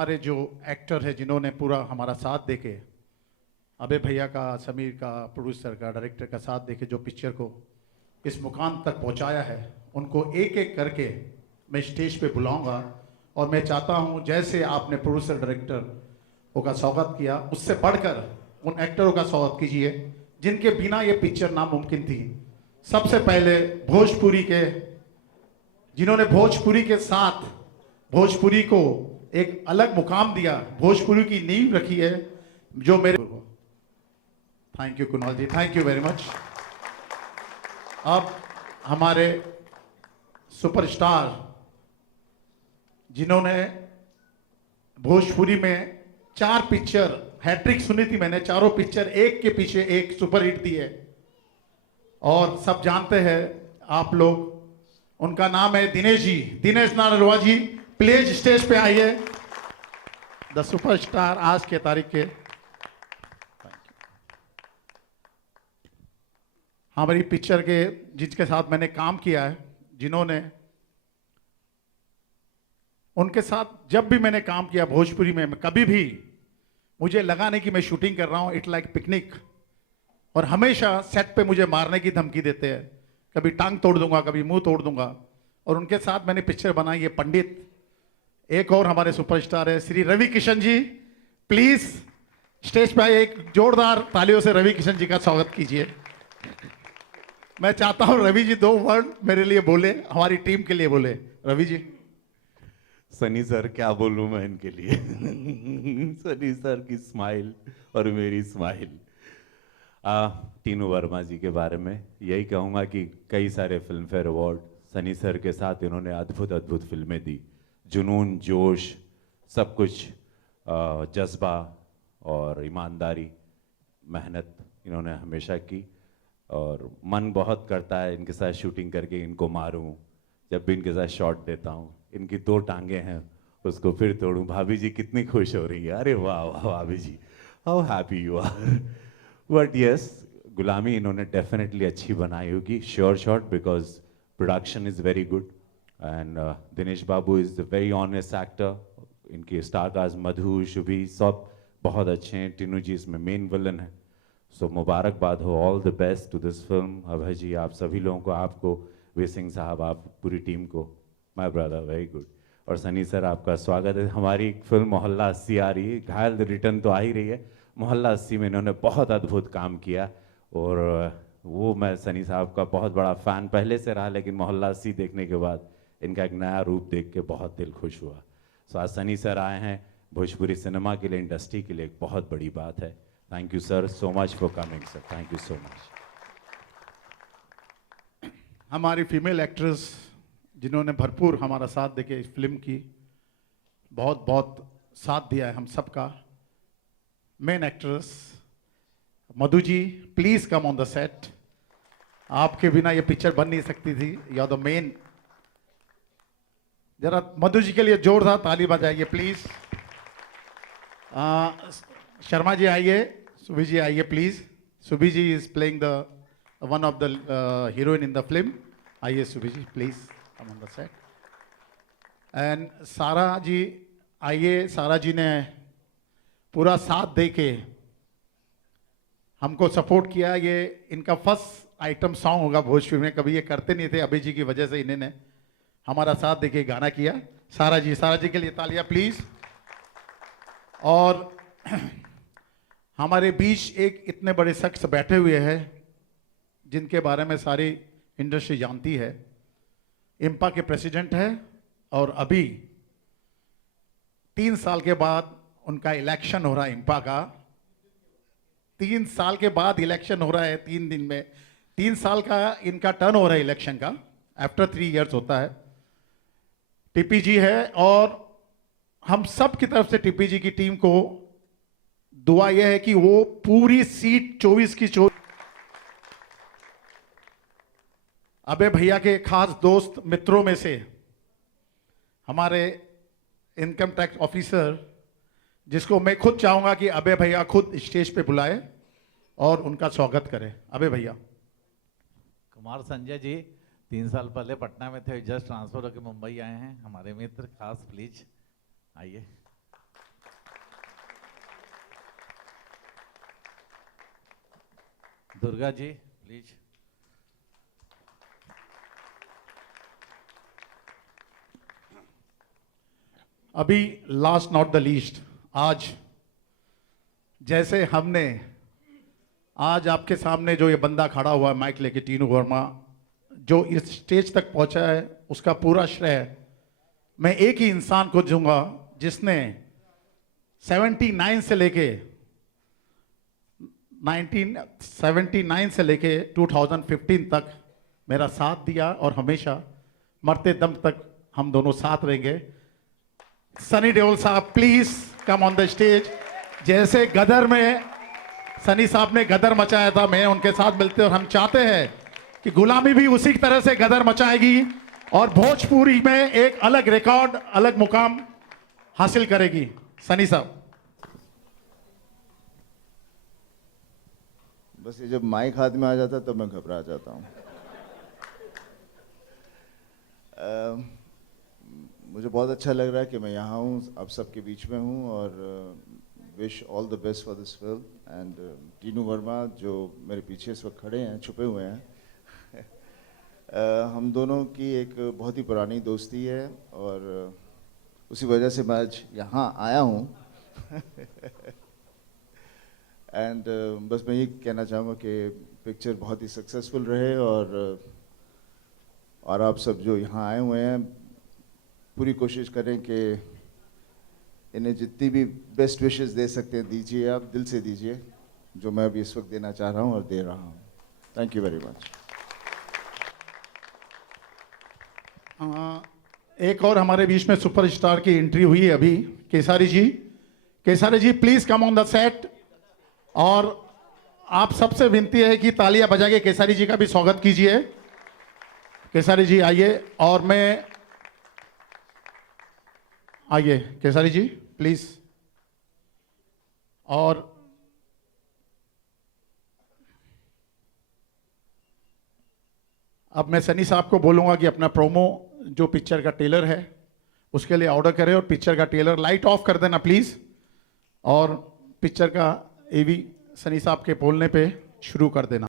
हमारे जो एक्टर है जिन्होंने पूरा हमारा साथ देके, अबे भैया का, समीर का, प्रोड्यूसर का, डायरेक्टर का साथ देके जो पिक्चर को इस मुकाम तक पहुंचाया है, उनको एक एक करके मैं स्टेज पे बुलाऊंगा। और मैं चाहता हूं जैसे आपने प्रोड्यूसर डायरेक्टर का स्वागत किया, उससे बढ़कर उन एक्टरों का स्वागत कीजिए जिनके बिना ये पिक्चर नामुमकिन थी। सबसे पहले भोजपुरी के, जिन्होंने भोजपुरी के साथ भोजपुरी को एक अलग मुकाम दिया, भोजपुरी की नींव रखी है, जो मेरे, thank you Kunal ji, thank you very much. अब हमारे सुपरस्टार जिन्होंने भोजपुरी में 4 पिक्चर, हैट्रिक सुनी थी मैंने, चारों पिक्चर एक के पीछे एक सुपरहिट दी है और सब जानते हैं आप लोग, उनका नाम है दिनेश जी, दिनेश नारलवा जी। प्लीज स्टेज पे आइए, द सुपरस्टार आज के तारीख के। हमारी पिक्चर के जिसके साथ मैंने काम किया है, जिन्होंने, उनके साथ जब भी मैंने काम किया भोजपुरी में, कभी भी मुझे लगा नहीं कि मैं शूटिंग कर रहा हूं, इट लाइक पिकनिक। और हमेशा सेट पे मुझे मारने की धमकी देते हैं, कभी टांग तोड़ दूंगा, कभी मुंह तोड़ दूंगा। और उनके साथ मैंने पिक्चर बनाई है पंडित। एक और हमारे सुपरस्टार है श्री रवि किशन जी, प्लीज स्टेज पे आइए, एक जोरदार तालियों से रवि किशन जी का स्वागत कीजिए। मैं चाहता हूं रवि जी 2 वर्ड मेरे लिए बोले, हमारी टीम के लिए बोले। रवि जी। सनी सर क्या बोलूं मैं इनके लिए सनी सर की स्माइल और मेरी स्माइल। टीनू वर्मा जी के बारे में यही कहूंगा कि कई सारे film fair award Sunny sir के साथ इन्होंने अद्भुत अद्भुत फिल्में दी, जुनून, जोश, सब कुछ, जज्बा और ईमानदारी, मेहनत इन्होंने हमेशा की। और मन बहुत करता है इनके साथ शूटिंग करके इनको मारूं, जब भी इनके साथ शॉट देता हूं, इनकी 2 टांगे हैं उसको फिर तोड़ूं। भाभी जी कितनी खुश हो रही है, अरे वाह वाह भाभी जी, how happy you are. But yes, Gulami इन्होंने डेफिनेटली अच्छी बनाई होगी, sure shot, because production is very good and Dinesh Babu is a very honest actor. इनके स्टार कास्ट मधु, शुभी सब बहुत अच्छे हैं। टीनू जी इसमें मेन विलन है। सो मुबारकबाद हो, all the best to this film. Abhay ji, आप सभी लोगों को, आपको, वीर सिंह साहब, आप पूरी टीम को, माय ब्रदर, वेरी गुड। और सनी सर आपका स्वागत है। हमारी फिल्म मोहल्ला 80 आ रही है, घायल द रिटर्न तो आ ही रही है। मोहल्ला 80 में इन्होंने बहुत अद्भुत काम किया और वो मैं सनी साहब का बहुत बड़ा फ़ैन पहले से रहा, लेकिन मोहल्ला 80 देखने के बाद इनका एक नया रूप देख के बहुत दिल खुश हुआ। सो आज सनी सर आए हैं, भोजपुरी सिनेमा के लिए, इंडस्ट्री के लिए एक बहुत बड़ी बात है। Thank you sir so much for coming sir, thank you so much. हमारी फीमेल एक्ट्रेस जिन्होंने भरपूर हमारा साथ देके इस फिल्म की, बहुत बहुत साथ दिया है हम सबका। Main actress Madhu ji, please come on the set. आपके बिना ये पिक्चर बन नहीं सकती थी, यू आर द मेन। जरा मधु जी के लिए जोरदार ताली बजाइए प्लीज। शर्मा जी आइए, सुभी जी आइए please. Subhi ji is playing the one of the heroine in the film. आइए Subhi ji, please come on the set. And Sara ji आइए। सारा जी ने पूरा साथ दे के हमको सपोर्ट किया। ये इनका फर्स्ट आइटम सॉन्ग होगा भोजपुरी में, कभी ये करते नहीं थे, अभय जी की वजह से इन्होंने हमारा साथ देके गाना किया। सारा जी के लिए तालियां प्लीज। और हमारे बीच एक इतने बड़े शख्स बैठे हुए हैं जिनके बारे में सारी इंडस्ट्री जानती है। इम्पा के प्रेसिडेंट है और अभी 3 साल के बाद उनका इलेक्शन हो रहा है। इम्पा का 3 साल के बाद इलेक्शन हो रहा है, 3 दिन में। 3 साल का इनका टर्न हो रहा है इलेक्शन का, आफ्टर 3 इयर्स होता है। टीपी जी है और हम सब की तरफ से टीपी जी की टीम को दुआ यह है कि वो पूरी सीट 24 की 24। अबे भैया के खास दोस्त मित्रों में से हमारे इनकम टैक्स ऑफिसर, जिसको मैं खुद चाहूंगा कि अबे भैया खुद स्टेज पे बुलाए और उनका स्वागत करें। अबे भैया। कुमार संजय जी 3 साल पहले पटना में थे, जस्ट ट्रांसफर होकर मुंबई आए हैं। हमारे मित्र खास, प्लीज आइए। दुर्गा जी प्लीज। अभी लास्ट नॉट द लीस्ट, आज जैसे हमने आज आपके सामने जो ये बंदा खड़ा हुआ है माइक लेके, टीनू वर्मा, जो इस स्टेज तक पहुंचा है उसका पूरा श्रेय मैं एक ही इंसान को दूंगा जिसने 79 से लेके 1979 से लेके 2015 तक मेरा साथ दिया और हमेशा मरते दम तक हम दोनों साथ रहेंगे। सनी देओल साहब please come on the stage. जैसे गदर में सनी साहब ने गदर मचाया था, मैं उनके साथ मिलते और हम चाहते हैं कि गुलामी भी उसी तरह से गदर मचाएगी और भोजपुरी में एक अलग रिकॉर्ड, अलग मुकाम हासिल करेगी। सनी साहब। बस ये जब माइक हाथ में आ जाता है तो मैं घबरा जाता हूँ। मुझे बहुत अच्छा लग रहा है कि मैं यहाँ हूँ, आप सबके बीच में हूँ और wish all the best for this film. And Tinu Verma जो मेरे पीछे इस वक्त खड़े हैं, छुपे हुए हैं, हम दोनों की एक बहुत ही पुरानी दोस्ती है और उसी वजह से मैं आज यहाँ आया हूँ। एंड बस मैं ये कहना चाहूँगा कि पिक्चर बहुत ही सक्सेसफुल रहे और आप सब जो यहाँ आए हुए हैं पूरी कोशिश करें कि इन्हें जितनी भी बेस्ट विशेस दे सकते हैं दीजिए, आप दिल से दीजिए, जो मैं अभी इस वक्त देना चाह रहा हूँ और दे रहा हूँ। Thank you very much. एक और हमारे बीच में सुपरस्टार की एंट्री हुई है अभी, Kesari ji. Kesari ji please come on the set और आप सबसे विनती है कि तालियां बजा के केसारी जी का भी स्वागत कीजिए। केसारी जी आइए और मैं आइए केसारी जी प्लीज। और अब मैं सनी साहब को बोलूंगा कि अपना प्रोमो जो पिक्चर का ट्रेलर है उसके लिए ऑर्डर करें और पिक्चर का ट्रेलर लाइट ऑफ कर देना प्लीज और पिक्चर का एवी सनी साहब के बोलने पे शुरू कर देना।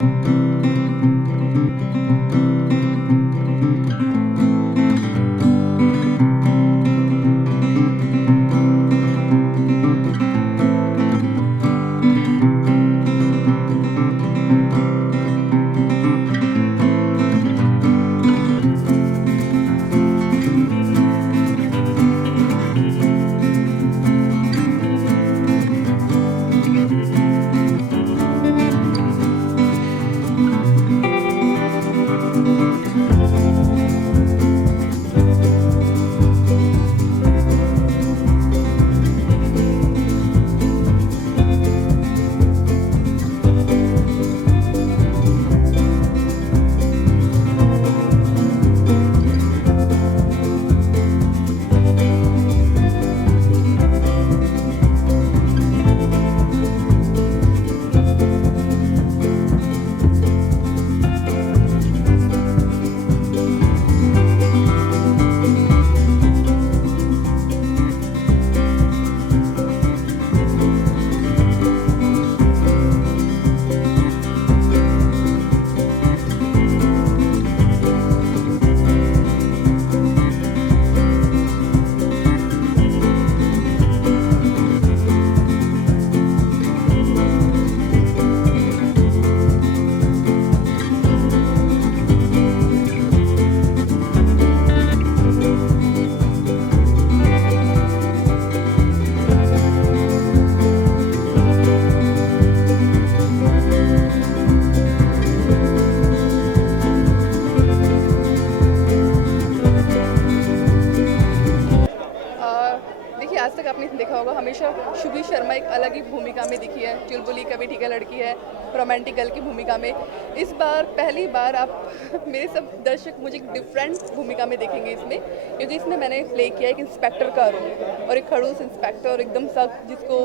आज तक आपने देखा होगा हमेशा शुभी शर्मा एक अलग ही भूमिका में दिखी है, चुलबुली कभी ठीक है लड़की है, रोमांटिक गर्ल की भूमिका में। इस बार पहली बार आप मेरे सब दर्शक मुझे एक डिफरेंट भूमिका में देखेंगे इसमें, क्योंकि इसमें मैंने प्ले किया एक इंस्पेक्टर का रोल और एक खड़ूस इंस्पेक्टर और एकदम सख्त, जिसको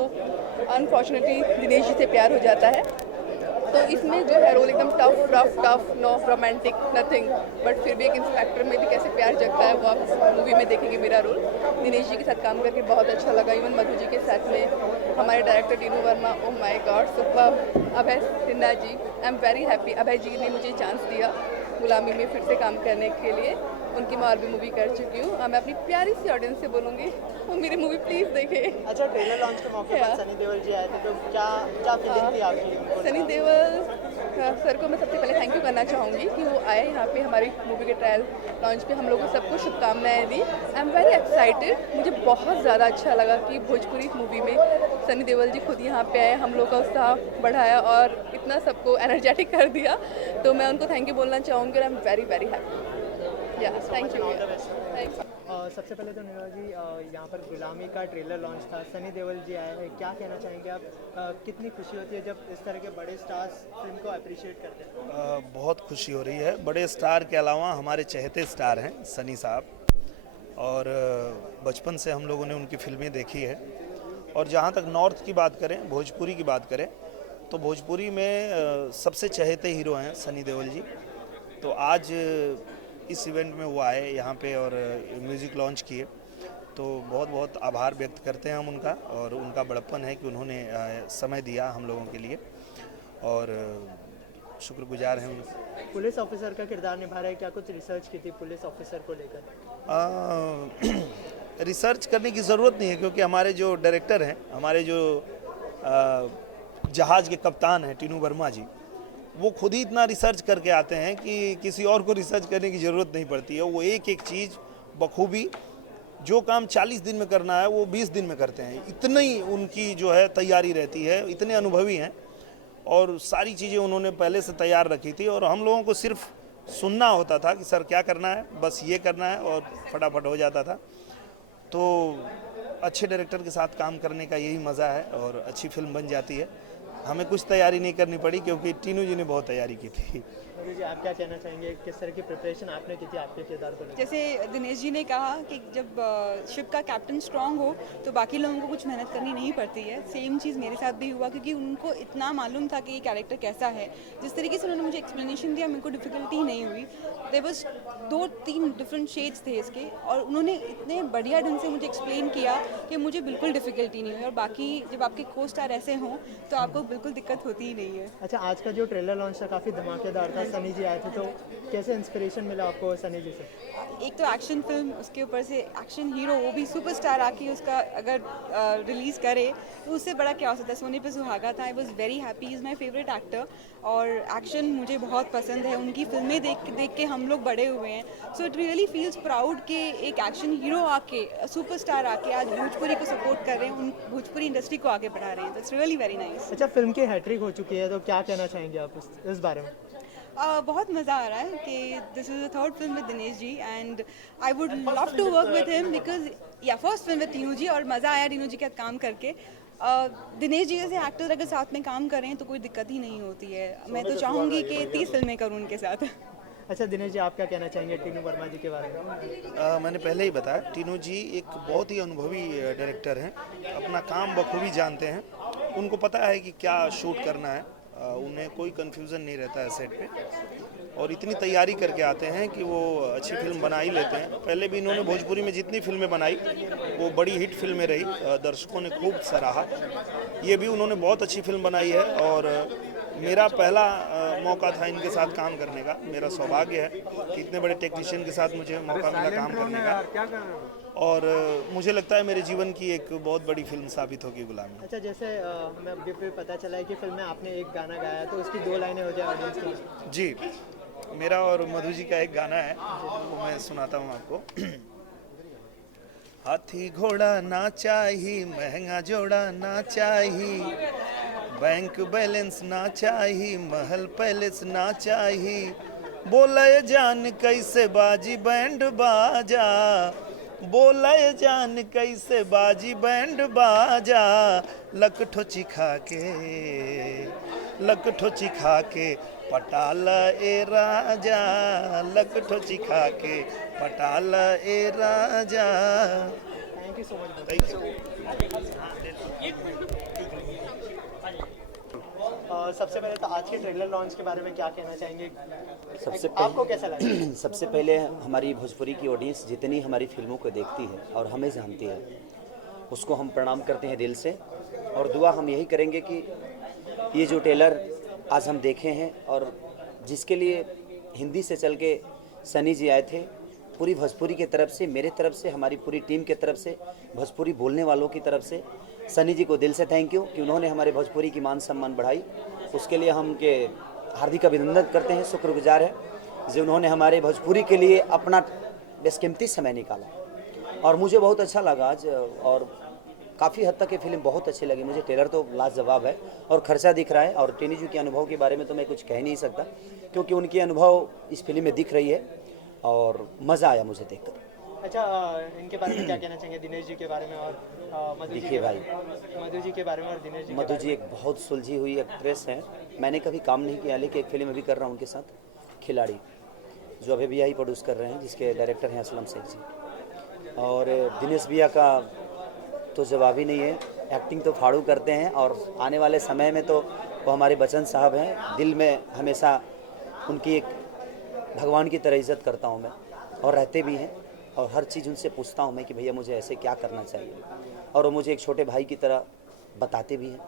अनफॉर्चुनेटली दिनेश जी से प्यार हो जाता है। तो इसमें जो है रोल एकदम tough no romantic nothing, but फिर भी एक इंस्पेक्टर में भी कैसे प्यार जगता है वो आप मूवी में देखेंगे। मेरा रोल दिनेश जी के साथ काम करके बहुत अच्छा लगा, इवन मधु जी के साथ में हमारे director Tinu Verma, oh my god super, Abhay Sinha ji, I am very happy. Abhay ji ने मुझे चांस दिया गुलामी में फिर से काम करने के लिए। उनकी मैं और भी मूवी कर चुकी हूँ और मैं अपनी प्यारी सी ऑडियंस से बोलूँगी वो मेरी मूवी प्लीज़ देखे। अच्छा, ट्रेलर लॉन्च के मौके पर सनी देओल जी आए थे, तो क्या क्या फीलिंग थी आपकी? सनी देओल सर को मैं सबसे पहले थैंक यू करना चाहूँगी कि वो आए यहाँ पे हमारी मूवी के ट्रायल लॉन्च पे, हम लोगों को सबको शुभकामनाएं दी। आई एम वेरी एक्साइटेड, मुझे बहुत ज़्यादा अच्छा लगा कि भोजपुरी मूवी में सनी देओल जी खुद यहाँ पे आए, हम लोग का उत्साह बढ़ाया और इतना सबको एनर्जेटिक कर दिया, तो मैं उनको थैंक यू बोलना चाहूँगी और आई एम वेरी वेरी हैप्पी। या थैंक यू। थैंक्स। सबसे पहले तो नीरज जी, यहाँ पर गुलामी का ट्रेलर लॉन्च था, सनी देओल जी आए हैं, क्या कहना चाहेंगे आप? कितनी खुशी होती है जब इस तरह के बड़े स्टार्स फिल्म को अप्रिशिएट करते हैं? बहुत खुशी हो रही है। बड़े स्टार के अलावा हमारे चहेते स्टार हैं सनी साहब, और बचपन से हम लोगों ने उनकी फिल्में देखी है। और जहाँ तक नॉर्थ की बात करें, भोजपुरी की बात करें, तो भोजपुरी में सबसे चहेते हीरो हैं सनी देओल जी। तो आज इस इवेंट में वो आए यहाँ पे और म्यूज़िक लॉन्च किए, तो बहुत बहुत आभार व्यक्त करते हैं हम उनका, और उनका बड़प्पन है कि उन्होंने समय दिया हम लोगों के लिए, और शुक्रगुजार हैं उनके। पुलिस ऑफिसर का किरदार निभा रहे हैं, क्या कुछ रिसर्च की थी पुलिस ऑफिसर को लेकर? रिसर्च करने की ज़रूरत नहीं है, क्योंकि हमारे जो डायरेक्टर हैं, हमारे जो जहाज़ के कप्तान हैं टीनू वर्मा जी, वो खुद ही इतना रिसर्च करके आते हैं कि किसी और को रिसर्च करने की ज़रूरत नहीं पड़ती है। वो एक एक चीज़ बखूबी, जो काम 40 दिन में करना है वो 20 दिन में करते हैं। इतनी उनकी जो है तैयारी रहती है, इतने अनुभवी हैं, और सारी चीज़ें उन्होंने पहले से तैयार रखी थी, और हम लोगों को सिर्फ सुनना होता था कि सर क्या करना है, बस ये करना है, और फटाफट हो जाता था। तो अच्छे डायरेक्टर के साथ काम करने का यही मज़ा है, और अच्छी फिल्म बन जाती है। हमें कुछ तैयारी नहीं करनी पड़ी, क्योंकि टीनू जी ने बहुत तैयारी की थी। जी, आप क्या कहना चाहेंगे, किस तरह की प्रिपरेशन आपने की थी आपके किरदार को लेकर? जैसे दिनेश जी ने कहा कि जब शिप का कैप्टन स्ट्रांग हो तो बाकी लोगों को कुछ मेहनत करनी नहीं पड़ती है। सेम चीज़ मेरे साथ भी हुआ, क्योंकि उनको इतना मालूम था कि ये कैरेक्टर कैसा है। जिस तरीके से उन्होंने मुझे एक्सप्लेनेशन दिया, मेरे को डिफ़िकल्टी नहीं हुई। देयर वाज 2-3 डिफरेंट शेड्स थे इसके, और उन्होंने इतने बढ़िया ढंग से मुझे एक्सप्लेन किया कि मुझे बिल्कुल डिफ़िकल्टी नहीं हुई। और बाकी जब आपके को स्टार ऐसे हों तो आपको बिल्कुल दिक्कत होती ही नहीं है। अच्छा, आज का जो ट्रेलर लॉन्च था काफ़ी धमाकेदार था, सनी जी आए थे, तो कैसे इंस्पिरेशन मिला आपको सनी जी से? एक तो एक्शन फिल्म, उसके ऊपर से एक्शन हीरो, वो भी सुपरस्टार आके उसका अगर रिलीज़ करे तो उससे बड़ा क्या हो सकता है। सोने पे सुहागा था, I was very happy, is my favourite actor, और एक्शन मुझे बहुत पसंद है। उनकी फिल्में देख के हम लोग बड़े हुए हैं, so it really feels proud कि एक एक्शन हीरो आके, सुपरस्टार आके आज भोजपुरी को सपोर्ट कर रहे हैं, उन भोजपुरी इंडस्ट्री को आगे बढ़ा रहे हैं। It's really very nice. अच्छा, फिल्म की हैट्रिक हो चुकी है, तो क्या कहना चाहेंगे आप इस बारे में? बहुत मज़ा आ रहा है कि this is the third film with Dinesh ji, and I would love to work with him, because yeah first film with Tinu ji, और मज़ा आया टीनू जी के साथ काम करके। दिनेश जी जैसे एक्टर अगर साथ में काम करें तो कोई दिक्कत ही नहीं होती है। मैं तो चाहूँगी कि 30 फिल्में करूँ उनके साथ। अच्छा दिनेश जी, आप क्या कहना चाहेंगे टीनू वर्मा जी के बारे में? मैंने पहले ही बताया, टीनू जी एक बहुत ही अनुभवी डायरेक्टर हैं, अपना काम बखूबी जानते हैं, उनको पता है कि क्या शूट करना है, उन्हें कोई कंफ्यूजन नहीं रहता है सेट पे, और इतनी तैयारी करके आते हैं कि वो अच्छी फिल्म बना ही लेते हैं। पहले भी इन्होंने भोजपुरी में जितनी फिल्में बनाई वो बड़ी हिट फिल्में रही, दर्शकों ने खूब सराहा। ये भी उन्होंने बहुत अच्छी फिल्म बनाई है, और मेरा पहला मौका था इनके साथ काम करने का। मेरा सौभाग्य है कि इतने बड़े टेक्नीशियन के साथ मुझे मौका मिला काम करने का, और मुझे लगता है मेरे जीवन की एक बहुत बड़ी फिल्म साबित होगी गुलामी। अच्छा, जैसे हमें अभी भी पता चला है कि फिल्म में आपने एक गाना गाया, तो उसकी 2 लाइनें हो जाए ऑडियंस के लिए। जी, मेरा और मधु जी का एक गाना है, वो मैं सुनाता हूँ आपको। हाथी घोड़ा ना चाहिए, महंगा जोड़ा ना चाहिए, बैंक बैलेंस ना चाहिए, महल पैलेस ना चाहिए, बोले जान कैसे बाजी बैंड बाजा, बोले जान कैसे बाजी बैंड बाजा, लकठो चिखा के पटाला ए राजा, लकठो चिखा के पटाला ए राजा। Thank you so much. Thank you. सबसे पहले तो आज के ट्रेलर लॉन्च के बारे में क्या कहना चाहेंगे? आपको कैसा लगा? सबसे पहले हमारी भोजपुरी की ऑडियंस जितनी हमारी फिल्मों को देखती है और हमें जानती है, उसको हम प्रणाम करते हैं दिल से। और दुआ हम यही करेंगे कि ये जो ट्रेलर आज हम देखे हैं और जिसके लिए हिंदी से चल के सनी जी आए थे, पूरी भोजपुरी की तरफ से, मेरे तरफ से, हमारी पूरी टीम की तरफ से, भोजपुरी बोलने वालों की तरफ से सनी जी को दिल से थैंक यू कि उन्होंने हमारे भोजपुरी की मान सम्मान बढ़ाई। उसके लिए हम के हार्दिक अभिनंदन करते हैं, शुक्रगुजार है जो उन्होंने हमारे भोजपुरी के लिए अपना बेशकीमती समय निकाला। और मुझे बहुत अच्छा लगा आज, और काफ़ी हद तक ये फिल्म बहुत अच्छी लगी मुझे। ट्रेलर तो लाजवाब है और खर्चा दिख रहा है, और टेनी जी के अनुभव के बारे में तो मैं कुछ कह नहीं सकता क्योंकि उनकी अनुभव इस फिल्म में दिख रही है और मज़ा आया मुझे देखकर। अच्छा, इनके बारे में क्या कहना चाहेंगे, दिनेश जी के बारे में और मधु जी देखिए भाई, मधु जी के बारे में और दिनेश जी के मधु बारे जी एक बहुत सुलझी हुई एक्ट्रेस हैं। मैंने कभी काम नहीं किया, लेकिन एक फिल्म अभी कर रहा हूँ उनके साथ, खिलाड़ी, जो अभी भैया ही प्रोड्यूस कर रहे हैं, जिसके डायरेक्टर हैं असलम शेख जी। और दिनेश भैया का तो जवाब ही नहीं है, एक्टिंग तो फाड़ू करते हैं, और आने वाले समय में तो वो हमारे बच्चन साहब हैं। दिल में हमेशा उनकी एक भगवान की तरह इज़्ज़त करता हूँ मैं, और रहते भी हैं, और हर चीज़ उनसे पूछता हूँ मैं कि भैया मुझे ऐसे क्या करना चाहिए, और वो मुझे एक छोटे भाई की तरह बताते भी हैं।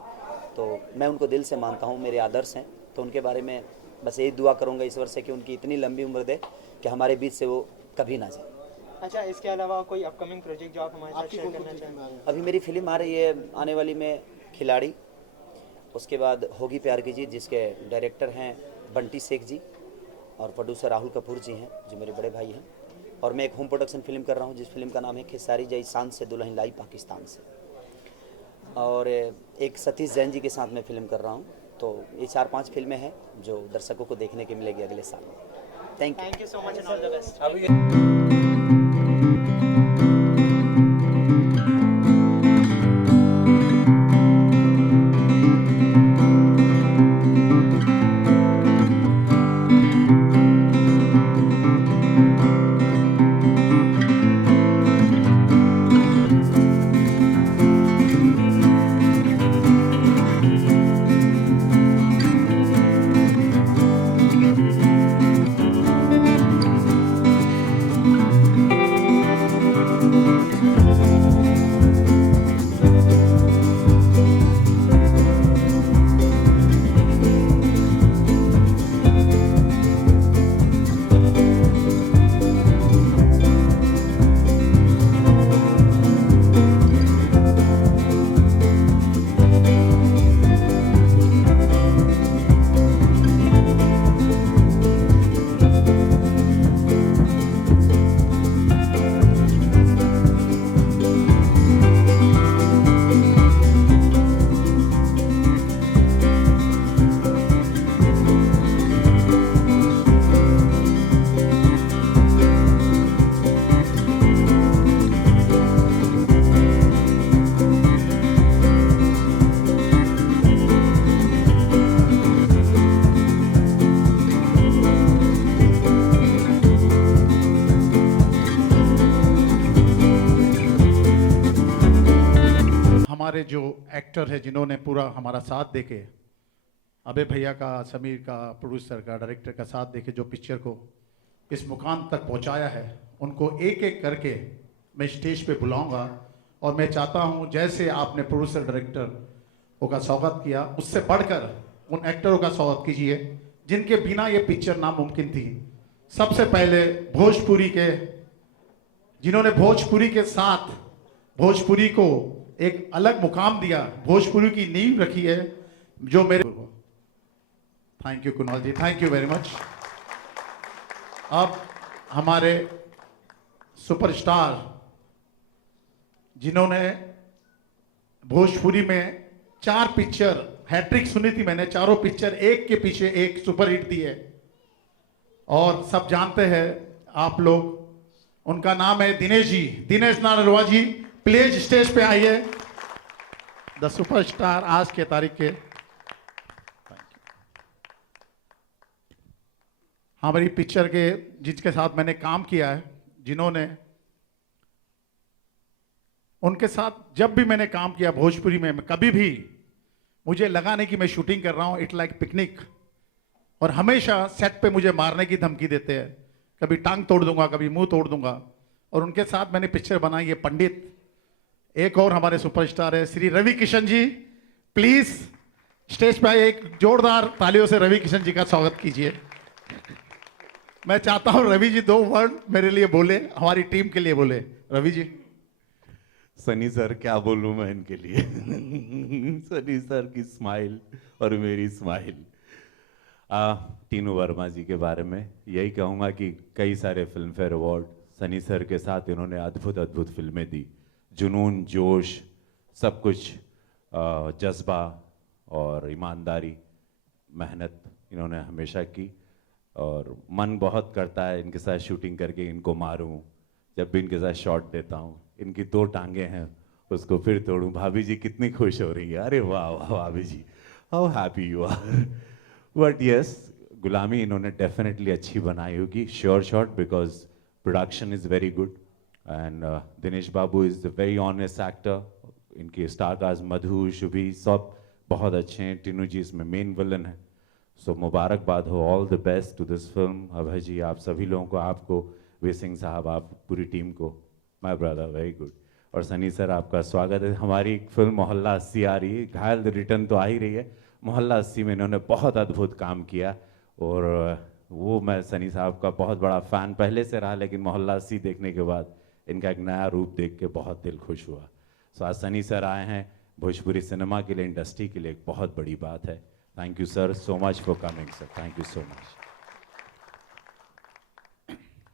तो मैं उनको दिल से मानता हूँ, मेरे आदर्श हैं। तो उनके बारे में बस यही दुआ करूँगा ईश्वर से कि उनकी इतनी लंबी उम्र दे कि हमारे बीच से वो कभी ना जाए। अच्छा, इसके अलावा कोई अपकमिंग प्रोजेक्ट जो आप हमारे साथ शेयर करना चाहेंगे? अभी मेरी फिल्म आ रही है आने वाली में, खिलाड़ी, उसके बाद होगी प्यार की जीत, जिसके डायरेक्टर हैं बंटी शेख जी और प्रोड्यूसर राहुल कपूर जी हैं, जो मेरे बड़े भाई हैं। और मैं एक होम प्रोडक्शन फिल्म कर रहा हूँ, जिस फिल्म का नाम है खेसारी जय शान से दुल्हन लाई पाकिस्तान से, और एक सतीश जैन जी के साथ मैं फिल्म कर रहा हूँ। तो ये 4-5 फिल्में हैं जो दर्शकों को देखने के मिलेगी अगले साल में। Thank you so much and all the best. हमारे जो एक्टर है जिन्होंने पूरा हमारा साथ देके, अबे भैया का, समीर का, प्रोड्यूसर का, डायरेक्टर का साथ देके जो पिक्चर को इस मुकाम तक पहुंचाया है, उनको एक एक करके मैं स्टेज पे बुलाऊंगा। और मैं चाहता हूं जैसे आपने प्रोड्यूसर डायरेक्टर का स्वागत किया, उससे बढ़कर उन एक्टरों का स्वागत कीजिए जिनके बिना ये पिक्चर नामुमकिन थी। सबसे पहले भोजपुरी के, जिन्होंने भोजपुरी के साथ भोजपुरी को एक अलग मुकाम दिया, भोजपुरी की नींव रखी है, जो मेरे, thank you Kunal ji, thank you very much. अब हमारे सुपरस्टार जिन्होंने भोजपुरी में 4 पिक्चर, हैट्रिक सुनी थी मैंने, चारों पिक्चर एक के पीछे एक सुपरहिट दी है, और सब जानते हैं आप लोग, उनका नाम है दिनेश जी, दिनेश नारलवा जी। प्लीज स्टेज पे आइए, द सुपरस्टार आज के तारीख के। हमारी पिक्चर के जिनके साथ मैंने काम किया है, जिन्होंने, उनके साथ जब भी मैंने काम किया भोजपुरी में, कभी भी मुझे लगा नहीं कि मैं शूटिंग कर रहा हूं, इट लाइक पिकनिक। और हमेशा सेट पे मुझे मारने की धमकी देते हैं, कभी टांग तोड़ दूंगा, कभी मुंह तोड़ दूंगा। और उनके साथ मैंने पिक्चर बनाई है पंडित। एक और हमारे सुपरस्टार है श्री रवि किशन जी, प्लीज स्टेज पर एक जोरदार तालियों से रवि किशन जी का स्वागत कीजिए। मैं चाहता हूं रवि जी 2 वर्ड मेरे लिए बोले, हमारी टीम के लिए बोले। रवि जी। सनी सर क्या बोलूं मैं इनके लिए सनी सर की स्माइल और मेरी स्माइल। टीनू वर्मा जी के बारे में यही कहूँगा कि कई सारे film fair award Sunny sir के साथ इन्होंने अद्भुत अद्भुत फिल्में दी। जुनून, जोश, सब कुछ, जज्बा और ईमानदारी, मेहनत इन्होंने हमेशा की। और मन बहुत करता है इनके साथ शूटिंग करके इनको मारूं। जब भी इनके साथ शॉट देता हूं, इनकी 2 टांगे हैं उसको फिर तोड़ूं। भाभी जी कितनी खुश हो रही है, अरे वाह वाह भाभी जी, how happy you are. But yes, Gulami इन्होंने डेफिनेटली अच्छी बनाई होगी, sure shot, because production is very good and Dinesh Babu is a very honest actor. इनके स्टार कास्ट मधु, शुभी सब बहुत अच्छे हैं। टीनू जी इसमें मेन विलन है। सो मुबारकबाद हो, all the best to this film. Abhay ji, आप सभी लोगों को, आपको, वी सिंह साहब, आप पूरी टीम को, माय ब्रदर, वेरी गुड। और सनी सर आपका स्वागत है। हमारी फिल्म मोहल्ला 80 आ रही है, घायल रिटर्न तो आ ही रही है। मोहल्ला 80 में इन्होंने बहुत अद्भुत काम किया और वो मैं सनी साहब का बहुत बड़ा फ़ैन पहले से रहा, लेकिन मोहल्ला 80 देखने के बाद इनका एक नया रूप देख के बहुत दिल खुश हुआ। सो आज सनी सर आए हैं भोजपुरी सिनेमा के लिए, इंडस्ट्री के लिए एक बहुत बड़ी बात है। Thank you sir so much for coming sir, thank you so much.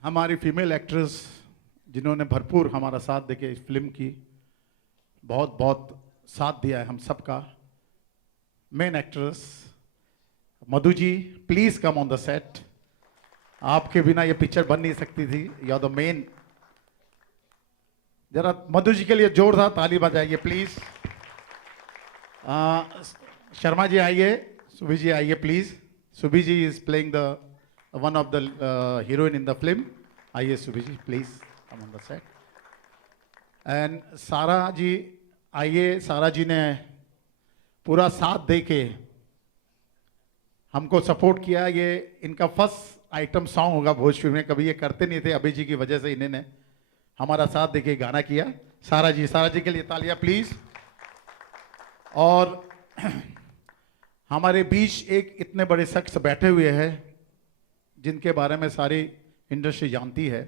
हमारी फीमेल एक्ट्रेस जिन्होंने भरपूर हमारा साथ देके इस फिल्म की बहुत बहुत साथ दिया है हम सबका। Main actress Madhu ji, please come on the set. आपके बिना ये पिक्चर बन नहीं सकती थी, यू आर द मेन। जरा मधु जी के लिए जोरदार ताली बजाइए प्लीज। शर्मा जी आइए, सुभी जी आइए please. Subhi ji is playing the one of the heroine in the film. आइए Subhi ji please come on the set. And Sara ji आइए। सारा जी ने पूरा साथ दे के हमको सपोर्ट किया। ये इनका फर्स्ट आइटम सॉन्ग होगा भोजपुरी में, कभी ये करते नहीं थे। अभी जी की वजह से इन्होंने हमारा साथ दे के गाना किया। सारा जी के लिए तालियां प्लीज। और हमारे बीच एक इतने बड़े शख्स बैठे हुए हैं जिनके बारे में सारी इंडस्ट्री जानती है।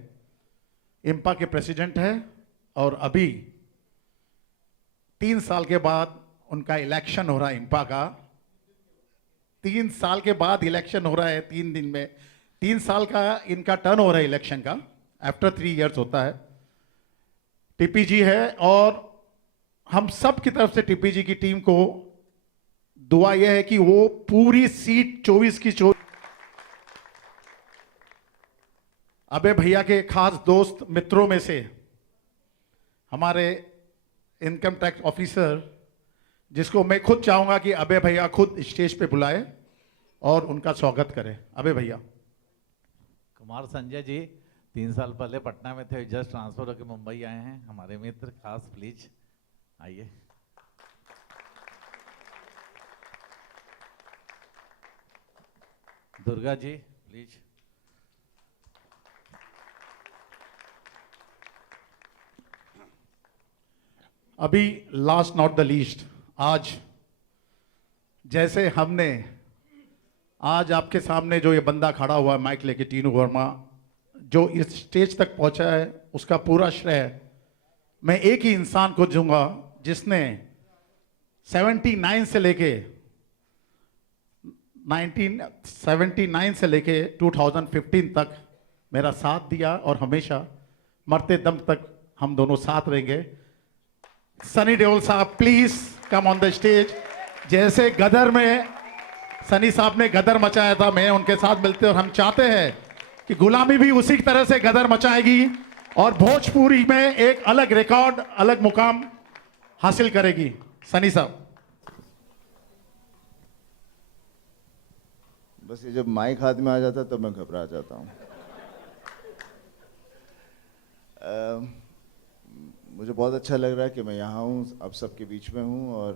इम्पा के प्रेसिडेंट है और अभी 3 साल के बाद उनका इलेक्शन हो रहा है। इम्पा का 3 साल के बाद इलेक्शन हो रहा है, 3 दिन में। 3 साल का इनका टर्न हो रहा है इलेक्शन का, आफ्टर 3 इयर्स होता है। टीपी जी है और हम सब की तरफ से टीपी जी की टीम को दुआ यह है कि वो पूरी सीट 24 की 24। अबे भैया के खास दोस्त मित्रों में से हमारे इनकम टैक्स ऑफिसर, जिसको मैं खुद चाहूंगा कि अबे भैया खुद स्टेज पे बुलाए और उनका स्वागत करें। अबे भैया। कुमार संजय जी 3 साल पहले पटना में थे, जस्ट ट्रांसफर होकर मुंबई आए हैं। हमारे मित्र खास, प्लीज आइए। दुर्गा जी प्लीज। अभी लास्ट नॉट द लीस्ट, आज जैसे हमने आज आपके सामने जो ये बंदा खड़ा हुआ है माइक लेके, टीनू वर्मा, जो इस स्टेज तक पहुंचा है, उसका पूरा श्रेय मैं एक ही इंसान को दूंगा जिसने 79 से लेके 1979 से लेके 2015 तक मेरा साथ दिया और हमेशा मरते दम तक हम दोनों साथ रहेंगे। सनी देओल साहब please come on the stage. जैसे गदर में सनी साहब ने गदर मचाया था, मैं उनके साथ मिलते, और हम चाहते हैं कि गुलामी भी उसी तरह से गदर मचाएगी और भोजपुरी में एक अलग रिकॉर्ड, अलग मुकाम हासिल करेगी। सनी साहब। बस ये जब माइक हाथ में आ जाता है तो मैं घबरा जाता हूँ। मुझे बहुत अच्छा लग रहा है कि मैं यहाँ हूँ, आप सबके बीच में हूँ, और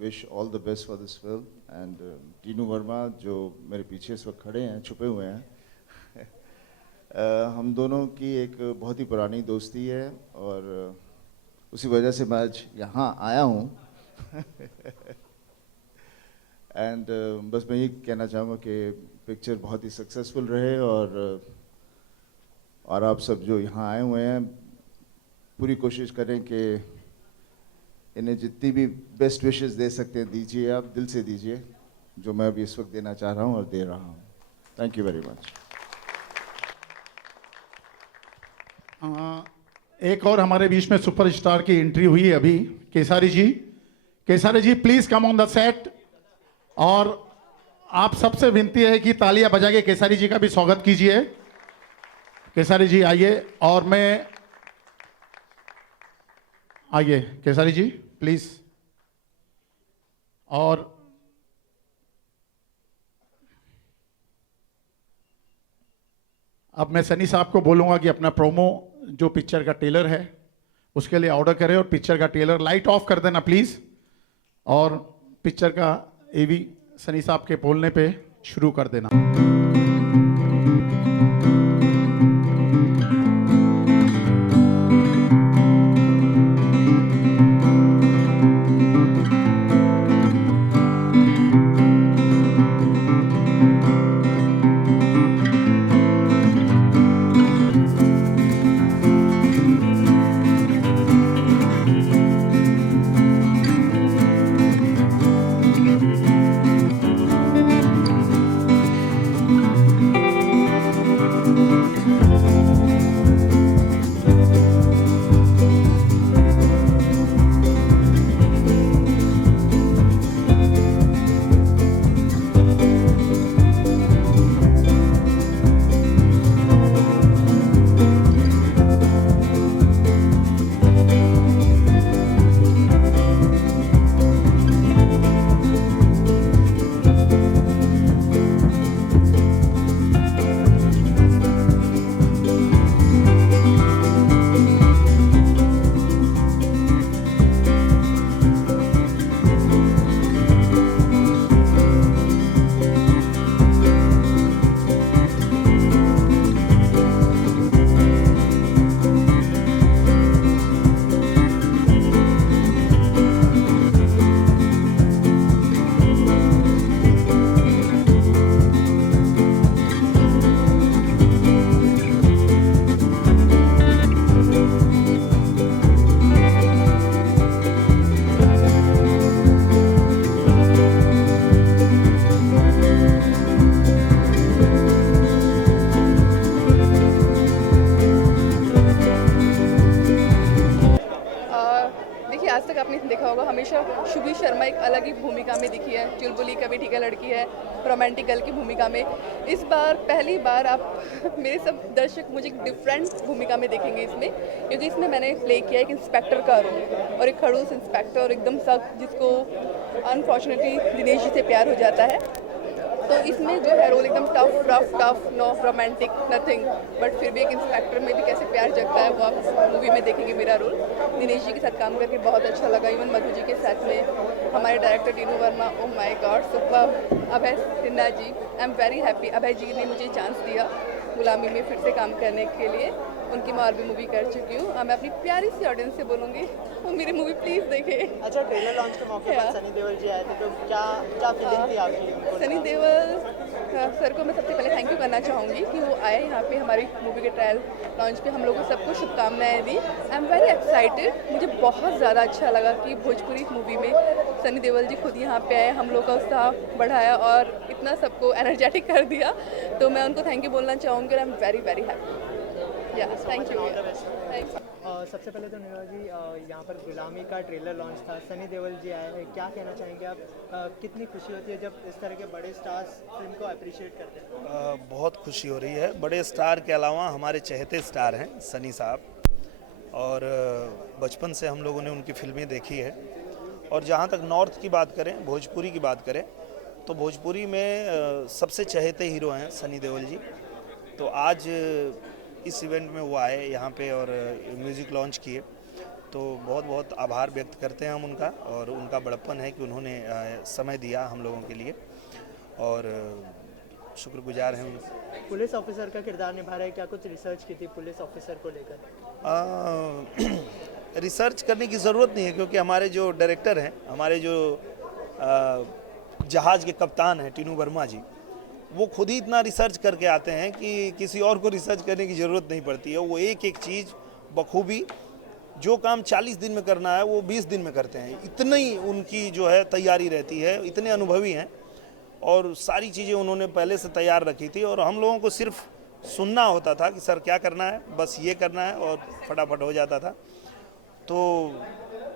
wish all the best for this film. And Tinu Verma जो मेरे पीछे इस वक्त खड़े हैं, छुपे हुए हैं, हम दोनों की एक बहुत ही पुरानी दोस्ती है और उसी वजह से मैं आज यहाँ आया हूँ। एंड बस मैं ये कहना चाहूँगा कि पिक्चर बहुत ही सक्सेसफुल रहे और आप सब जो यहाँ आए हुए हैं पूरी कोशिश करें कि इन्हें जितनी भी बेस्ट विशेस दे सकते हैं दीजिए, आप दिल से दीजिए, जो मैं अभी इस वक्त देना चाह रहा हूँ और दे रहा हूँ। Thank you very much. एक और हमारे बीच में सुपरस्टार की एंट्री हुई है अभी, Kesari ji. Kesari ji please come on the set. और आप सबसे विनती है कि तालियां बजा के केसारी जी का भी स्वागत कीजिए। केसारी जी आइए। और मैं आइए केसारी जी प्लीज। और अब मैं सनी साहब को बोलूंगा कि अपना प्रोमो जो पिक्चर का ट्रेलर है उसके लिए ऑर्डर करें, और पिक्चर का ट्रेलर लाइट ऑफ कर देना प्लीज, और पिक्चर का एवी सनी साहब के बोलने पे शुरू कर देना। आज तक आपने देखा होगा हमेशा शुभी शर्मा एक अलग ही भूमिका में दिखी है। चुलबुली कभी ठीक है लड़की है, रोमांटिक गर्ल की भूमिका में। इस बार पहली बार आप मेरे सब दर्शक मुझे एक डिफरेंट भूमिका में देखेंगे इसमें, क्योंकि इसमें मैंने प्ले किया एक इंस्पेक्टर का रोल, और एक खड़ूस इंस्पेक्टर और एकदम सख्त, जिसको अनफॉर्चुनेटली दिनेश जी से प्यार हो जाता है। तो इसमें जो है रोल एकदम tough no romantic nothing, but फिर भी एक इंस्पेक्टर में भी कैसे प्यार जगता है वो आप मूवी में देखेंगे मेरा रोल। दिनेश जी के साथ काम करके बहुत अच्छा लगा, इवन मधु जी के साथ में हमारे director Tinu Verma, oh my god super. Abhay Sinha ji, I am very happy, Abhay ji ने मुझे चांस दिया गुलामी में फिर से काम करने के लिए। उनकी मैं और भी मूवी कर चुकी हूँ। मैं अपनी प्यारी सी ऑडियंस से बोलूँगी वो मेरी मूवी प्लीज़ देखे। अच्छा, ट्रेलर लॉन्च के मौके पर सनी देओल जी आए थे, तो क्या फीलिंग थी आपकी? सनी देओल सर को मैं सबसे पहले थैंक यू करना चाहूँगी कि वो आए यहाँ पे हमारी मूवी के ट्रायल लॉन्च पे, हम लोगों को सबको शुभकामनाएं दी। आई एम वेरी एक्साइटेड, मुझे बहुत ज़्यादा अच्छा लगा कि भोजपुरी मूवी में सनी देओल जी खुद यहाँ पे आए, हम लोग का उत्साह बढ़ाया और इतना सबको एनर्जेटिक कर दिया। तो मैं उनको थैंक यू बोलना चाहूँगी। आई am very very happy. Thank you. सबसे पहले तो नीरज जी, यहाँ पर गुलामी का ट्रेलर लॉन्च था, सनी देओल जी आए हैं, क्या कहना चाहेंगे आप? कितनी खुशी होती है जब इस तरह के बड़े स्टार्स फिल्म को अप्रिशिएट करते हैं? बहुत खुशी हो रही है। बड़े स्टार के अलावा हमारे चहेते स्टार हैं सनी साहब, और बचपन से हम लोगों ने उनकी फिल्में देखी है। और जहाँ तक नॉर्थ की बात करें, भोजपुरी की बात करें, तो भोजपुरी में सबसे चहेते हीरो हैं सनी देओल जी। तो आज इस इवेंट में वो आए यहाँ पे और म्यूज़िक लॉन्च किए, तो बहुत बहुत आभार व्यक्त करते हैं हम उनका, और उनका बड़प्पन है कि उन्होंने समय दिया हम लोगों के लिए, और शुक्रगुजार हैं उनका। पुलिस ऑफिसर का किरदार निभा रहे हैं, क्या कुछ रिसर्च की थी पुलिस ऑफिसर को लेकर? रिसर्च करने की ज़रूरत नहीं है, क्योंकि हमारे जो डायरेक्टर हैं, हमारे जो जहाज़ के कप्तान हैं टीनू वर्मा जी, वो खुद ही इतना रिसर्च करके आते हैं कि किसी और को रिसर्च करने की ज़रूरत नहीं पड़ती है। वो एक एक चीज़ बखूबी, जो काम 40 दिन में करना है वो 20 दिन में करते हैं। इतनी उनकी जो है तैयारी रहती है, इतने अनुभवी हैं और सारी चीज़ें उन्होंने पहले से तैयार रखी थी और हम लोगों को सिर्फ सुनना होता था कि सर क्या करना है, बस ये करना है और फटाफट हो जाता था। तो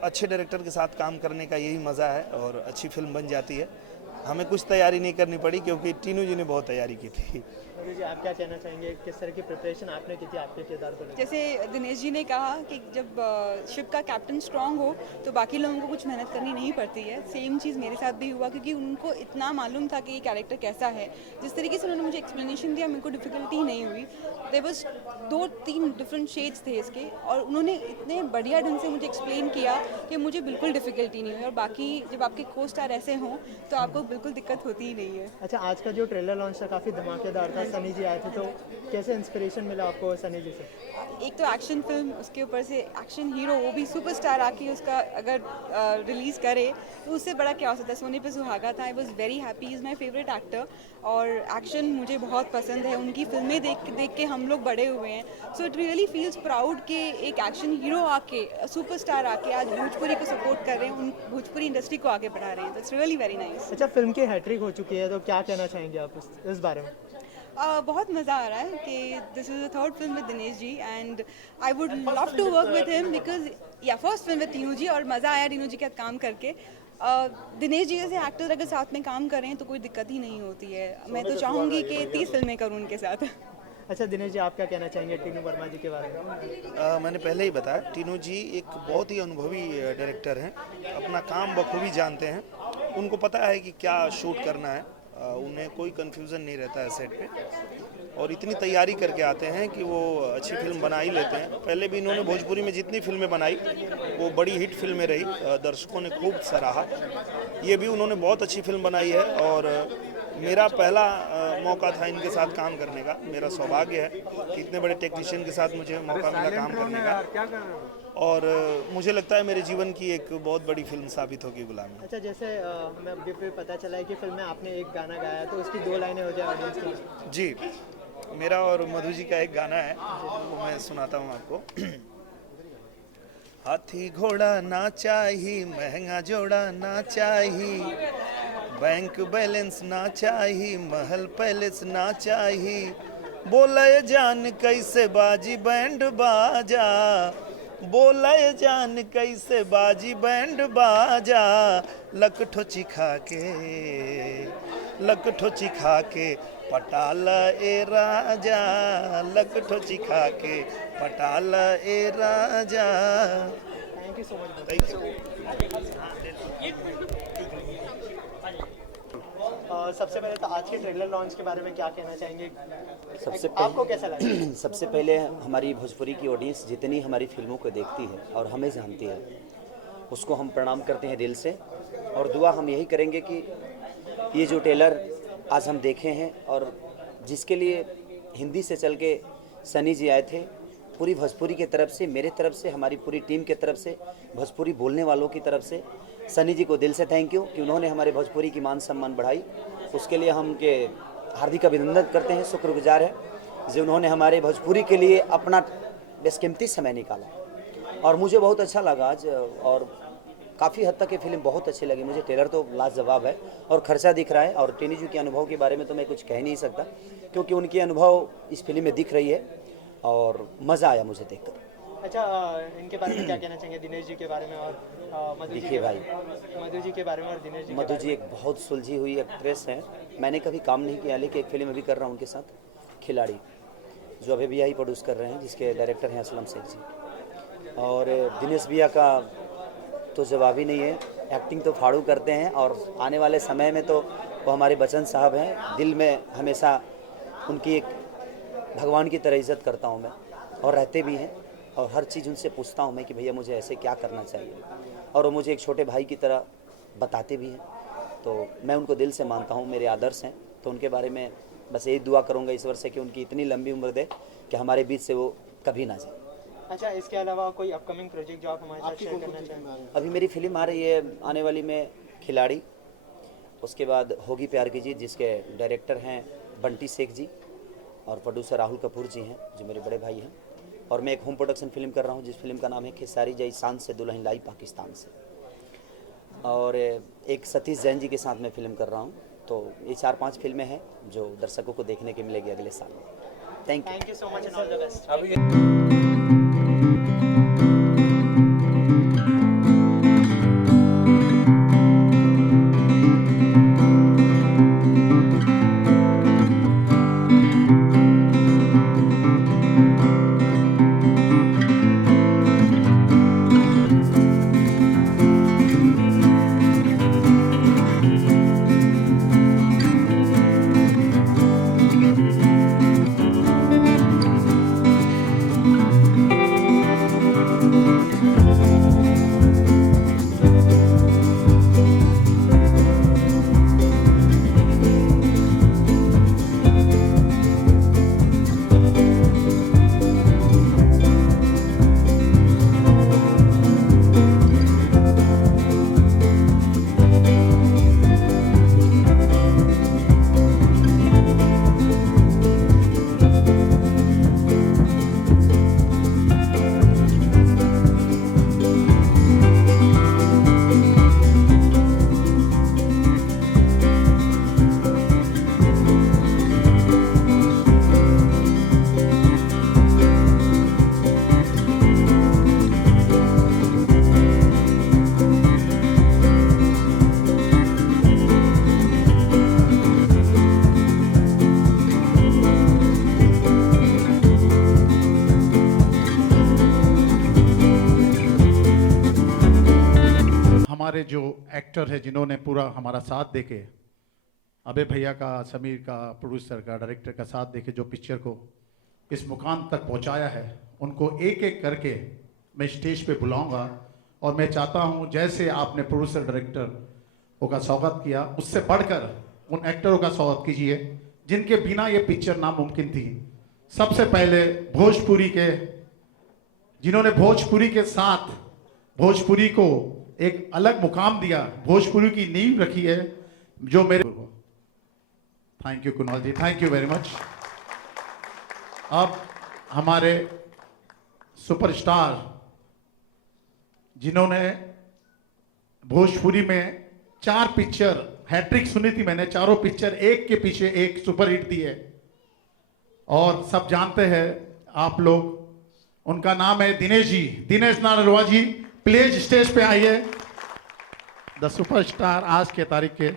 अच्छे डायरेक्टर के साथ काम करने का यही मज़ा है और अच्छी फिल्म बन जाती है। हमें कुछ तैयारी नहीं करनी पड़ी क्योंकि टीनू जी ने बहुत तैयारी की थी। मधु जी, आप क्या कहना चाहेंगे, किस तरह की प्रिपरेशन आपने की थी आपके किरदार को लेकर? जैसे दिनेश जी ने कहा कि जब शिप का कैप्टन स्ट्रांग हो तो बाकी लोगों को कुछ मेहनत करनी नहीं पड़ती है। सेम चीज़ मेरे साथ भी हुआ, क्योंकि उनको इतना मालूम था कि ये कैरेक्टर कैसा है। जिस तरीके से उन्होंने मुझे एक्सप्लेनेशन दिया, मेरे को डिफ़िकल्टी नहीं हुई। देयर वाज 2-3 डिफरेंट शेड्स थे इसके, और उन्होंने इतने बढ़िया ढंग से मुझे एक्सप्लेन किया कि मुझे बिल्कुल डिफ़िकल्टी नहीं हुई। और बाकी जब आपके को स्टार ऐसे हों तो आपको बिल्कुल दिक्कत होती ही नहीं है। अच्छा, आज का जो ट्रेलर लॉन्च था काफ़ी धमाकेदार था, सनी जी आए थे, तो कैसे इंस्पिरेशन मिला आपको सनी जी से? एक तो एक्शन फिल्म, उसके ऊपर से एक्शन हीरो, वो भी सुपरस्टार आके उसका अगर रिलीज़ करे तो उससे बड़ा क्या हो सकता है। सोने पे सुहागा था। I was very happy. Is my favourite actor और एक्शन मुझे बहुत पसंद है। उनकी फिल्में देख के हम लोग बड़े हुए हैं। So it really feels proud कि एक एक्शन हीरो आके, सुपरस्टार आके आज भोजपुरी को सपोर्ट कर रहे हैं, उन भोजपुरी इंडस्ट्री को आगे बढ़ा रहे हैं। It's really very nice. अच्छा, फिल्म की हैट्रिक हो चुकी है, तो क्या कहना चाहेंगे आप इस बारे में? बहुत मज़ा आ रहा है कि this is the third film with Dinesh ji and I would love to work with him because yeah first film with Tinu ji, और मज़ा आया तीनू जी के साथ काम करके। दिनेश जी जैसे एक्टर अगर साथ में काम करें तो कोई दिक्कत ही नहीं होती है। मैं तो चाहूँगी कि 30 फिल्में करूँ उनके साथ। अच्छा दिनेश जी, आप क्या कहना चाहेंगे टीनू वर्मा जी के बारे में? मैंने पहले ही बताया, टीनू जी एक बहुत ही अनुभवी डायरेक्टर हैं, अपना काम बखूबी जानते हैं। उनको पता है कि क्या शूट करना है, उन्हें कोई कन्फ्यूज़न नहीं रहता है सेट पे, और इतनी तैयारी करके आते हैं कि वो अच्छी फिल्म बना ही लेते हैं। पहले भी इन्होंने भोजपुरी में जितनी फिल्में बनाई वो बड़ी हिट फिल्में रही, दर्शकों ने खूब सराहा। ये भी उन्होंने बहुत अच्छी फिल्म बनाई है और मेरा पहला मौका था इनके साथ काम करने का। मेरा सौभाग्य है कि इतने बड़े टेक्नीशियन के साथ मुझे मौका मिला काम करने का, और मुझे लगता है मेरे जीवन की एक बहुत बड़ी फिल्म साबित होगी गुलामी। अच्छा, जैसे हमें अभी फिर पता चला है कि फिल्म में आपने एक गाना गाया है, तो उसकी 2 लाइनें हो जाए ऑडियंस के लिए। जी, मेरा और मधु जी का एक गाना है, वो मैं सुनाता हूँ आपको। हाथी घोड़ा ना चाहिए, महंगा जोड़ा ना चाहिए, बैंक बैलेंस ना चाहिए, महल पैलेस ना चाहिए, बोले जान कैसे बाजी बैंड बाजा, बोले जान कैसे बाजी बैंड बाजा, लकठो चिखा के पटाला ए राजा, लकठो चिखा के पटाला ए राजा। Thank you so much. Thank you. सबसे पहले तो आज के ट्रेलर लॉन्च के बारे में क्या कहना चाहेंगे? आपको कैसा लगा? सबसे पहले हमारी भोजपुरी की ऑडियंस जितनी हमारी फिल्मों को देखती है और हमें जानती है, उसको हम प्रणाम करते हैं दिल से, और दुआ हम यही करेंगे कि ये जो ट्रेलर आज हम देखे हैं और जिसके लिए हिंदी से चल के सनी जी आए थे, पूरी भोजपुरी की तरफ से, मेरे तरफ से, हमारी पूरी टीम की तरफ से, भोजपुरी बोलने वालों की तरफ से सनी जी को दिल से थैंक यू कि उन्होंने हमारे भोजपुरी की मान सम्मान बढ़ाई। उसके लिए हम के हार्दिक अभिनंदन करते हैं, शुक्रगुजार है जो उन्होंने हमारे भोजपुरी के लिए अपना बेशकीमती समय निकाला। और मुझे बहुत अच्छा लगा आज, और काफ़ी हद तक ये फिल्म बहुत अच्छी लगी मुझे। ट्रेलर तो लाजवाब है और खर्चा दिख रहा है, और टीनू जी के अनुभव के बारे में तो मैं कुछ कह नहीं सकता क्योंकि उनके अनुभव इस फिल्म में दिख रही है और मज़ा आया मुझे देखकर। अच्छा, इनके बारे में क्या कहना चाहेंगे, दिनेश जी के बारे में और मधु जी देखिए भाई, मधु जी के बारे में और दिनेश जी? मधु जी एक बहुत सुलझी हुई एक्ट्रेस हैं। मैंने कभी काम नहीं किया, लेकिन एक फिल्म अभी कर रहा हूँ उनके साथ, खिलाड़ी, जो अभी भी यही प्रोड्यूस कर रहे हैं, जिसके डायरेक्टर हैं असलम शेख जी। और दिनेश भैया का तो जवाब ही नहीं है, एक्टिंग तो फाड़ू करते हैं, और आने वाले समय में तो वो हमारे बच्चन साहब हैं। दिल में हमेशा उनकी एक भगवान की तरह इज़्ज़त करता हूँ मैं, और रहते भी हैं, और हर चीज़ उनसे पूछता हूँ मैं कि भैया मुझे ऐसे क्या करना चाहिए, और वो मुझे एक छोटे भाई की तरह बताते भी हैं। तो मैं उनको दिल से मानता हूँ, मेरे आदर्श हैं। तो उनके बारे में बस यही दुआ करूँगा ईश्वर से कि उनकी इतनी लंबी उम्र दे कि हमारे बीच से वो कभी ना जाए। अच्छा, इसके अलावा कोई अपकमिंग प्रोजेक्ट जो आप हमारे साथ शेयर करना चाहेंगे? अभी मेरी फिल्म आ रही है आने वाली में खिलाड़ी, उसके बाद होगी प्यार की जीत जिसके डायरेक्टर हैं बंटी शेख जी और प्रोड्यूसर राहुल कपूर जी हैं जो मेरे बड़े भाई हैं। और मैं एक होम प्रोडक्शन फिल्म कर रहा हूँ जिस फिल्म का नाम है खेसारी जय शान से दुल्हन लाई पाकिस्तान से, और एक सतीश जैन जी के साथ मैं फिल्म कर रहा हूँ। तो ये 4-5 फिल्में हैं जो दर्शकों को देखने के मिलेगी अगले साल में। Thank you so much and all the best. हमारे जो एक्टर है जिन्होंने पूरा हमारा साथ देके, अबे भैया का, समीर का, प्रोड्यूसर का, डायरेक्टर का साथ देके जो पिक्चर को इस मुकाम तक पहुंचाया है, उनको एक एक करके मैं स्टेज पे बुलाऊंगा। और मैं चाहता हूं जैसे आपने प्रोड्यूसर डायरेक्टर का स्वागत किया, उससे बढ़कर उन एक्टरों का स्वागत कीजिए जिनके बिना ये पिक्चर नामुमकिन थी। सबसे पहले भोजपुरी के, जिन्होंने भोजपुरी के साथ भोजपुरी को एक अलग मुकाम दिया, भोजपुरी की नींव रखी है, जो मेरे, thank you Kunal ji, thank you very much. अब हमारे सुपरस्टार जिन्होंने भोजपुरी में 4 पिक्चर, हैट्रिक सुनी थी मैंने, चारों पिक्चर एक के पीछे एक सुपरहिट दी है और सब जानते हैं आप लोग, उनका नाम है दिनेश जी, दिनेश नारलवा जी। प्लीज स्टेज पे आइए, द सुपरस्टार आज के तारीख के।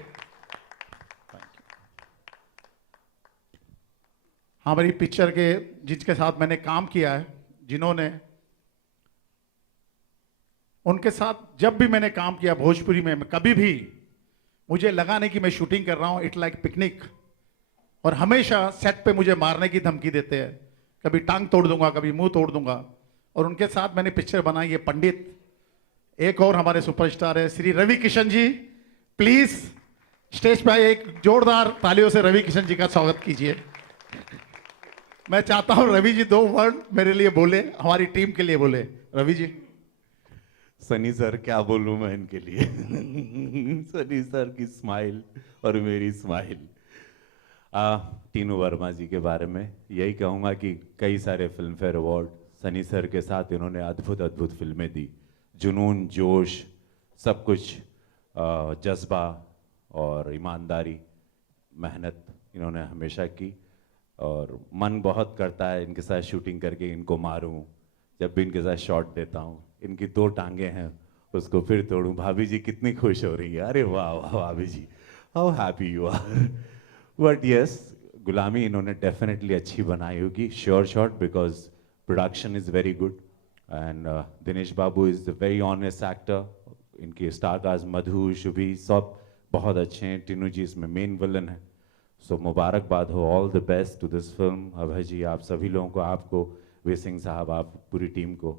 हमारी पिक्चर के जिनके साथ मैंने काम किया है, जिन्होंने, उनके साथ जब भी मैंने काम किया भोजपुरी में, कभी भी मुझे लगा नहीं कि मैं शूटिंग कर रहा हूं, इट लाइक पिकनिक। और हमेशा सेट पे मुझे मारने की धमकी देते हैं, कभी टांग तोड़ दूंगा, कभी मुंह तोड़ दूंगा। और उनके साथ मैंने पिक्चर बनाई है पंडित। एक और हमारे सुपरस्टार है श्री रवि किशन जी, प्लीज स्टेज पे आइए, एक जोरदार तालियों से रवि किशन जी का स्वागत कीजिए। मैं चाहता हूं रवि जी 2 वर्ड मेरे लिए बोले, हमारी टीम के लिए बोले। रवि जी। सनी सर क्या बोलूं मैं इनके लिए सनी सर की स्माइल और मेरी स्माइल। टीनू वर्मा जी के बारे में यही कहूँगा कि कई सारे film fair award Sunny sir के साथ इन्होंने अद्भुत अद्भुत फिल्में दी, जुनून, जोश, सब कुछ, जज्बा और ईमानदारी, मेहनत इन्होंने हमेशा की। और मन बहुत करता है इनके साथ शूटिंग करके इनको मारूं, जब भी इनके साथ शॉट देता हूं, इनकी 2 टांगे हैं उसको फिर तोड़ूं। भाभी जी कितनी खुश हो रही है, अरे वाह वाह भाभी जी, how happy you are. But yes, Gulami इन्होंने डेफिनेटली अच्छी बनाई होगी, sure shot, because production is very good and Dinesh Babu is the very honest actor. इनके स्टार कास्ट मधु, शुभी सब बहुत अच्छे हैं। टीनू जी इसमें मेन विलन है। सो मुबारकबाद हो, all the best to this film. Abhay ji, आप सभी लोगों को, आपको, वी सिंह साहब, आप पूरी टीम को,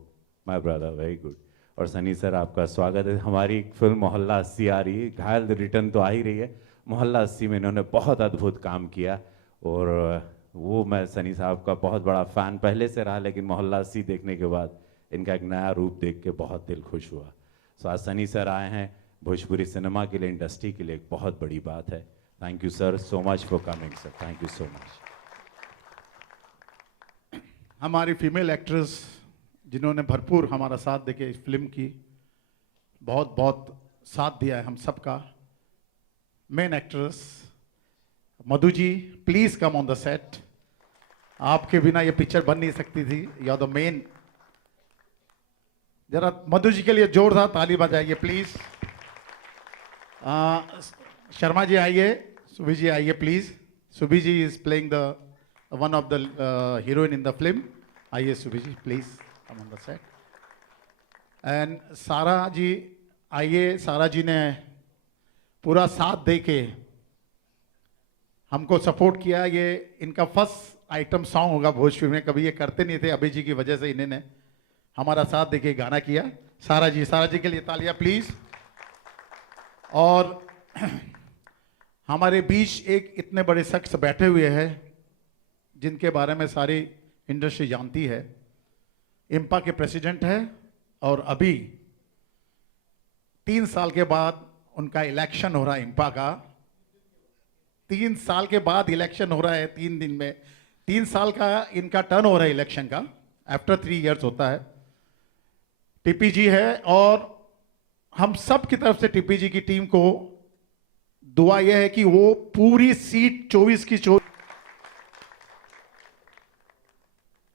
माय ब्रदर, वेरी गुड। और सनी सर आपका स्वागत है। हमारी फिल्म मोहल्ला 80 आ रही है, घायल रिटर्न तो आ ही रही है। मोहल्ला 80 में इन्होंने बहुत अद्भुत काम किया और वो मैं सनी साहब का बहुत बड़ा फ़ैन पहले से रहा, लेकिन मोहल्ला सी देखने के बाद इनका एक नया रूप देख के बहुत दिल खुश हुआ। सो आज सनी सर आए हैं भोजपुरी सिनेमा के लिए, इंडस्ट्री के लिए एक बहुत बड़ी बात है। Thank you sir so much for coming sir, thank you so much. हमारी फीमेल एक्ट्रेस जिन्होंने भरपूर हमारा साथ देके इस फिल्म की बहुत बहुत साथ दिया है हम सबका। Main actress Madhu ji, please come on the set. आपके बिना ये पिक्चर बन नहीं सकती थी, यू आर द मेन। जरा मधु जी के लिए जोरदार ताली बजाइए प्लीज। शर्मा जी आइए, सुबी जी आइए please. Subi ji is playing the one of the heroine in the film. आइए Subi ji please come on the set. And Sara ji आइए। सारा जी ने पूरा साथ दे के हमको सपोर्ट किया। ये इनका फर्स्ट आइटम सॉन्ग होगा भोजपुरी में, कभी ये करते नहीं थे। अभी जी की वजह से इन्होंने हमारा साथ देके गाना किया। सारा जी के लिए तालियां प्लीज। और हमारे बीच एक इतने बड़े शख्स बैठे हुए हैं जिनके बारे में सारी इंडस्ट्री जानती है। इम्पा के प्रेसिडेंट है और अभी 3 साल के बाद उनका इलेक्शन हो रहा है। इम्पा का 3 साल के बाद इलेक्शन हो रहा है, 3 दिन में। 3 साल का इनका टर्न हो रहा है इलेक्शन का, आफ्टर 3 इयर्स होता है। टीपी जी है और हम सब की तरफ से टीपी जी की टीम को दुआ यह है कि वो पूरी सीट 24 की 24।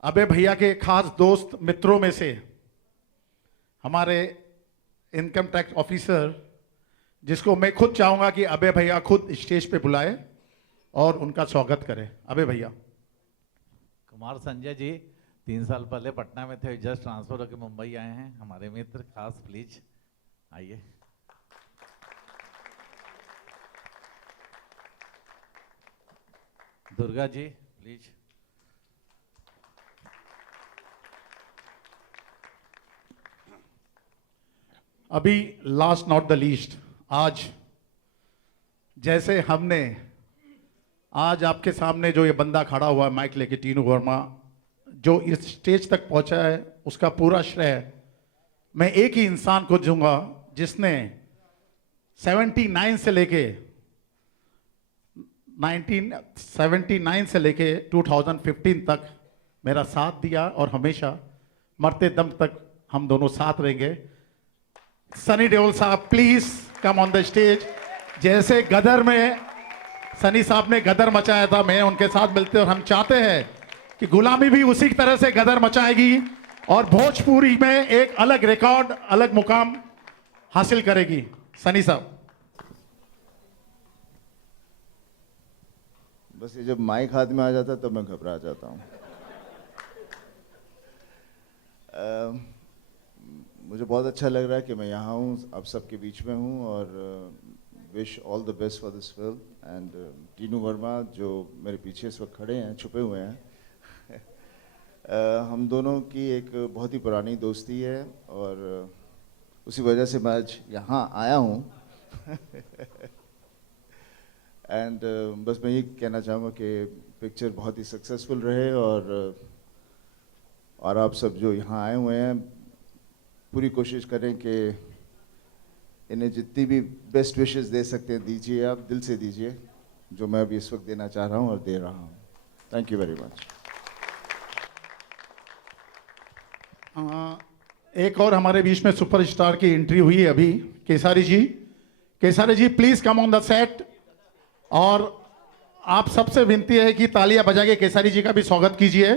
अबे भैया के खास दोस्त मित्रों में से हमारे इनकम टैक्स ऑफिसर, जिसको मैं खुद चाहूंगा कि अबे भैया खुद स्टेज पे बुलाए और उनका स्वागत करें। अबे भैया। कुमार संजय जी 3 साल पहले पटना में थे, जस्ट ट्रांसफर होकर मुंबई आए हैं। हमारे मित्र खास, प्लीज आइए। दुर्गा जी प्लीज। अभी लास्ट नॉट द लीस्ट, आज जैसे हमने आज आपके सामने जो ये बंदा खड़ा हुआ है माइक लेके, टीनू वर्मा, जो इस स्टेज तक पहुंचा है, उसका पूरा श्रेय मैं एक ही इंसान को दूंगा जिसने 79 से लेके 1979 से लेके 2015 तक मेरा साथ दिया और हमेशा मरते दम तक हम दोनों साथ रहेंगे। सनी देओल साहब please come on the stage. जैसे गदर में सनी साहब ने गदर मचाया था, मैं उनके साथ मिलते, और हम चाहते हैं कि गुलामी भी उसी तरह से गदर मचाएगी और भोजपुरी में एक अलग रिकॉर्ड, अलग मुकाम हासिल करेगी। सनी साहब। बस ये जब माइक हाथ में आ जाता है तो मैं घबरा जाता हूँ। मुझे बहुत अच्छा लग रहा है कि मैं यहाँ हूँ, आप सबके बीच में हूँ, और wish all the best for this film. And Tinu Verma जो मेरे पीछे इस वक्त खड़े हैं, छुपे हुए हैं, हम दोनों की एक बहुत ही पुरानी दोस्ती है और उसी वजह से मैं आज यहाँ आया हूँ। एंड बस मैं ये कहना चाहूँगा कि पिक्चर बहुत ही सक्सेसफुल रहे, और आप सब जो यहाँ आए हुए हैं पूरी कोशिश करें कि इन्हें जितनी भी बेस्ट विशेस दे सकते हैं दीजिए, आप दिल से दीजिए, जो मैं अभी इस वक्त देना चाह रहा हूँ और दे रहा हूँ। Thank you very much. एक और हमारे बीच में सुपरस्टार की एंट्री हुई है अभी, Kesari ji. Kesari ji please come on the set. और आप सबसे विनती है कि तालियां बजा के केसारी जी का भी स्वागत कीजिए।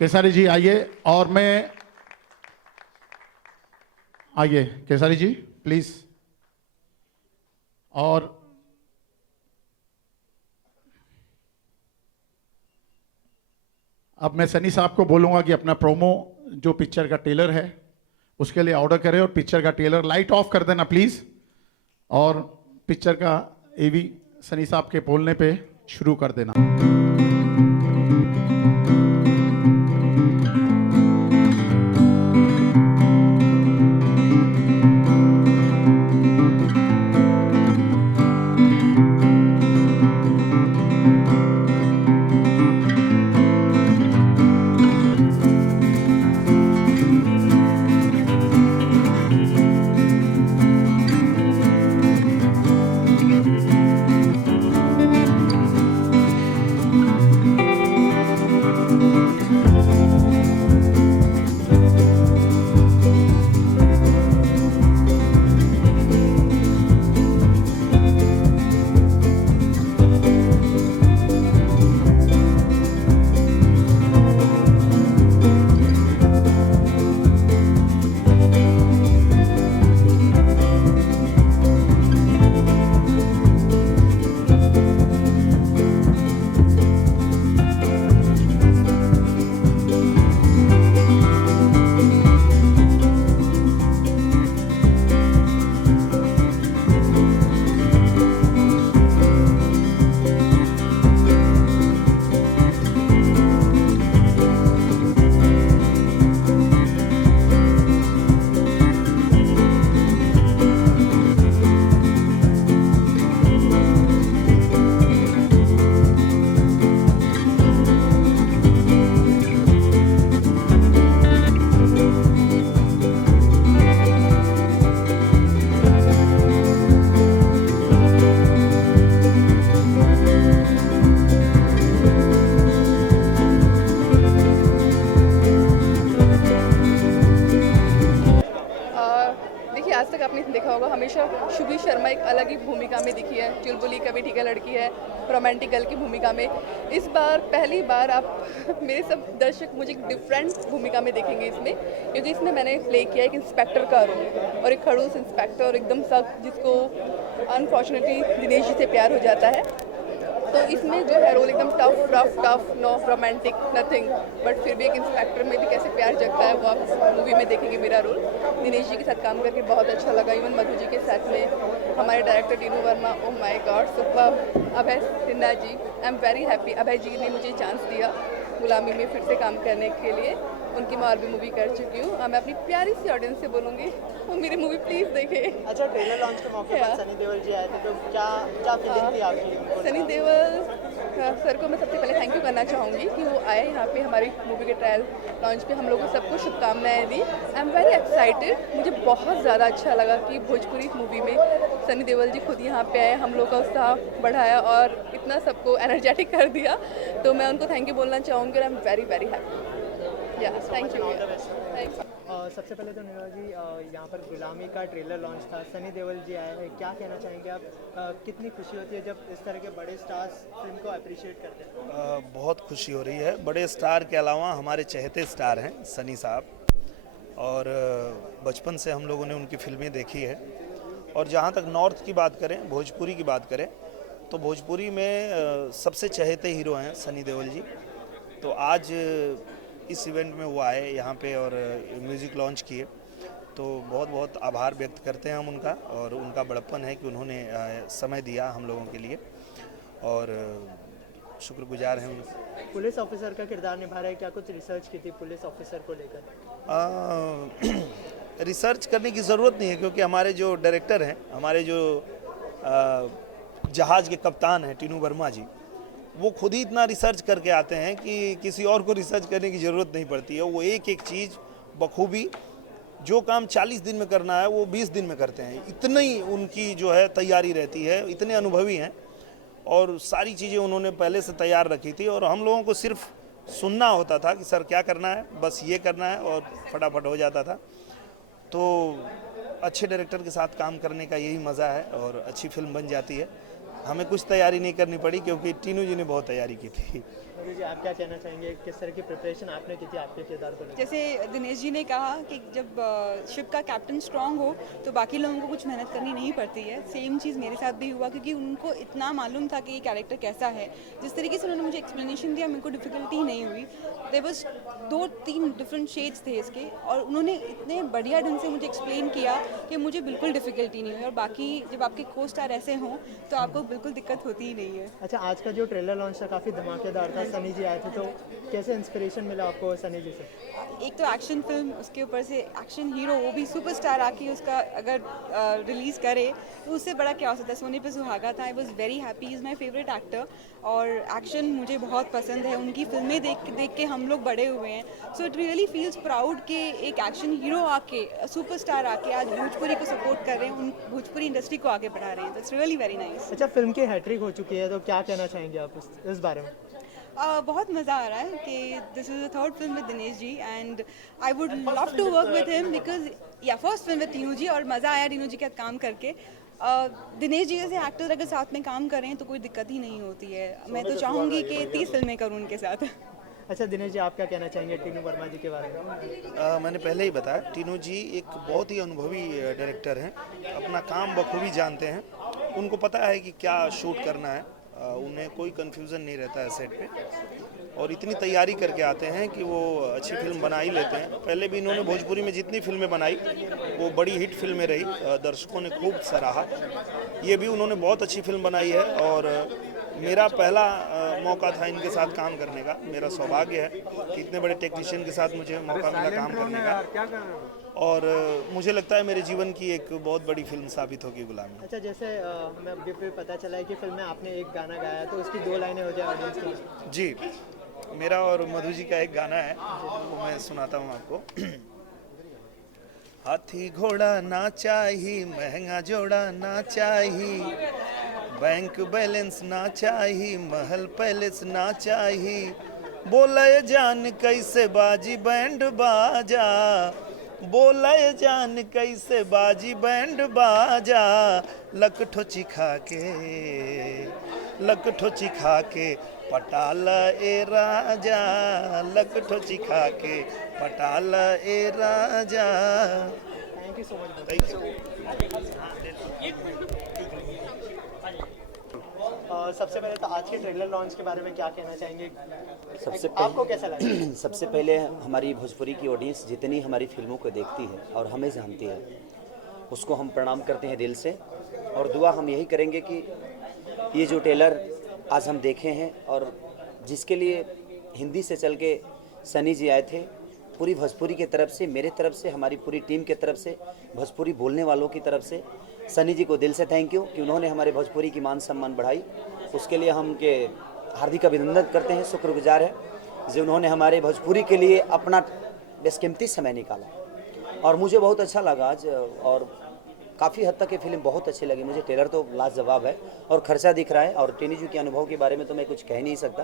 केसारी जी आइए, और मैं आइए केसारी जी प्लीज। और अब मैं सनी साहब को बोलूंगा कि अपना प्रोमो जो पिक्चर का ट्रेलर है उसके लिए ऑर्डर करें, और पिक्चर का ट्रेलर लाइट ऑफ कर देना प्लीज, और पिक्चर का एवी सनी साहब के बोलने पे शुरू कर देना। शुभी शर्मा एक अलग ही भूमिका में दिखी है। चुलबुली कभी ठीक है लड़की है, रोमांटिक गर्ल की भूमिका में। इस बार पहली बार आप मेरे सब दर्शक मुझे एक डिफरेंट भूमिका में देखेंगे इसमें, क्योंकि इसमें मैंने प्ले किया एक इंस्पेक्टर का रोल और एक खड़ूस इंस्पेक्टर और एकदम सख्त, जिसको अनफॉर्चुनेटली दिनेश जी से प्यार हो जाता है। तो इसमें जो है रोल एकदम tough no romantic nothing, but फिर भी एक इंस्पेक्टर में भी कैसे प्यार जगता है वो आप मूवी में देखेंगे मेरा रोल। दिनेश जी के साथ काम करके बहुत अच्छा लगा, इवन मधु जी के साथ में हमारे director Tinu Verma, oh my god super. Abhay Sinha ji, I am very happy, Abhay ji ने मुझे चांस दिया गुलामी में फिर से काम करने के लिए। उनकी मैं और भी मूवी कर चुकी हूँ। मैं अपनी प्यारी सी ऑडियंस से बोलूँगी वो मेरी मूवी प्लीज़ देखे। अच्छा, ट्रेलर लॉन्च के मौके पर सनी देओल जी आए थे, तो क्या फीलिंग थी आपकी? सनी देओल सर को मैं सबसे पहले थैंक यू करना चाहूँगी कि वो आए यहाँ पे हमारी मूवी के ट्रायल लॉन्च पे, हम लोगों को सबको शुभकामनाएं दी। आई एम वेरी एक्साइटेड, मुझे बहुत ज़्यादा अच्छा लगा कि भोजपुरी मूवी में सनी देओल जी खुद यहाँ पे आए, हम लोग का उत्साह बढ़ाया और इतना सबको एनर्जेटिक कर दिया। तो मैं उनको थैंक यू बोलना चाहूँगी और आई एम वेरी वेरी हैप्पी। या थैंक यू। थैंक्स। सबसे पहले तो नेहा जी, यहाँ पर गुलामी का ट्रेलर लॉन्च था, सनी देओल जी आए हैं, क्या कहना चाहेंगे आप? कितनी खुशी होती है जब इस तरह के बड़े स्टार्स फिल्म को अप्रिशिएट करते हैं? बहुत खुशी हो रही है। बड़े स्टार के अलावा हमारे चहेते स्टार हैं सनी साहब, और बचपन से हम लोगों ने उनकी फिल्में देखी है। और जहाँ तक नॉर्थ की बात करें, भोजपुरी की बात करें, तो भोजपुरी में सबसे चहेते हीरो हैं सनी देओल जी। तो आज इस इवेंट में वो आए यहाँ पे और म्यूज़िक लॉन्च किए, तो बहुत बहुत आभार व्यक्त करते हैं हम उनका, और उनका बड़प्पन है कि उन्होंने समय दिया हम लोगों के लिए, और शुक्रगुजार हैं उनका। पुलिस ऑफिसर का किरदार निभा रहे हैं, क्या कुछ रिसर्च की थी पुलिस ऑफिसर को लेकर? रिसर्च करने की ज़रूरत नहीं है, क्योंकि हमारे जो डायरेक्टर हैं, हमारे जो जहाज़ के कप्तान हैं टीनू वर्मा जी, वो खुद ही इतना रिसर्च करके आते हैं कि किसी और को रिसर्च करने की ज़रूरत नहीं पड़ती है। वो एक एक चीज़ बखूबी, जो काम 40 दिन में करना है वो 20 दिन में करते हैं। इतनी उनकी जो है तैयारी रहती है, इतने अनुभवी हैं, और सारी चीज़ें उन्होंने पहले से तैयार रखी थी, और हम लोगों को सिर्फ सुनना होता था कि सर क्या करना है, बस ये करना है, और फटाफट हो जाता था। तो अच्छे डायरेक्टर के साथ काम करने का यही मज़ा है, और अच्छी फिल्म बन जाती है। हमें कुछ तैयारी नहीं करनी पड़ी, क्योंकि टीनू जी ने बहुत तैयारी की थी। जी, आप क्या कहना चाहेंगे, किस तरह की प्रिपरेशन आपने की थी आपके किरदार को? जैसे दिनेश जी ने कहा कि जब शिप का कैप्टन स्ट्रांग हो तो बाकी लोगों को कुछ मेहनत करनी नहीं पड़ती है। सेम चीज़ मेरे साथ भी हुआ, क्योंकि उनको इतना मालूम था कि ये कैरेक्टर कैसा है। जिस तरीके से उन्होंने मुझे एक्सप्लेनेशन दिया, मेरे को डिफ़िकल्टी ही नहीं हुई। देयर वाज 2-3 डिफरेंट शेड्स थे इसके, और उन्होंने इतने बढ़िया ढंग से मुझे एक्सप्लेन किया कि मुझे बिल्कुल डिफ़िकल्टी नहीं हुई। और बाकी जब आपके को स्टार ऐसे हों तो आपको बिल्कुल दिक्कत होती ही नहीं है। अच्छा, आज का जो ट्रेलर लॉन्च था काफ़ी धमाकेदार था, सनी जी आए थे, तो कैसे इंस्पिरेशन मिला आपको सनी जी से? एक तो एक्शन फिल्म, उसके ऊपर से एक्शन हीरो, वो भी सुपरस्टार आके उसका अगर रिलीज़ करे तो उससे बड़ा क्या हो सकता है। सोने पे सुहागा था। I was very happy, is my favourite actor, और एक्शन मुझे बहुत पसंद है। उनकी फिल्में देख के हम लोग बड़े हुए हैं। So it really feels proud कि एक एक्शन हीरो आके, सुपरस्टार आके आज भोजपुरी को सपोर्ट कर रहे हैं, उन भोजपुरी इंडस्ट्री को आगे बढ़ा रहे हैं। It's really very nice. अच्छा, फिल्म की हैट्रिक हो चुकी है, तो क्या कहना चाहेंगे आप इस बारे में? बहुत मज़ा आ रहा है कि this is the third film with Dinesh ji, and I would love to work with him, because yeah first film with Tinu ji, और मज़ा आया तीनू जी के साथ काम करके। दिनेश जी जैसे एक्टर अगर साथ में काम करें तो कोई दिक्कत ही नहीं होती है। मैं तो चाहूँगी कि 30 फिल्में करूँ उनके साथ। अच्छा दिनेश जी, आप क्या कहना चाहेंगे टीनू वर्मा जी के बारे में? मैंने पहले ही बताया, टीनू जी एक बहुत ही अनुभवी डायरेक्टर हैं, अपना काम बखूबी जानते हैं, उनको पता है कि क्या शूट करना है, उन्हें कोई कन्फ्यूज़न नहीं रहता है सेट पे, और इतनी तैयारी करके आते हैं कि वो अच्छी फिल्म बना ही लेते हैं। पहले भी इन्होंने भोजपुरी में जितनी फिल्में बनाई वो बड़ी हिट फिल्में रही, दर्शकों ने खूब सराहा। ये भी उन्होंने बहुत अच्छी फिल्म बनाई है, और मेरा पहला मौका था इनके साथ काम करने का। मेरा सौभाग्य है कि इतने बड़े टेक्नीशियन के साथ मुझे मौका मिला काम करने का, और मुझे लगता है मेरे जीवन की एक बहुत बड़ी फिल्म साबित होगी गुलामी। अच्छा, जैसे हमें अभी भी पता चला है कि फिल्म में आपने एक गाना गाया, तो उसकी 2 लाइनें हो जाए ऑडियंस की। जी, मेरा और मधु जी का एक गाना है, वो मैं सुनाता हूँ आपको। हाथी घोड़ा ना चाहिए, महंगा जोड़ा ना चाहिए, बैंक बैलेंस ना चाहिए, महल पैलेस ना चाहिए, बोले जान कैसे बाजी बैंड बाजा, बोले जान कैसे बाजी बैंड बाजा, लकठो चिखा के पटाल ए राजा, लकठो चिखा के पटाल ए राजा। Thank you so much. Thank you. सबसे पहले तो आज के ट्रेलर लॉन्च के बारे में क्या कहना चाहेंगे? सबसे आपको कैसा लगा? सबसे पहले हमारी भोजपुरी की ऑडियंस जितनी हमारी फिल्मों को देखती है और हमें जानती है, उसको हम प्रणाम करते हैं दिल से। और दुआ हम यही करेंगे कि ये जो ट्रेलर आज हम देखे हैं और जिसके लिए हिंदी से चल के सनी जी आए थे, पूरी भोजपुरी की तरफ से, मेरे तरफ से, हमारी पूरी टीम की तरफ से, भोजपुरी बोलने वालों की तरफ से सनी जी को दिल से थैंक यू कि उन्होंने हमारे भोजपुरी की मान सम्मान बढ़ाई। उसके लिए हम के हार्दिक अभिनंदन करते हैं, शुक्रगुजार है जो उन्होंने हमारे भोजपुरी के लिए अपना बेशकीमती समय निकाला। और मुझे बहुत अच्छा लगा आज, और काफ़ी हद तक ये फिल्म बहुत अच्छी लगी मुझे। ट्रेलर तो लाजवाब है और खर्चा दिख रहा है। और टेनी जी के अनुभव के बारे में तो मैं कुछ कह नहीं सकता,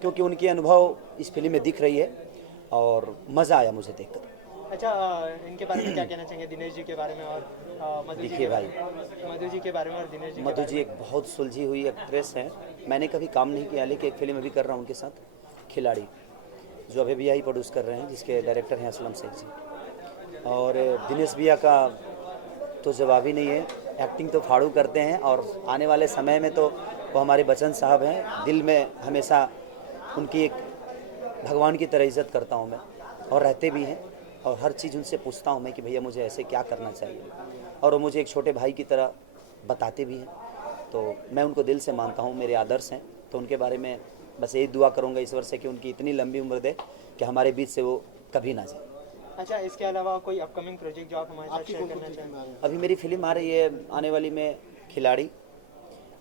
क्योंकि उनके अनुभव इस फिल्म में दिख रही है और मज़ा आया मुझे देखकर। अच्छा, इनके बारे में क्या कहना चाहेंगे? दिनेश जी के बारे में और मधु जी देखिए भाई, मधु जी के बारे में और दिनेश जी के मधु बारे जी एक बहुत सुलझी हुई एक्ट्रेस हैं। मैंने कभी काम नहीं किया, लेकिन एक फिल्म अभी कर रहा हूँ उनके साथ, खिलाड़ी, जो अभी भैया ही प्रोड्यूस कर रहे हैं, जिसके डायरेक्टर हैं असलम शेख जी। और दिनेश भैया का तो जवाब ही नहीं है, एक्टिंग तो फाड़ू करते हैं। और आने वाले समय में तो वो हमारे बच्चन साहब हैं, दिल में हमेशा उनकी एक भगवान की तरह इज़्ज़त करता हूँ मैं, और रहते भी हैं। और हर चीज़ उनसे पूछता हूँ मैं कि भैया मुझे ऐसे क्या करना चाहिए, और वो मुझे एक छोटे भाई की तरह बताते भी हैं। तो मैं उनको दिल से मानता हूँ, मेरे आदर्श हैं। तो उनके बारे में बस यही दुआ करूँगा ईश्वर से कि उनकी इतनी लंबी उम्र दे कि हमारे बीच से वो कभी ना जाए। अच्छा, इसके अलावा कोई अपकमिंग प्रोजेक्ट जो आप हमारे साथ शेयर करना चाहेंगे? अभी मेरी फिल्म आ रही है आने वाली में, खिलाड़ी।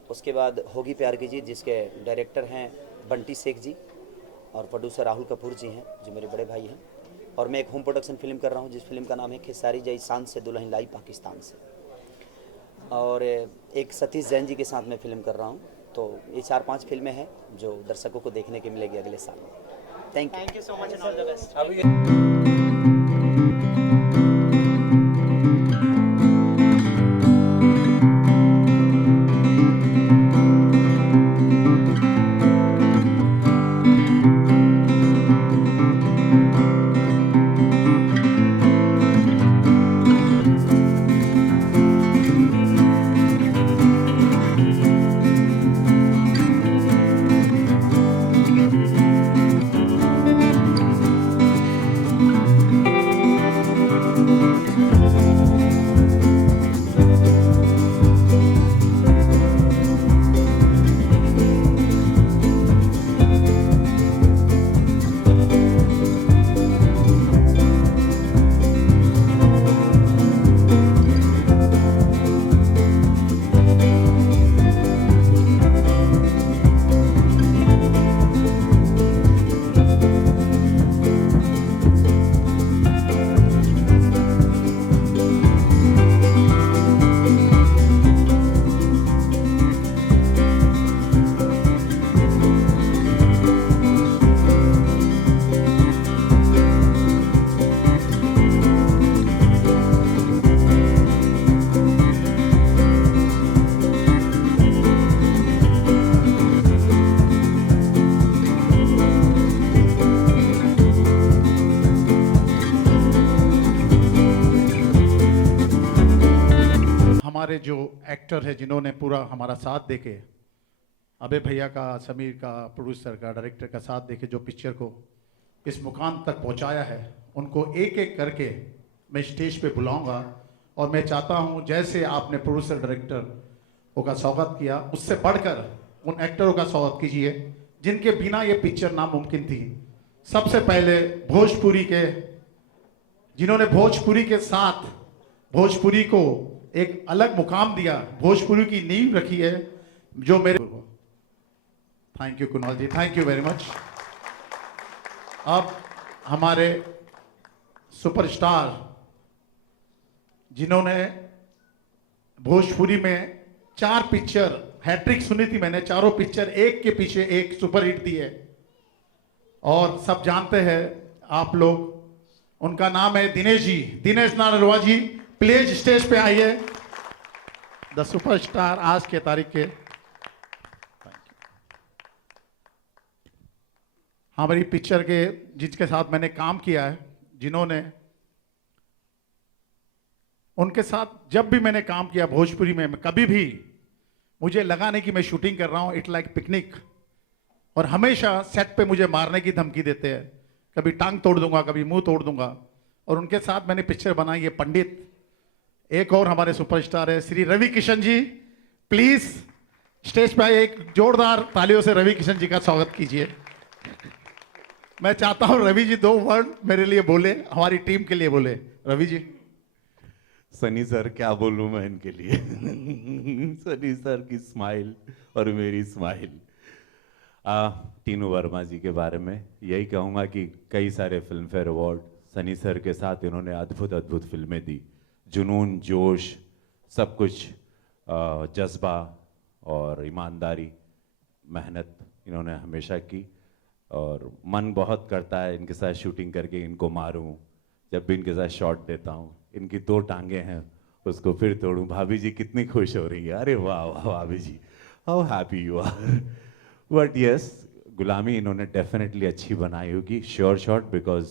उसके बाद होगी प्यार की जीत, जिसके डायरेक्टर हैं बंटी शेख जी और प्रोड्यूसर राहुल कपूर जी हैं, जो मेरे बड़े भाई हैं। और मैं एक होम प्रोडक्शन फिल्म कर रहा हूँ, जिस फिल्म का नाम है खेसारी जय शान से दुल्हन लाई पाकिस्तान से। और एक सतीश जैन जी के साथ मैं फिल्म कर रहा हूँ। तो ये 4-5 फिल्में हैं जो दर्शकों को देखने के मिलेगी अगले साल में। Thank you so much and all the best. हमारे जो एक्टर है जिन्होंने पूरा हमारा साथ देके, अबे भैया का, समीर का, प्रोड्यूसर का, डायरेक्टर का साथ देके जो पिक्चर को इस मुकाम तक पहुंचाया है, उनको एक एक करके मैं स्टेज पे बुलाऊंगा। और मैं चाहता हूं जैसे आपने प्रोड्यूसर डायरेक्टर का स्वागत किया, उससे बढ़कर उन एक्टरों का स्वागत कीजिए जिनके बिना ये पिक्चर नामुमकिन थी। सबसे पहले भोजपुरी के, जिन्होंने भोजपुरी के साथ भोजपुरी को एक अलग मुकाम दिया, भोजपुरी की नींव रखी है, जो मेरे, thank you Kunal ji, thank you very much. अब हमारे सुपरस्टार जिन्होंने भोजपुरी में 4 पिक्चर, हैट्रिक सुनी थी मैंने, चारों पिक्चर एक के पीछे एक सुपरहिट दी है। और सब जानते हैं आप लोग उनका नाम है दिनेश जी, दिनेश नारलवा जी। प्लीज स्टेज पे आइए, द सुपरस्टार आज के तारीख के। हमारी पिक्चर के जिनके साथ मैंने काम किया है, जिन्होंने, उनके साथ जब भी मैंने काम किया भोजपुरी में, कभी भी मुझे लगा नहीं कि मैं शूटिंग कर रहा हूं। It like picnic. और हमेशा सेट पे मुझे मारने की धमकी देते हैं, कभी टांग तोड़ दूंगा, कभी मुंह तोड़ दूंगा। और उनके साथ मैंने पिक्चर बनाई है पंडित। एक और हमारे सुपरस्टार है श्री रवि किशन जी। प्लीज स्टेज पे आइए, एक जोरदार तालियों से रवि किशन जी का स्वागत कीजिए। मैं चाहता हूं रवि जी 2 वर्ड मेरे लिए बोले, हमारी टीम के लिए बोले। रवि जी। सनी सर क्या बोलूं मैं इनके लिए। सनी सर की स्माइल और मेरी स्माइल। टीनू वर्मा जी के बारे में यही कहूँगा कि कई सारे film fair award Sunny sir के साथ इन्होंने अद्भुत अद्भुत फिल्में दी। जुनून, जोश, सब कुछ, जज्बा और ईमानदारी, मेहनत इन्होंने हमेशा की। और मन बहुत करता है इनके साथ शूटिंग करके इनको मारूं। जब भी इनके साथ शॉट देता हूं, इनकी 2 टांगे हैं उसको फिर तोड़ूं। भाभी जी कितनी खुश हो रही है, अरे वाह वाह भाभी जी, how happy you are. But yes, Gulami इन्होंने डेफिनेटली अच्छी बनाई होगी, sure shot, because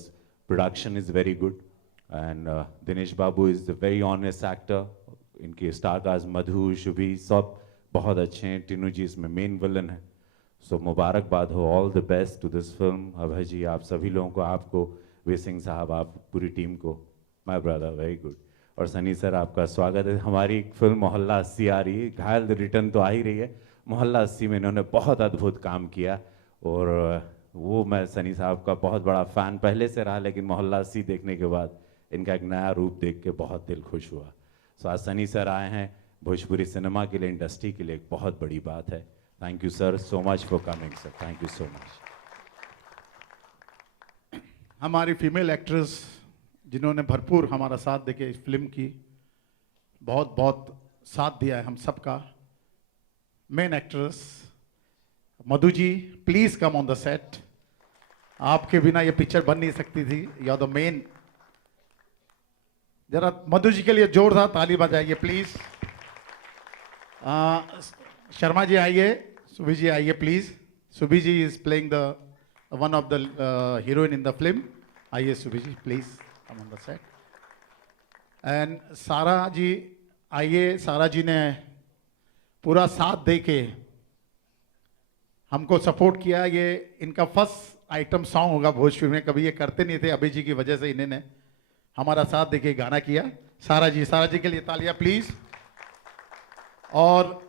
production is very good and Dinesh Babu is a very honest actor. इनके स्टार कास्ट मधु, शुभी सब बहुत अच्छे हैं। टीनू जी इसमें मेन विलन है। सो मुबारकबाद हो, all the best to this film. Abhay ji, आप सभी लोगों को, आपको, वी सिंह साहब, आप पूरी टीम को, माय ब्रदर, वेरी गुड। और सनी सर आपका स्वागत है। हमारी फिल्म मोहल्ला 80 आ रही है, घायल रिटर्न तो आ ही रही है। मोहल्ला 80 में इन्होंने बहुत अद्भुत काम किया और वो मैं सनी साहब का बहुत बड़ा फ़ैन पहले से रहा, लेकिन मोहल्ला 80 देखने के बाद इनका एक नया रूप देख के बहुत दिल खुश हुआ। सो आज सनी सर आए हैं भोजपुरी सिनेमा के लिए, इंडस्ट्री के लिए एक बहुत बड़ी बात है। Thank you sir so much for coming sir, thank you so much. हमारी फीमेल एक्ट्रेस जिन्होंने भरपूर हमारा साथ देके इस फिल्म की बहुत बहुत साथ दिया है हम सबका। Main actress Madhu ji, please come on the set. आपके बिना ये पिक्चर बन नहीं सकती थी, यू आर द मेन। जरा मधु जी के लिए जोरदार ताली बजाइए प्लीज। शर्मा जी आइए, सुभी जी आइए please. Subhi ji is playing the one of the heroine in the film. आइए Subhi ji, please come on the set. And Sara ji आइए। सारा जी ने पूरा साथ दे के हमको सपोर्ट किया। ये इनका फर्स्ट आइटम सॉन्ग होगा भोजपुरी में, कभी ये करते नहीं थे। अभी जी की वजह से इन्होंने हमारा साथ दे के गाना किया। सारा जी के लिए तालियां प्लीज। और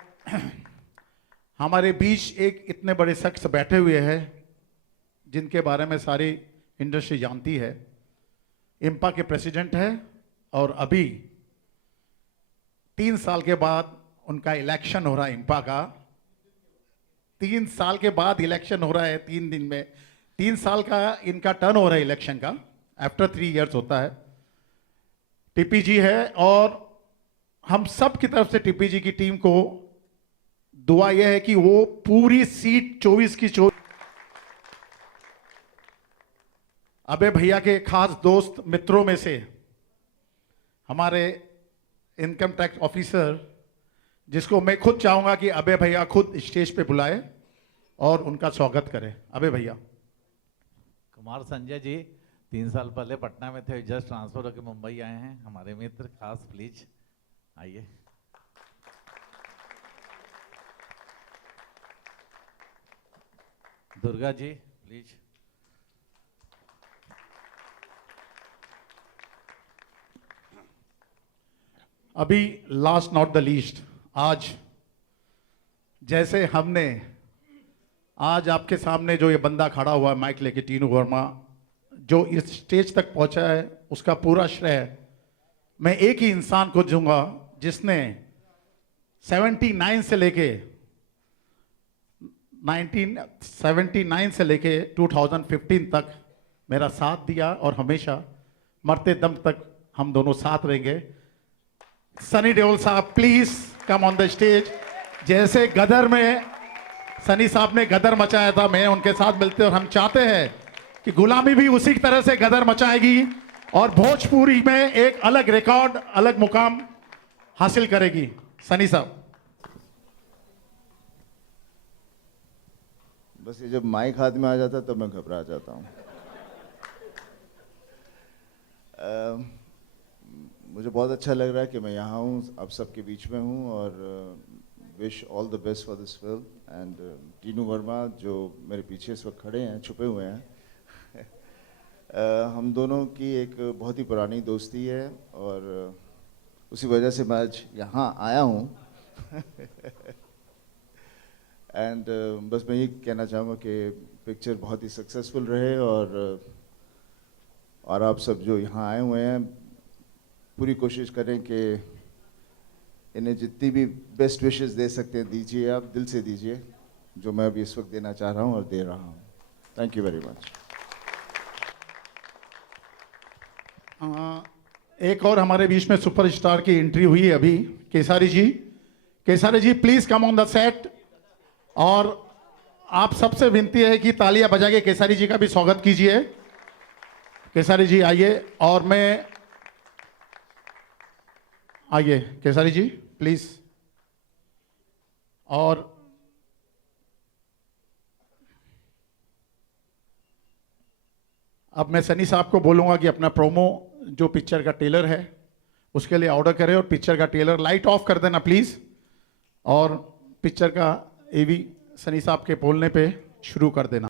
हमारे बीच एक इतने बड़े शख्स बैठे हुए हैं जिनके बारे में सारी इंडस्ट्री जानती है। इम्पा के प्रेसिडेंट है और अभी 3 साल के बाद उनका इलेक्शन हो रहा है। इम्पा का 3 साल के बाद इलेक्शन हो रहा है, 3 दिन में। 3 साल का इनका टर्न हो रहा है इलेक्शन का, आफ्टर 3 इयर्स होता है। टीपी जी है और हम सब की तरफ से टीपी जी की टीम को दुआ यह है कि वो पूरी सीट 24 की 24। अबे भैया के खास दोस्त मित्रों में से हमारे इनकम टैक्स ऑफिसर, जिसको मैं खुद चाहूंगा कि अबे भैया खुद स्टेज पे बुलाए और उनका स्वागत करें। अबे भैया। कुमार संजय जी 3 साल पहले पटना में थे, जस्ट ट्रांसफर होकर मुंबई आए हैं। हमारे मित्र खास, प्लीज आइए। दुर्गा जी प्लीज। अभी लास्ट नॉट द लीस्ट, आज जैसे हमने आज आपके सामने जो ये बंदा खड़ा हुआ है माइक लेके, टीनू वर्मा, जो इस स्टेज तक पहुंचा है, उसका पूरा श्रेय मैं एक ही इंसान को दूंगा जिसने 79 से लेके 1979 से लेके 2015 तक मेरा साथ दिया और हमेशा मरते दम तक हम दोनों साथ रहेंगे। सनी देओल साहब please come on the stage. जैसे गदर में सनी साहब ने गदर मचाया था, मैं उनके साथ मिलते और हम चाहते हैं कि गुलामी भी उसी तरह से गदर मचाएगी और भोजपुरी में एक अलग रिकॉर्ड, अलग मुकाम हासिल करेगी। सनी साहब। बस ये जब माइक हाथ में आ जाता है तो मैं घबरा जाता हूँ। मुझे बहुत अच्छा लग रहा है कि मैं यहाँ हूँ, आप सबके बीच में हूँ, और wish all the best for this film. And Tinu Verma जो मेरे पीछे इस वक्त खड़े हैं, छुपे हुए हैं, हम दोनों की एक बहुत ही पुरानी दोस्ती है और उसी वजह से मैं आज यहाँ आया हूँ। एंड बस मैं ये कहना चाहूँगा कि पिक्चर बहुत ही सक्सेसफुल रहे, और आप सब जो यहाँ आए हुए हैं पूरी कोशिश करें कि इन्हें जितनी भी बेस्ट विशेस दे सकते हैं दीजिए, आप दिल से दीजिए, जो मैं अभी इस वक्त देना चाह रहा हूँ और दे रहा हूँ। Thank you very much. एक और हमारे बीच में सुपरस्टार की एंट्री हुई है अभी, Kesari ji. Kesari ji please come on the set, और आप सबसे विनती है कि तालियां बजा के केसारी जी का भी स्वागत कीजिए। केसारी जी आइए, और मैं आइए केसारी जी प्लीज। और अब मैं सनी साहब को बोलूंगा कि अपना प्रोमो जो पिक्चर का ट्रेलर है उसके लिए ऑर्डर करें, और पिक्चर का ट्रेलर लाइट ऑफ कर देना प्लीज, और पिक्चर का एवी सनी साहब के बोलने पे शुरू कर देना।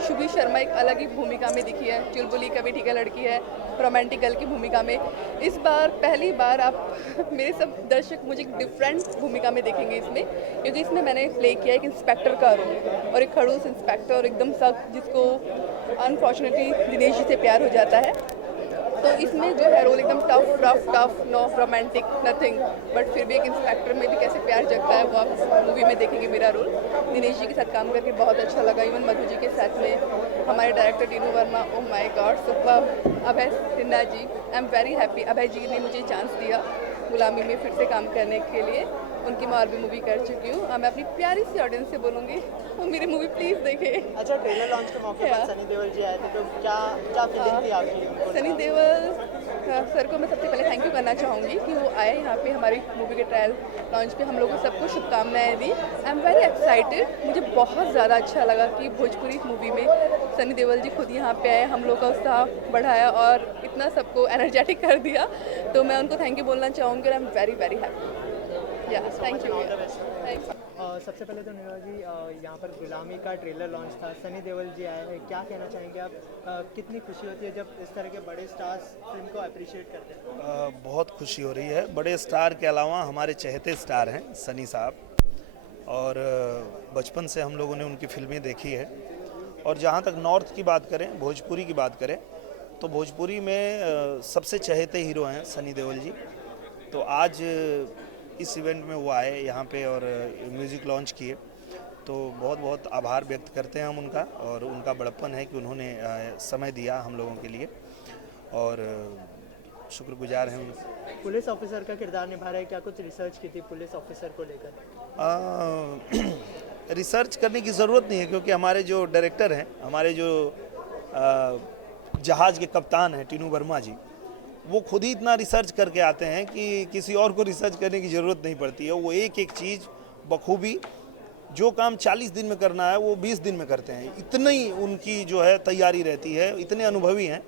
शुभी शर्मा एक अलग ही भूमिका में दिखी है, चुलबुली कभी ठीक है लड़की है, रोमांटिक गर्ल की भूमिका में। इस बार पहली बार आप मेरे सब दर्शक मुझे एक डिफरेंट भूमिका में देखेंगे इसमें, क्योंकि इसमें मैंने प्ले किया एक इंस्पेक्टर का रोल, और एक खड़ूस इंस्पेक्टर एकदम सख्त जिसको अनफॉर्चुनेटली दिनेश जी से प्यार हो जाता है। तो इसमें जो है रोल एकदम tough no romantic nothing, but फिर भी एक इंस्पेक्टर में भी कैसे प्यार जगता है वो आप मूवी में देखेंगे। मेरा रोल दिनेश जी के साथ काम करके बहुत अच्छा लगा, इवन मधु जी के साथ में हमारे director Tinu Verma, oh my god super. Abhay Sinha ji, I am very happy, Abhay ji ने मुझे चांस दिया गुलामी में फिर से काम करने के लिए। उनकी मैं और भी मूवी कर चुकी हूँ। मैं अपनी प्यारी सी ऑडियंस से बोलूँगी वो मेरी मूवी प्लीज़ देखें। अच्छा, ट्रेलर लॉन्च के मौके पर सनी देओल जी आए थे, तो क्या फीलिंग थी आपकी? सनी देओल सर को मैं सबसे पहले थैंक यू करना चाहूँगी कि वो आए यहाँ पे हमारी मूवी के ट्रायल लॉन्च पे, हम लोगों को सबको शुभकामनाएं दी। आई एम वेरी एक्साइटेड, मुझे बहुत ज़्यादा अच्छा लगा कि भोजपुरी मूवी में सनी देओल जी खुद यहाँ पे आए, हम लोग का उत्साह बढ़ाया और इतना सबको एनर्जेटिक कर दिया। तो मैं उनको थैंक यू बोलना चाहूँगी और आई am very very happy. Yeah, thank you. सबसे पहले तो नेहा जी यहाँ पर गुलामी का ट्रेलर लॉन्च था, सनी देओल जी आए हैं, क्या कहना चाहेंगे आप? कितनी खुशी होती है जब इस तरह के बड़े स्टार्स फिल्म को अप्रिशिएट करते हैं? बहुत खुशी हो रही है। बड़े स्टार के अलावा हमारे चहेते स्टार हैं सनी साहब, और बचपन से हम लोगों ने उनकी फिल्में देखी है। और जहाँ तक नॉर्थ की बात करें, भोजपुरी की बात करें, तो भोजपुरी में सबसे चहेते हीरो हैं सनी देओल जी। तो आज इस इवेंट में वो आए यहाँ पे और म्यूज़िक लॉन्च किए, तो बहुत बहुत आभार व्यक्त करते हैं हम उनका, और उनका बड़प्पन है कि उन्होंने समय दिया हम लोगों के लिए, और शुक्रगुजार हैं उनके। पुलिस ऑफिसर का किरदार निभा रहे हैं, क्या कुछ रिसर्च की थी पुलिस ऑफिसर को लेकर? रिसर्च करने की ज़रूरत नहीं है, क्योंकि हमारे जो डायरेक्टर हैं, हमारे जो जहाज़ के कप्तान हैं टीनू वर्मा जी, वो खुद ही इतना रिसर्च करके आते हैं कि किसी और को रिसर्च करने की ज़रूरत नहीं पड़ती है। वो एक एक चीज़ बखूबी, जो काम 40 दिन में करना है वो 20 दिन में करते हैं। इतनी उनकी जो है तैयारी रहती है, इतने अनुभवी हैं,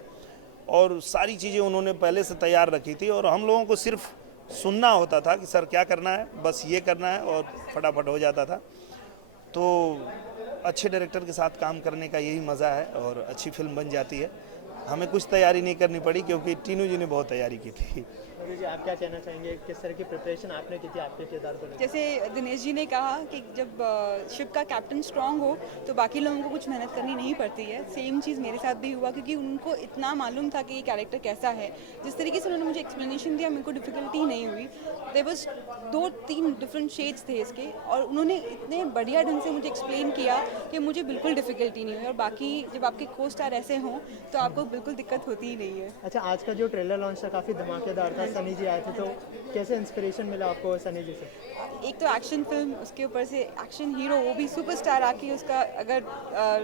और सारी चीज़ें उन्होंने पहले से तैयार रखी थी, और हम लोगों को सिर्फ सुनना होता था कि सर क्या करना है, बस ये करना है, और फटाफट हो जाता था। तो अच्छे डायरेक्टर के साथ काम करने का यही मज़ा है, और अच्छी फिल्म बन जाती है। हमें कुछ तैयारी नहीं करनी पड़ी, क्योंकि टीनू जी ने बहुत तैयारी की थी। जी, आप क्या कहना चाहेंगे, किस तरह की प्रिपरेशन आपने की थी आपके किरदार को लेकर? जैसे दिनेश जी ने कहा कि जब शिप का कैप्टन स्ट्रांग हो तो बाकी लोगों को कुछ मेहनत करनी नहीं पड़ती है। सेम चीज़ मेरे साथ भी हुआ, क्योंकि उनको इतना मालूम था कि ये कैरेक्टर कैसा है। जिस तरीके से उन्होंने मुझे एक्सप्लेनेशन दिया, मेरे को डिफ़िकल्टी नहीं हुई। देयर वाज 2-3 डिफरेंट शेड्स थे इसके, और उन्होंने इतने बढ़िया ढंग से मुझे एक्सप्लेन किया कि मुझे बिल्कुल डिफ़िकल्टी नहीं हुई। और बाकी जब आपके को स्टार ऐसे हों तो आपको बिल्कुल दिक्कत होती ही नहीं है। अच्छा, आज का जो ट्रेलर लॉन्च था काफ़ी धमाकेदार था, सनी जी आए थे, तो कैसे इंस्पिरेशन मिला आपको सनी जी से? एक तो एक्शन फिल्म, उसके ऊपर से एक्शन हीरो, वो भी सुपरस्टार आके उसका अगर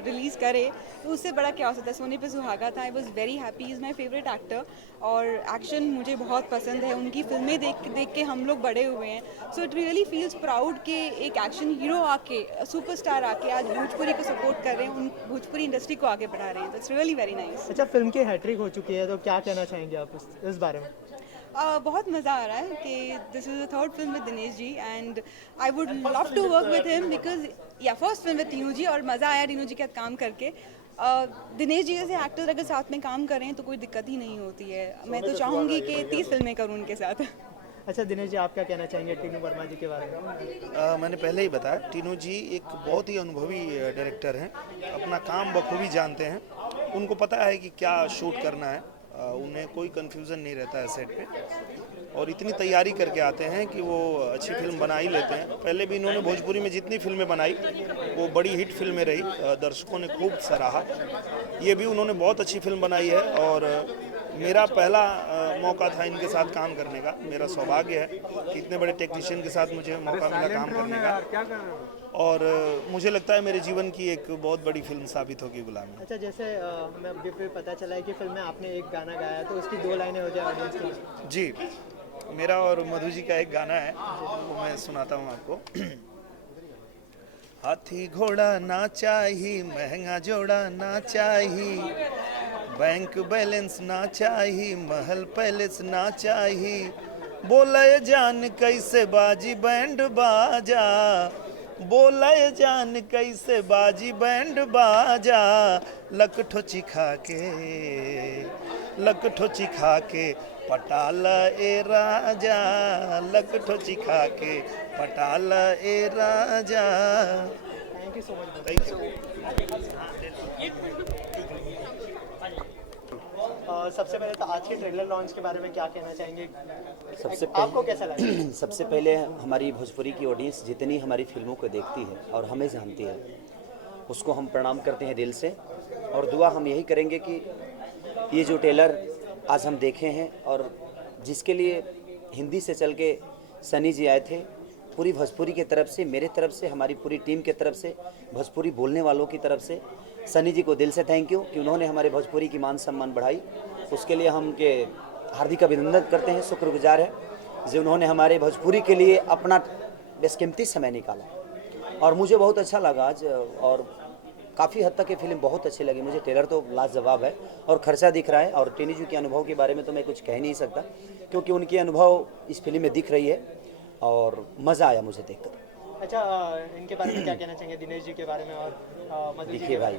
रिलीज़ करे तो उससे बड़ा क्या हो सकता है। सोने पे सुहागा था। I was very happy, is my favourite actor, और एक्शन मुझे बहुत पसंद है। उनकी फिल्में देख के हम लोग बड़े हुए हैं। So it really feels proud कि एक एक्शन हीरो आके, सुपरस्टार आके आज भोजपुरी को सपोर्ट कर रहे हैं, उन भोजपुरी इंडस्ट्री को आगे बढ़ा रहे हैं। तो इट्स रियली वेरी नाइस। अच्छा, फिल्म की हैट्रिक हो चुकी है, तो क्या कहना चाहेंगे आप इस बारे में? बहुत मज़ा आ रहा है कि this is the third film with Dinesh ji, and I would love to work with him, because yeah first film with Tinu ji, और मज़ा आया टीनू जी के साथ काम करके। दिनेश जी जैसे एक्टर अगर साथ में काम करें तो कोई दिक्कत ही नहीं होती है। मैं तो चाहूँगी कि 30 फिल्में करूँ उनके साथ। अच्छा दिनेश जी, आप क्या कहना चाहेंगे टीनू वर्मा जी के बारे में? मैंने पहले ही बताया, टीनू जी एक बहुत ही अनुभवी डायरेक्टर हैं, अपना काम बखूबी जानते हैं। उनको पता है कि क्या शूट करना है, उन्हें कोई कन्फ्यूज़न नहीं रहता है सेट पे, और इतनी तैयारी करके आते हैं कि वो अच्छी फिल्म बना ही लेते हैं। पहले भी इन्होंने भोजपुरी में जितनी फिल्में बनाई वो बड़ी हिट फिल्में रही, दर्शकों ने खूब सराहा। ये भी उन्होंने बहुत अच्छी फिल्म बनाई है, और मेरा पहला मौका था इनके साथ काम करने का। मेरा सौभाग्य है कि इतने बड़े टेक्नीशियन के साथ मुझे मौका मिला काम करने का, और मुझे लगता है मेरे जीवन की एक बहुत बड़ी फिल्म साबित होगी गुलामी। अच्छा, जैसे हमें अभी फिर पता चला है कि फिल्म में आपने एक गाना गाया, तो उसकी 2 लाइनें हो जाए ऑडियंस के लिए। जी, मेरा और मधु जी का एक गाना है, वो मैं सुनाता हूँ आपको। हाथी घोड़ा ना चाहिए, महंगा जोड़ा ना चाहिए, बैंक बैलेंस ना चाहिए, महल पैलेस ना चाहिए, बोले जान कैसे बाजी बैंड बाजा, बोले जान कैसे बाजी बैंड बाजा, लकठो चिखा के पटाला ए राजा, लकठो चिखा के पटाला ए राजा। Thank you so much. Thank you. सबसे पहले तो आज के ट्रेलर लॉन्च के बारे में क्या कहना चाहेंगे? आपको कैसा लगा? सबसे पहले हमारी भोजपुरी की ऑडियंस जितनी हमारी फिल्मों को देखती है और हमें जानती है, उसको हम प्रणाम करते हैं दिल से, और दुआ हम यही करेंगे कि ये जो ट्रेलर आज हम देखे हैं और जिसके लिए हिंदी से चल के सनी जी आए थे, पूरी भोजपुरी की तरफ से, मेरे तरफ से, हमारी पूरी टीम की तरफ से, भोजपुरी बोलने वालों की तरफ से सनी जी को दिल से थैंक यू कि उन्होंने हमारे भोजपुरी की मान सम्मान बढ़ाई। उसके लिए हम के हार्दिक अभिनंदन करते हैं, शुक्रगुजार है जो उन्होंने हमारे भोजपुरी के लिए अपना बेशकीमती समय निकाला। और मुझे बहुत अच्छा लगा आज, और काफ़ी हद तक ये फिल्म बहुत अच्छी लगी मुझे। ट्रेलर तो लाजवाब है और खर्चा दिख रहा है, और टीनू जी के अनुभव के बारे में तो मैं कुछ कह नहीं सकता, क्योंकि उनके अनुभव इस फिल्म में दिख रही है, और मज़ा आया मुझे देखकर। अच्छा, इनके बारे में क्या कहना चाहेंगे, दिनेश जी के बारे में और मधु जी देखिए भाई,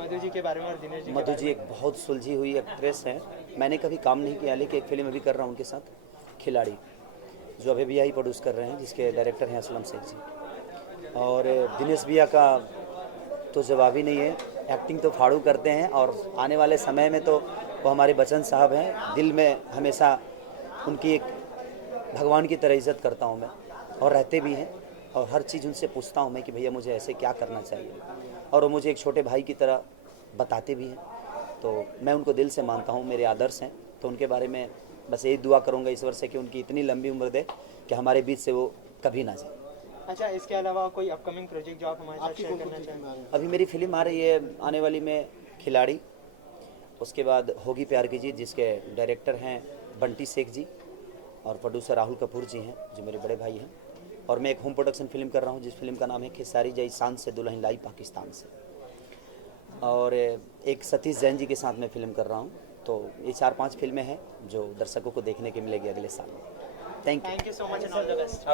मधु जी के बारे में और दिनेश जी के मधु बारे जी में? एक बहुत सुलझी हुई एक्ट्रेस हैं। मैंने कभी काम नहीं किया, लेकिन एक फिल्म अभी कर रहा हूँ उनके साथ, खिलाड़ी, जो अभी भैया ही प्रोड्यूस कर रहे हैं, जिसके डायरेक्टर हैं असलम शेख जी। और दिनेश भैया का तो जवाब ही नहीं है, एक्टिंग तो फाड़ू करते हैं, और आने वाले समय में तो वो हमारे बच्चन साहब हैं। दिल में हमेशा उनकी एक भगवान की तरह इज्जत करता हूँ मैं, और रहते भी हैं, और हर चीज़ उनसे पूछता हूँ मैं कि भैया मुझे ऐसे क्या करना चाहिए, और वो मुझे एक छोटे भाई की तरह बताते भी हैं। तो मैं उनको दिल से मानता हूँ, मेरे आदर्श हैं। तो उनके बारे में बस यही दुआ करूँगा ईश्वर से कि उनकी इतनी लंबी उम्र दे कि हमारे बीच से वो कभी ना जाए। अच्छा, इसके अलावा कोई अपकमिंग प्रोजेक्ट जो आप हमारे साथ शेयर करना चाहेंगे? अभी मेरी फिल्म आ रही है आने वाली में, खिलाड़ी, उसके बाद होगी प्यार की जीत, जिसके डायरेक्टर हैं बंटी शेख जी और प्रोड्यूसर राहुल कपूर जी हैं, जो मेरे बड़े भाई हैं। और मैं एक होम प्रोडक्शन फिल्म कर रहा हूँ, जिस फिल्म का नाम है खेसारी जय शान से दुल्हन लाई पाकिस्तान से। और एक सतीश जैन जी के साथ मैं फिल्म कर रहा हूँ। तो ये 4-5 फिल्में हैं जो दर्शकों को देखने के मिलेगी अगले साल में। Thank you so much and all the best.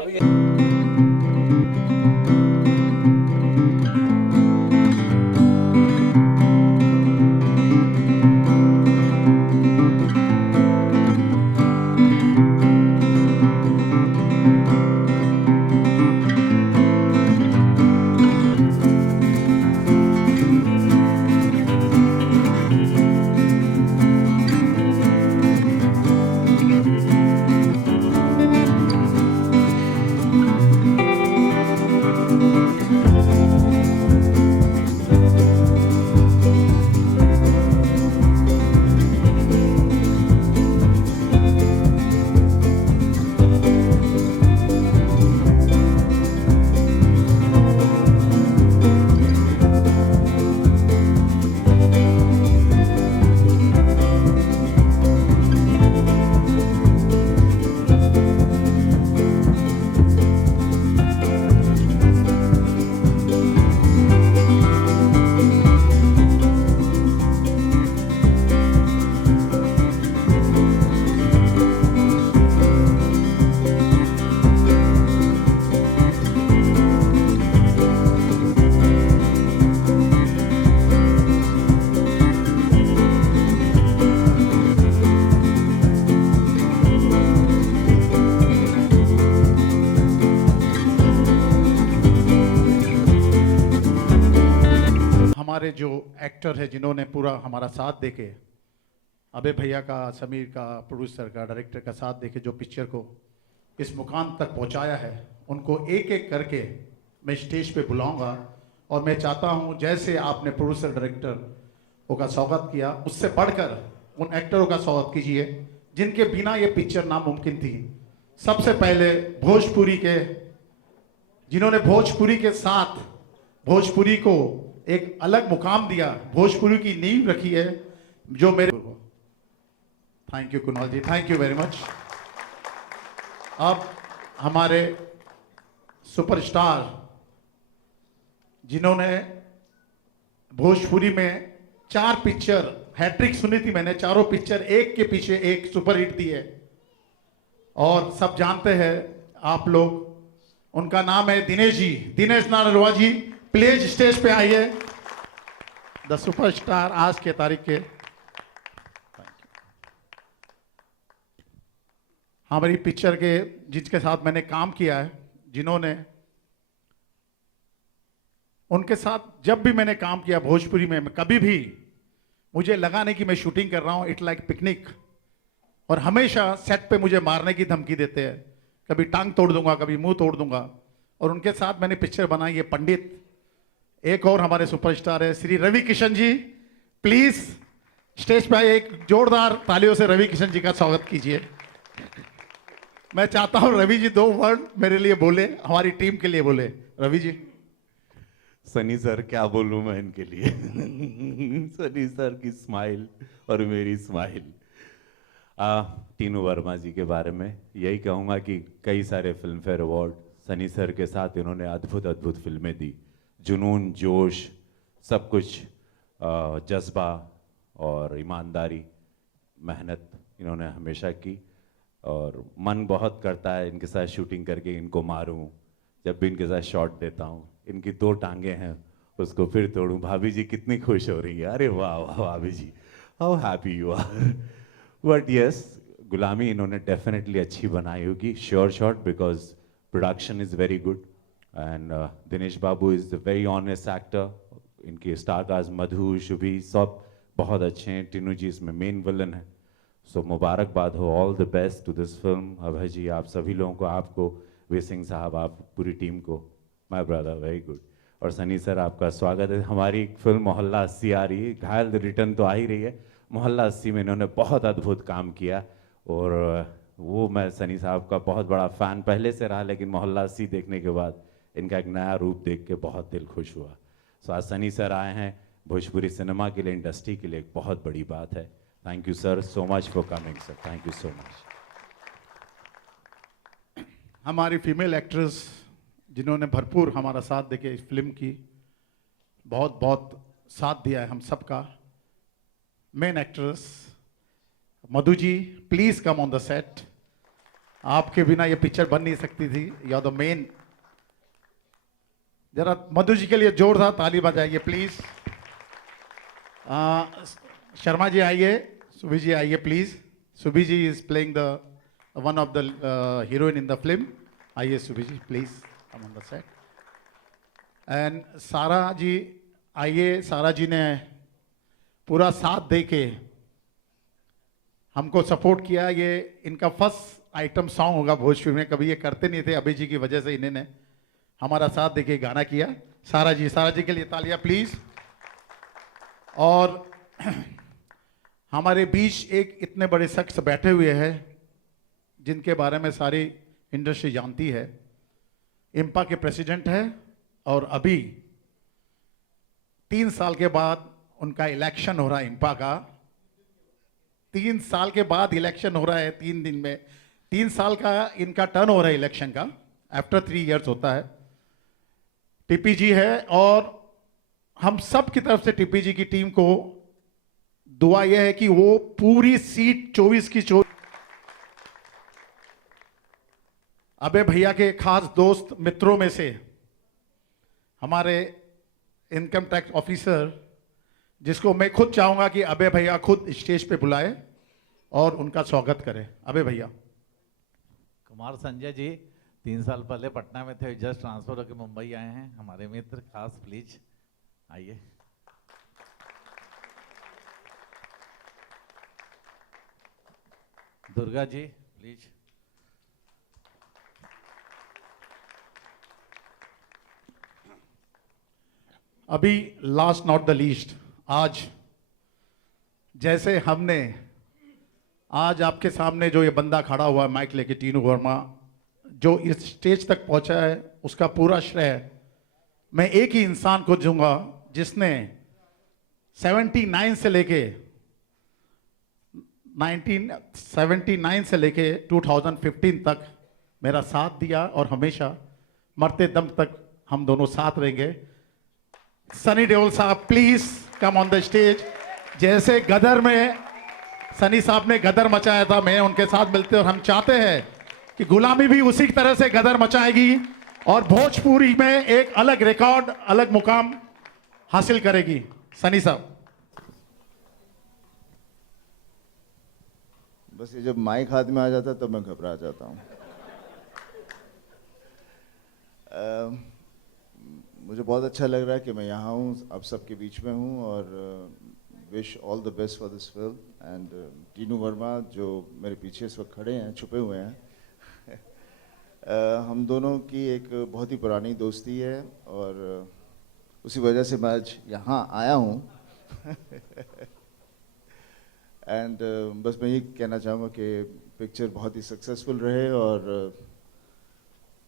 हमारे जो एक्टर है जिन्होंने पूरा हमारा साथ देके, अबे भैया का, समीर का, प्रोड्यूसर का, डायरेक्टर का साथ देके जो पिक्चर को इस मुकाम तक पहुंचाया है, उनको एक एक करके मैं स्टेज पे बुलाऊंगा। और मैं चाहता हूं जैसे आपने प्रोड्यूसर डायरेक्टर का स्वागत किया, उससे बढ़कर उन एक्टरों का स्वागत कीजिए जिनके बिना ये पिक्चर नामुमकिन थी। सबसे पहले भोजपुरी के, जिन्होंने भोजपुरी के साथ भोजपुरी को एक अलग मुकाम दिया, भोजपुरी की नींव रखी है, जो मेरे, thank you Kunal ji, thank you very much. अब हमारे सुपरस्टार जिन्होंने भोजपुरी में 4 पिक्चर, हैट्रिक सुनी थी मैंने, चारों पिक्चर एक के पीछे एक सुपरहिट दी है, और सब जानते हैं आप लोग, उनका नाम है दिनेश जी, दिनेश नारलवा जी। प्लीज स्टेज पे आइए, द सुपरस्टार आज के तारीख के। हमारी पिक्चर के जिसके साथ मैंने काम किया है, जिन्होंने, उनके साथ जब भी मैंने काम किया भोजपुरी में, कभी भी मुझे लगा नहीं कि मैं शूटिंग कर रहा हूं, इट लाइक पिकनिक। और हमेशा सेट पे मुझे मारने की धमकी देते हैं, कभी टांग तोड़ दूंगा, कभी मुंह तोड़ दूंगा। और उनके साथ मैंने पिक्चर बनाई है पंडित। एक और हमारे सुपरस्टार है श्री रवि किशन जी, प्लीज स्टेज पे आइए, एक जोरदार तालियों से रवि किशन जी का स्वागत कीजिए। मैं चाहता हूं रवि जी 2 वर्ड मेरे लिए बोले, हमारी टीम के लिए बोले। रवि जी। सनी सर क्या बोलूं मैं इनके लिए सनी सर की स्माइल और मेरी स्माइल। टीनू वर्मा जी के बारे में यही कहूँगा कि कई सारे film fair award Sunny sir के साथ इन्होंने अद्भुत अद्भुत फिल्में दी, जुनून, जोश, सब कुछ, जज्बा और ईमानदारी, मेहनत इन्होंने हमेशा की। और मन बहुत करता है इनके साथ शूटिंग करके इनको मारूं, जब भी इनके साथ शॉट देता हूँ, इनकी 2 टांगे हैं उसको फिर तोड़ूं। भाभी जी कितनी खुश हो रही है, अरे वाह वाह भाभी जी, how happy you are. But yes, Gulami इन्होंने डेफिनेटली अच्छी बनाई होगी, sure shot, because production is very good and Dinesh Babu is a very honest actor. इनके स्टार कास्ट मधु, शुभी सब बहुत अच्छे हैं। टीनू जी इसमें मेन विलन है। सो मुबारकबाद हो, all the best to this film. Abhay ji, आप सभी लोगों को, आपको, वे सिंह साहब, आप पूरी टीम को, माय ब्रदर, वेरी गुड। और सनी सर, आपका स्वागत है। हमारी फिल्म मोहल्ला 80 आ रही है, घायल द रिटर्न तो आ ही रही है। मोहल्ला 80 में इन्होंने बहुत अद्भुत काम किया और वो मैं सनी साहब का बहुत बड़ा फ़ैन पहले से रहा, लेकिन मोहल्ला 80 देखने के बाद इनका एक नया रूप देख के बहुत दिल खुश हुआ। सो आज सनी सर आए हैं, भोजपुरी सिनेमा के लिए, इंडस्ट्री के लिए एक बहुत बड़ी बात है। Thank you sir so much for coming sir, thank you so much. हमारी फीमेल एक्ट्रेस जिन्होंने भरपूर हमारा साथ देके इस फिल्म की बहुत बहुत साथ दिया है हम सबका। Main actress Madhu ji, please come on the set. आपके बिना ये पिक्चर बन नहीं सकती थी, यू आर द मेन। जरा मधु जी के लिए जोरदार ताली बजाइए प्लीज। शर्मा जी आइए, सुभी जी आइए please. Subhi ji is playing the one of the heroine in the film. आइए Subhi ji please come on the set. And Sara ji आइए। सारा जी ने पूरा साथ दे के हमको सपोर्ट किया। ये इनका फर्स्ट आइटम सॉन्ग होगा भोजपुरी में, कभी ये करते नहीं थे, अभी जी की वजह से इन्होंने हमारा साथ देके गाना किया। सारा जी के लिए तालियां प्लीज। और हमारे बीच एक इतने बड़े शख्स बैठे हुए हैं जिनके बारे में सारी इंडस्ट्री जानती है। इम्पा के प्रेसिडेंट है और अभी 3 साल के बाद उनका इलेक्शन हो रहा है। इम्पा का 3 साल के बाद इलेक्शन हो रहा है, 3 दिन में। 3 साल का इनका टर्न हो रहा है इलेक्शन का, आफ्टर 3 इयर्स होता है। टीपी जी है और हम सब की तरफ से टीपी जी की टीम को दुआ यह है कि वो पूरी सीट 24 की 24। अबे भैया के खास दोस्त मित्रों में से हमारे इनकम टैक्स ऑफिसर, जिसको मैं खुद चाहूंगा कि अबे भैया खुद स्टेज पे बुलाए और उनका स्वागत करें। अबे भैया। कुमार संजय जी 3 साल पहले पटना में थे, जस्ट ट्रांसफर होकर मुंबई आए हैं। हमारे मित्र खास, प्लीज आइए। दुर्गा जी प्लीज। अभी लास्ट नॉट द लीस्ट, आज जैसे हमने आज आपके सामने जो ये बंदा खड़ा हुआ है माइक लेके, टीनू वर्मा, जो इस स्टेज तक पहुंचा है, उसका पूरा श्रेय मैं एक ही इंसान को दूंगा जिसने 79 से लेके 1979 से लेके 2015 तक मेरा साथ दिया और हमेशा मरते दम तक हम दोनों साथ रहेंगे। सनी देओल साहब please come on the stage. जैसे गदर में सनी साहब ने गदर मचाया था, मैं उनके साथ मिलते, और हम चाहते हैं कि गुलामी भी उसी तरह से गदर मचाएगी और भोजपुरी में एक अलग रिकॉर्ड, अलग मुकाम हासिल करेगी। सनी साहब। बस ये जब माइक हाथ में आ जाता है तो मैं घबरा जाता हूँ। मुझे बहुत अच्छा लग रहा है कि मैं यहाँ हूँ, आप सबके बीच में हूँ, और wish all the best for this film. And Tinu Verma जो मेरे पीछे इस वक्त खड़े हैं, छुपे हुए हैं, हम दोनों की एक बहुत ही पुरानी दोस्ती है और उसी वजह से मैं आज यहाँ आया हूँ। एंड बस मैं ये कहना चाहूँगा कि पिक्चर बहुत ही सक्सेसफुल रहे,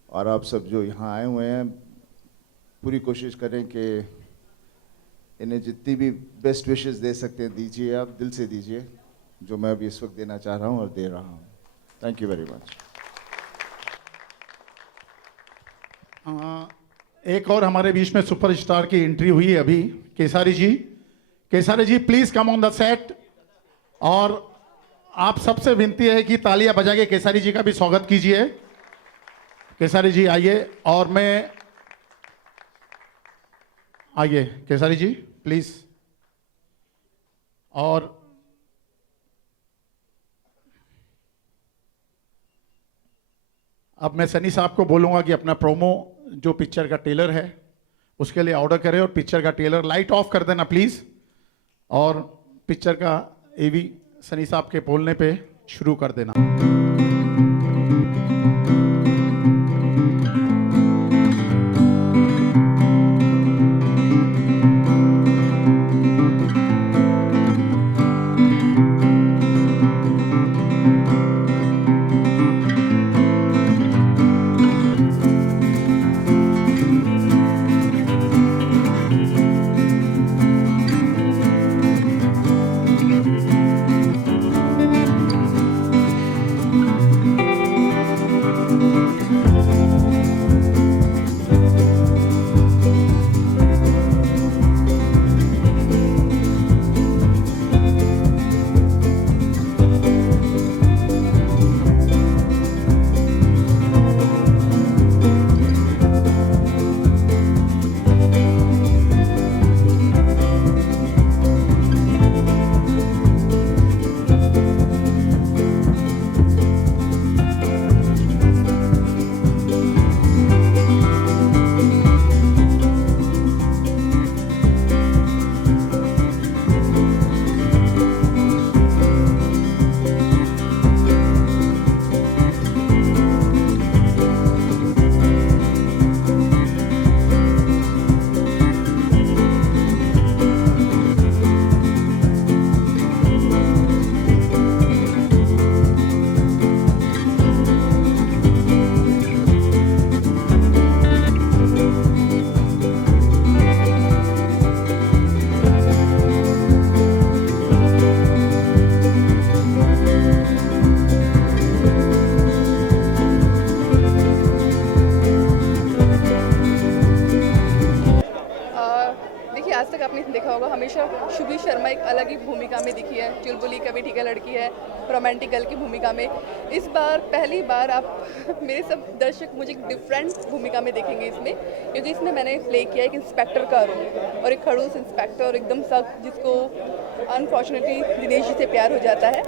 और आप सब जो यहाँ आए हुए हैं पूरी कोशिश करें कि इन्हें जितनी भी बेस्ट विशेस दे सकते हैं दीजिए, आप दिल से दीजिए, जो मैं अभी इस वक्त देना चाह रहा हूँ और दे रहा हूँ। Thank you very much. एक और हमारे बीच में सुपरस्टार की एंट्री हुई है अभी, Kesari ji. Kesari ji please come on the set. और आप सबसे विनती है कि तालियां बजा के केसारी जी का भी स्वागत कीजिए। केसारी जी आइए, और मैं आइए केसारी जी प्लीज। और अब मैं सनी साहब को बोलूंगा कि अपना प्रोमो जो पिक्चर का ट्रेलर है उसके लिए ऑर्डर करें, और पिक्चर का ट्रेलर लाइट ऑफ कर देना प्लीज, और पिक्चर का एवी सनी साहब के बोलने पे शुरू कर देना। आज तक आपने देखा होगा हमेशा शुभी शर्मा एक अलग ही भूमिका में दिखी है, चुलबुली कभी ठीक है लड़की है, रोमांटिक गर्ल की भूमिका में। इस बार पहली बार आप मेरे सब दर्शक मुझे एक डिफरेंट भूमिका में देखेंगे इसमें, क्योंकि इसमें मैंने प्ले किया एक इंस्पेक्टर का रोल, और एक खड़ूस इंस्पेक्टर और एकदम सख्त, जिसको अनफॉर्चुनेटली दिनेश जी से प्यार हो जाता है।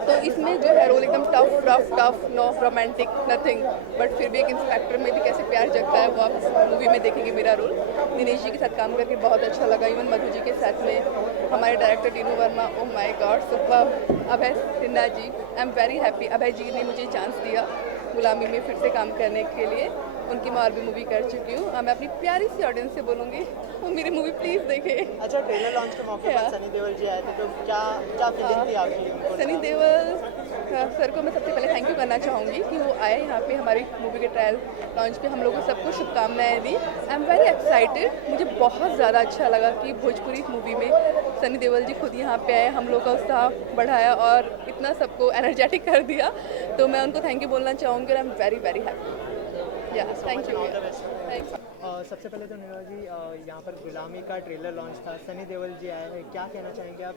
तो इसमें जो है रोल एकदम tough, no romantic nothing, but फिर भी एक इंस्पेक्टर में भी कैसे प्यार जगता है वो आप मूवी में देखेंगे। मेरा रोल दिनेश जी के साथ काम करके बहुत अच्छा लगा, इवन मधु जी के साथ में हमारे director Tinu Verma, oh my god super. Abhay Sinha ji, I am very happy, Abhay ji ने मुझे चांस दिया गुलामी में फिर से काम करने के लिए। उनकी मैं और भी मूवी कर चुकी हूँ, मैं अपनी प्यारी सी ऑडियंस से बोलूँगी वो मेरी मूवी प्लीज़ देखे। अच्छा, ट्रेलर लॉन्च के मौके पर सनी देओल जी आए थे, तो क्या फीलिंग थी आपकी? सनी देओल सर को मैं सबसे पहले थैंक यू करना चाहूँगी कि वो आए यहाँ पे हमारी मूवी के ट्रायल लॉन्च पे, हम लोगों को सबको शुभकामनाएं दी। आई एम वेरी एक्साइटेड, मुझे बहुत ज़्यादा अच्छा लगा कि भोजपुरी मूवी में सनी देओल जी खुद यहाँ पे आए, हम लोग का उत्साह बढ़ाया और इतना सबको एनर्जेटिक कर दिया, तो मैं उनको थैंक यू बोलना चाहूँगी। आई am very very happy. Thank you. सबसे पहले तो नेहा जी, यहाँ पर गुलामी का ट्रेलर लॉन्च था, सनी देओल जी आए हैं, क्या कहना चाहेंगे आप?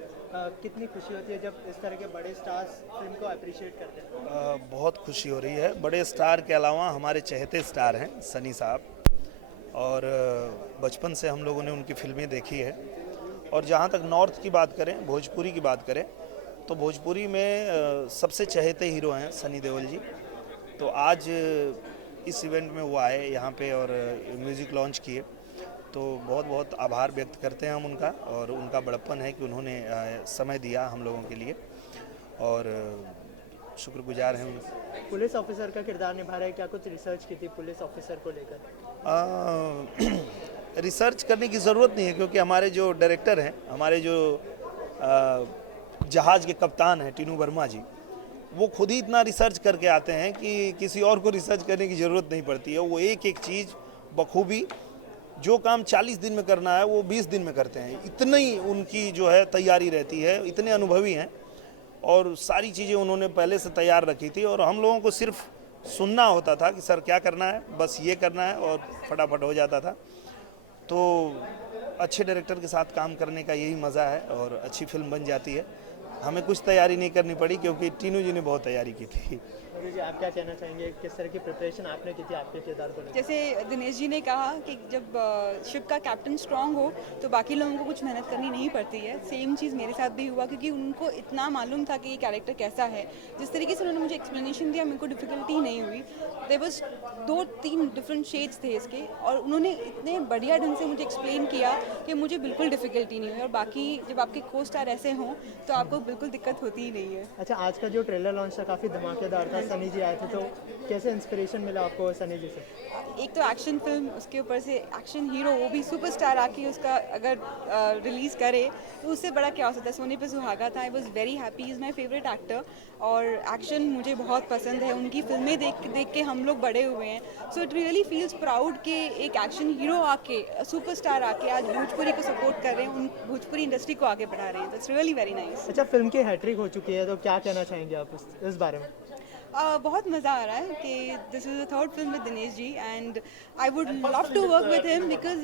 कितनी खुशी होती है जब इस तरह के बड़े स्टार्स फिल्म को अप्रिशिएट करते हैं? बहुत खुशी हो रही है। बड़े स्टार के अलावा हमारे चहेते स्टार हैं सनी साहब, और बचपन से हम लोगों ने उनकी फिल्में देखी है। और जहाँ तक नॉर्थ की बात करें, भोजपुरी की बात करें, तो भोजपुरी में सबसे चहेते हीरो हैं सनी देओल जी। तो आज इस इवेंट में वो आए यहाँ पे और म्यूज़िक लॉन्च किए, तो बहुत बहुत आभार व्यक्त करते हैं हम उनका, और उनका बड़प्पन है कि उन्होंने समय दिया हम लोगों के लिए, और शुक्रगुजार हैं उनके। पुलिस ऑफिसर का किरदार निभा रहे हैं, क्या कुछ रिसर्च की थी पुलिस ऑफिसर को लेकर? रिसर्च करने की ज़रूरत नहीं है, क्योंकि हमारे जो डायरेक्टर हैं, हमारे जो जहाज़ के कप्तान हैं टीनू वर्मा जी, वो खुद ही इतना रिसर्च करके आते हैं कि किसी और को रिसर्च करने की ज़रूरत नहीं पड़ती है। वो एक एक चीज़ बखूबी, जो काम 40 दिन में करना है वो 20 दिन में करते हैं। इतनी उनकी जो है तैयारी रहती है, इतने अनुभवी हैं, और सारी चीज़ें उन्होंने पहले से तैयार रखी थी, और हम लोगों को सिर्फ सुनना होता था कि सर क्या करना है, बस ये करना है, और फटाफट हो जाता था। तो अच्छे डायरेक्टर के साथ काम करने का यही मज़ा है, और अच्छी फिल्म बन जाती है। हमें कुछ तैयारी नहीं करनी पड़ी, क्योंकि टीनू जी ने बहुत तैयारी की थी। मधु जी, आप क्या कहना चाहेंगे, किस तरह की प्रिपरेशन आपने की थी आपके किरदार को लेकर? जैसे दिनेश जी ने कहा कि जब शिप का कैप्टन स्ट्रांग हो तो बाकी लोगों को कुछ मेहनत करनी नहीं पड़ती है। सेम चीज़ मेरे साथ भी हुआ क्योंकि उनको इतना मालूम था कि ये कैरेक्टर कैसा है। जिस तरीके से उन्होंने मुझे एक्सप्लेनेशन दिया मेरे को डिफ़िकल्टी नहीं हुई। देयर वाज 2-3 डिफरेंट शेड्स थे इसके और उन्होंने इतने बढ़िया ढंग से मुझे एक्सप्लेन किया कि मुझे बिल्कुल डिफ़िकल्टी नहीं हुई। और बाकी जब आपके को स्टार ऐसे हों तो आपको बिल्कुल दिक्कत होती ही नहीं है। अच्छा, आज का जो ट्रेलर लॉन्च था काफ़ी धमाकेदार था, सनी जी आए थे, तो कैसे इंस्पिरेशन मिला आपको सनी जी से? एक तो एक्शन फिल्म, उसके ऊपर से एक्शन हीरो, वो भी सुपरस्टार आके उसका अगर रिलीज़ करे तो उससे बड़ा क्या हो सकता है। सोने पे सुहागा था। I was very happy. Is my favourite actor और एक्शन मुझे बहुत पसंद है। उनकी फिल्में देख के हम लोग बड़े हुए हैं। So it really feels proud कि एक एक्शन हीरो आके, सुपरस्टार आके आज भोजपुरी को सपोर्ट कर रहे हैं, उन भोजपुरी इंडस्ट्री को आगे बढ़ा रहे हैं। That's really very nice. अच्छा, फिल्म की हैट्रिक हो चुकी है, तो क्या कहना चाहेंगे आप इस बारे में? बहुत मज़ा आ रहा है कि this is the third film with Dinesh ji and I would love to work with him because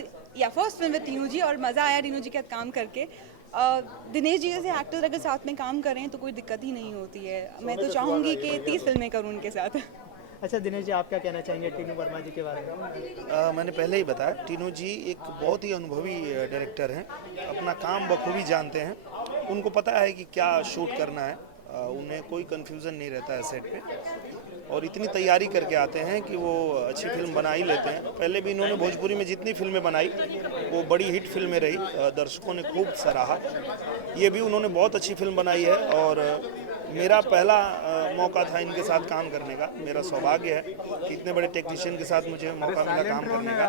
first film with Tinu ji और मज़ा आया तीनू जी के साथ काम करके। दिनेश जी जैसे एक्टर अगर साथ में काम करें तो कोई दिक्कत ही नहीं होती है। मैं तो चाहूँगी कि 30 फिल्में करूँ उनके साथ। अच्छा दिनेश जी, आप क्या कहना चाहेंगे टीनू वर्मा जी के बारे में? मैंने पहले ही बताया, टीनू जी एक बहुत ही अनुभवी डायरेक्टर हैं, अपना काम बखूबी जानते हैं। उनको पता है कि क्या शूट करना है, उन्हें कोई कन्फ्यूज़न नहीं रहता है सेट पे और इतनी तैयारी करके आते हैं कि वो अच्छी फिल्म बना ही लेते हैं। पहले भी इन्होंने भोजपुरी में जितनी फिल्में बनाई वो बड़ी हिट फिल्में रही, दर्शकों ने खूब सराहा। ये भी उन्होंने बहुत अच्छी फिल्म बनाई है और मेरा पहला मौका था इनके साथ काम करने का। मेरा सौभाग्य है कि इतने बड़े टेक्नीशियन के साथ मुझे मौका मिला काम करने का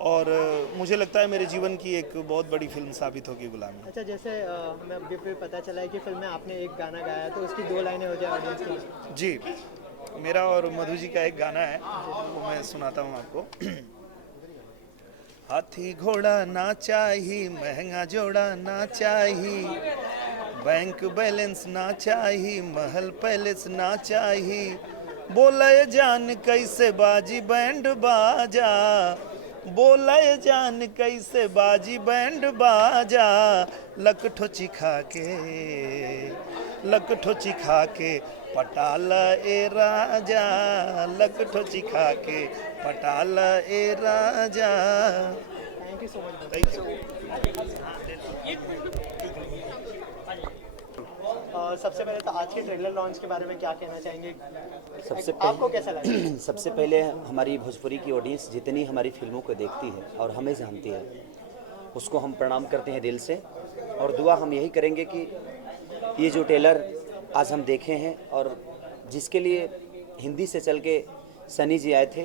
और मुझे लगता है मेरे जीवन की एक बहुत बड़ी फिल्म साबित होगी गुलामी। अच्छा, जैसे हमें अभी भी पता चला है कि फिल्म में आपने एक गाना गाया, तो उसकी 2 लाइनें हो जाए ऑडियंस के लिए। जी, मेरा और मधु जी का एक गाना है, वो मैं सुनाता हूँ आपको। हाथी घोड़ा ना चाहिए, महंगा जोड़ा ना चाहिए, बैंक बैलेंस ना चाहिए, महल पैलेस ना चाहिए, बोले जान कैसे बाजी बैंड बाजा, बोले जान कैसे बाजी बैंड बाजा, लकठो चिखा के पटाला ए राजा, लकठो चिखा के पटाला ए राजा। Thank you so much. Thank you. सबसे पहले तो आज के ट्रेलर लॉन्च के बारे में क्या कहना चाहेंगे? आपको कैसा लगा? सबसे पहले हमारी भोजपुरी की ऑडियंस जितनी हमारी फिल्मों को देखती है और हमें जानती है, उसको हम प्रणाम करते हैं दिल से और दुआ हम यही करेंगे कि ये जो ट्रेलर आज हम देखे हैं और जिसके लिए हिंदी से चल के सनी जी आए थे,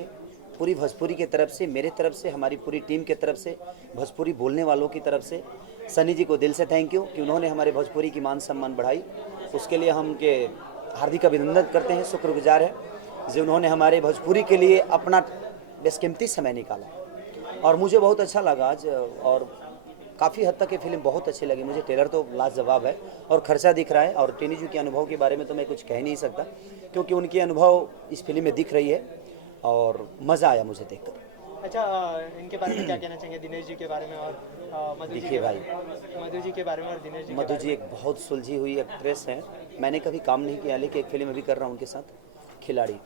पूरी भोजपुरी की तरफ से, मेरे तरफ से, हमारी पूरी टीम की तरफ से, भोजपुरी बोलने वालों की तरफ से सनी जी को दिल से थैंक यू कि उन्होंने हमारे भोजपुरी की मान सम्मान बढ़ाई। उसके लिए हम उनके हार्दिक अभिनंदन करते हैं, शुक्रगुजार है जो उन्होंने हमारे भोजपुरी के लिए अपना बेशकीमती समय निकाला और मुझे बहुत अच्छा लगा आज और काफ़ी हद तक ये फिल्म बहुत अच्छी लगी मुझे। ट्रेलर तो लाजवाब है और खर्चा दिख रहा है और टीनू जी के अनुभव के बारे में तो मैं कुछ कह नहीं सकता क्योंकि उनके अनुभव इस फिल्म में दिख रही है और मज़ा आया मुझे देखकर। अच्छा, इनके बारे में क्या कहना चाहेंगे, दिनेश जी के बारे में और मधु जी देखिए भाई, मधु जी के बारे में और दिनेश जी? मधु जी एक बहुत सुलझी हुई एक्ट्रेस हैं। मैंने कभी काम नहीं किया लेकिन एक फिल्म अभी कर रहा हूँ उनके साथ, खिलाड़ी,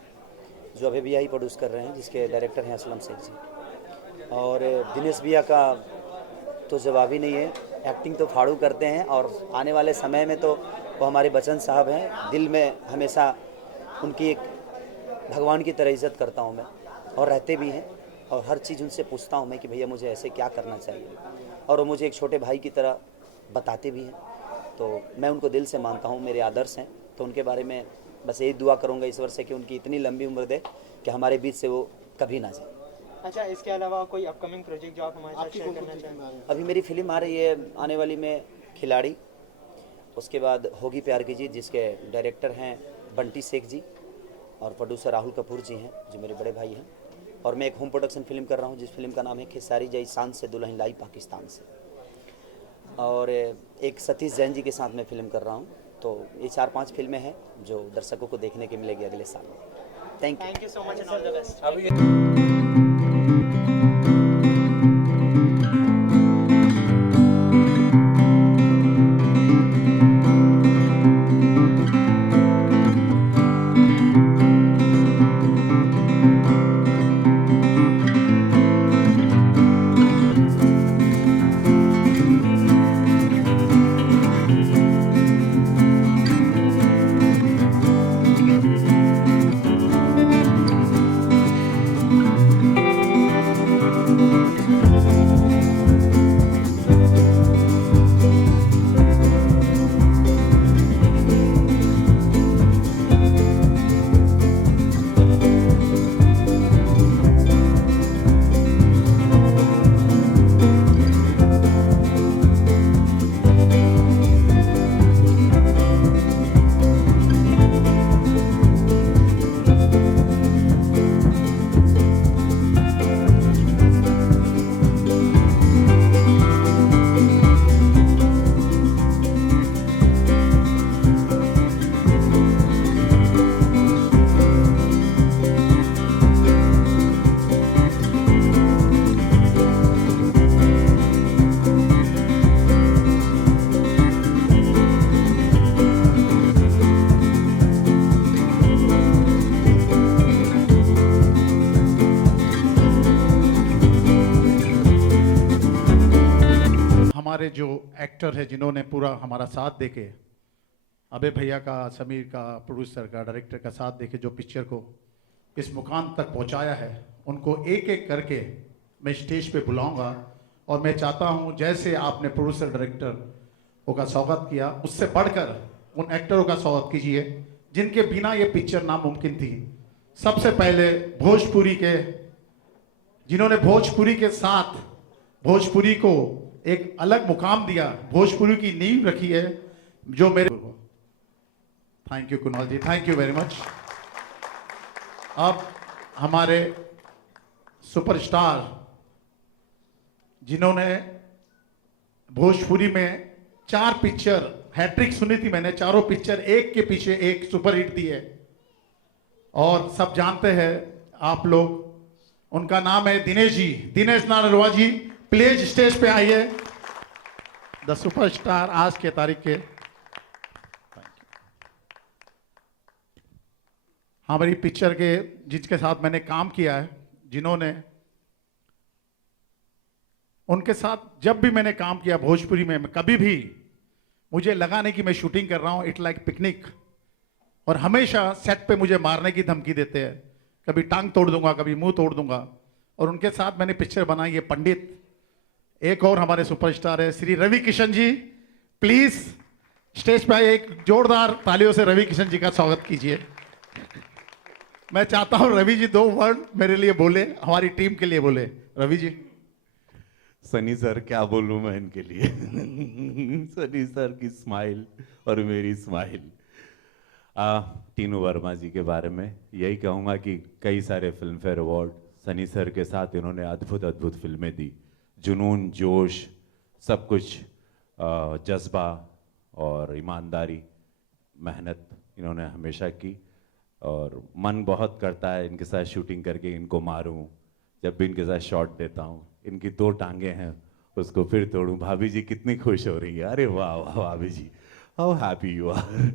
जो अभी भी प्रोड्यूस कर रहे हैं, जिसके डायरेक्टर हैं असलम शेख जी। और दिनेश भैया का तो जवाब ही नहीं है, एक्टिंग तो फाड़ू करते हैं और आने वाले समय में तो वो हमारे बच्चन साहब हैं। दिल में हमेशा उनकी एक भगवान की तरह इज़्ज़त करता हूँ मैं और रहते भी हैं और हर चीज़ उनसे पूछता हूँ मैं कि भैया मुझे ऐसे क्या करना चाहिए और वो मुझे एक छोटे भाई की तरह बताते भी हैं। तो मैं उनको दिल से मानता हूँ, मेरे आदर्श हैं। तो उनके बारे में बस यही दुआ करूँगा ईश्वर से कि उनकी इतनी लंबी उम्र दे कि हमारे बीच से वो कभी ना जाए। अच्छा, इसके अलावा कोई अपकमिंग प्रोजेक्ट जो आप हमारे साथ शेयर करना चाहेंगे? अभी मेरी फिल्म आ रही है आने वाली में, खिलाड़ी, उसके बाद होगी प्यार की जीत, जिसके डायरेक्टर हैं बंटी शेख जी और प्रोड्यूसर राहुल कपूर जी हैं जो मेरे बड़े भाई हैं। और मैं एक होम प्रोडक्शन फिल्म कर रहा हूँ जिस फिल्म का नाम है खेसारी जई शान से दुल्हन लाई पाकिस्तान से, और एक सतीश जैन जी के साथ मैं फिल्म कर रहा हूँ। तो ये 4-5 फिल्में हैं जो दर्शकों को देखने के मिलेगी अगले साल में। Thank you so much and all the best. Actor है जिन्होंने पूरा हमारा साथ देके, अबे भैया का, समीर का, प्रोड्यूसर का, डायरेक्टर का साथ देके जो पिक्चर को इस मुकाम तक पहुंचाया है, उनको एक एक करके मैं स्टेज पे बुलाऊंगा। और मैं चाहता हूं जैसे आपने प्रोड्यूसर डायरेक्टर का स्वागत किया, उससे बढ़कर उन एक्टरों का स्वागत कीजिए जिनके बिना ये पिक्चर नामुमकिन थी। सबसे पहले भोजपुरी के, जिन्होंने भोजपुरी के साथ भोजपुरी को एक अलग मुकाम दिया, भोजपुरी की नींव रखी है, जो मेरे, thank you Kunal ji, thank you very much. अब हमारे सुपरस्टार जिन्होंने भोजपुरी में 4 पिक्चर, हैट्रिक सुनी थी मैंने, चारों पिक्चर एक के पीछे एक सुपरहिट दी है और सब जानते हैं आप लोग, उनका नाम है दिनेश जी, दिनेश नारलवा जी। प्लीज स्टेज पे आइए, द सुपरस्टार आज के तारीख के। हमारी पिक्चर के जिसके साथ मैंने काम किया है, जिन्होंने, उनके साथ जब भी मैंने काम किया भोजपुरी में, कभी भी मुझे लगा नहीं कि मैं शूटिंग कर रहा हूं, इट लाइक पिकनिक। और हमेशा सेट पे मुझे मारने की धमकी देते हैं, कभी टांग तोड़ दूंगा, कभी मुंह तोड़ दूंगा। और उनके साथ मैंने पिक्चर बनाई है पंडित। एक और हमारे सुपरस्टार है श्री रवि किशन जी, प्लीज स्टेज पे आइए, एक जोरदार तालियों से रवि किशन जी का स्वागत कीजिए। मैं चाहता हूं रवि जी 2 वर्ड मेरे लिए बोले, हमारी टीम के लिए बोले। रवि जी। सनी सर क्या बोलूं मैं इनके लिए सनी सर की स्माइल और मेरी स्माइल। टीनू वर्मा जी के बारे में यही कहूंगा कि कई सारे film fair award Sunny sir के साथ इन्होंने अद्भुत अद्भुत फिल्में दी, जुनून, जोश, सब कुछ, जज्बा और ईमानदारी, मेहनत इन्होंने हमेशा की। और मन बहुत करता है इनके साथ शूटिंग करके इनको मारूं, जब भी इनके साथ शॉट देता हूं। इनकी 2 टांगे हैं, उसको फिर तोड़ूं। भाभी जी कितनी खुश हो रही है, अरे वाह वाह भाभी जी, how happy you are.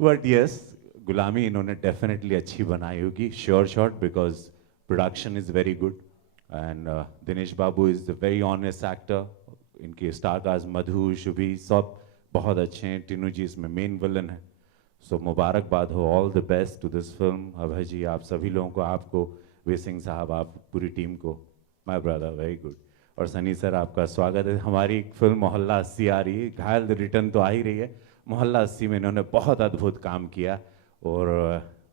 But yes, Gulami इन्होंने डेफिनेटली अच्छी बनाई होगी, sure shot, because production is very good and Dinesh Babu is a very honest actor. इनके स्टार कास्ट मधु, शुभी सब बहुत अच्छे हैं। टीनू जी इसमें मेन विलन है। सो मुबारकबाद हो, all the best to this film. Abhay ji, आप सभी लोगों को, आपको, वे सिंह साहब, आप पूरी टीम को, माय ब्रदर, वेरी गुड। और सनी सर आपका स्वागत है। हमारी फिल्म मोहल्ला 80 आ रही है, घायल द रिटर्न तो आ ही रही है। मोहल्ला 80 में इन्होंने बहुत अद्भुत काम किया और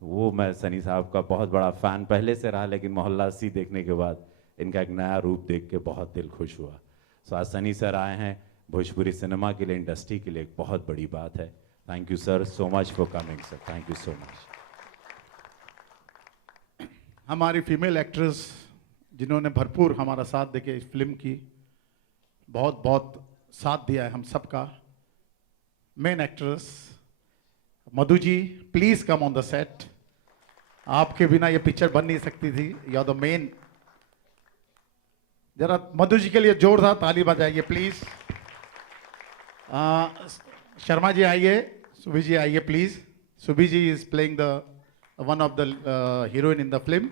वो मैं सनी साहब का बहुत बड़ा फ़ैन पहले से रहा, लेकिन मोहल्ला 80 देखने के बाद इनका एक नया रूप देख के बहुत दिल खुश हुआ। सो आज सनी सर आए हैं, भोजपुरी सिनेमा के लिए, इंडस्ट्री के लिए एक बहुत बड़ी बात है। Thank you sir so much for coming sir, thank you so much. हमारी फीमेल एक्ट्रेस जिन्होंने भरपूर हमारा साथ देके इस फिल्म की बहुत बहुत साथ दिया है हम सबका। Main actress Madhu ji, please come on the set. आपके बिना ये पिक्चर बन नहीं सकती थी, यू आर द मेन। जरा मधु जी के लिए जोरदार ताली बजाइए प्लीज। शर्मा जी आइए, सुभी जी आइए please. Subhi ji is playing the one of the heroine in the film.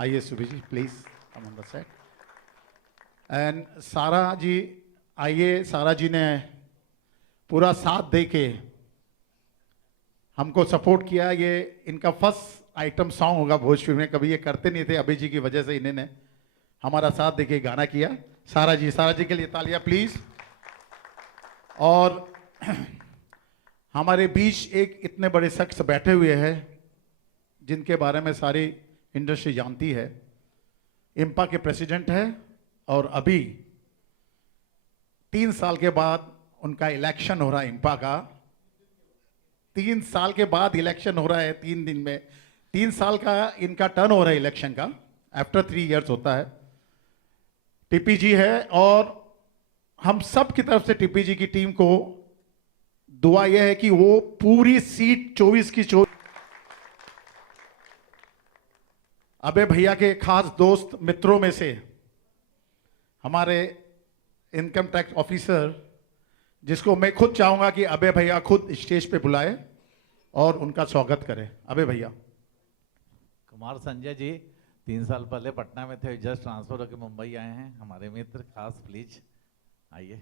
आइए Subhi ji, please come on the set. And Sara ji आइए। सारा जी ने पूरा साथ दे के हमको सपोर्ट किया। ये इनका फर्स्ट आइटम सॉन्ग होगा भोजपुरी में, कभी ये करते नहीं थे, अभय जी की वजह से इन्होंने हमारा साथ देके गाना किया। सारा जी के लिए तालियां प्लीज। और हमारे बीच एक इतने बड़े शख्स बैठे हुए हैं जिनके बारे में सारी इंडस्ट्री जानती है। इम्पा के प्रेसिडेंट है और अभी 3 साल के बाद उनका इलेक्शन हो रहा है। इम्पा का 3 साल के बाद इलेक्शन हो रहा है, 3 दिन में। 3 साल का इनका टर्न हो रहा है इलेक्शन का, आफ्टर 3 इयर्स होता है। टीपी जी है और हम सब की तरफ से टीपी जी की टीम को दुआ यह है कि वो पूरी सीट 24 की 24। अबे भैया के खास दोस्त मित्रों में से हमारे इनकम टैक्स ऑफिसर, जिसको मैं खुद चाहूंगा कि अबे भैया खुद स्टेज पे बुलाए और उनका स्वागत करें। अबे भैया। कुमार संजय जी 3 साल पहले पटना में थे, जस्ट ट्रांसफर होकर मुंबई आए हैं, हमारे मित्र खास, प्लीज आइए।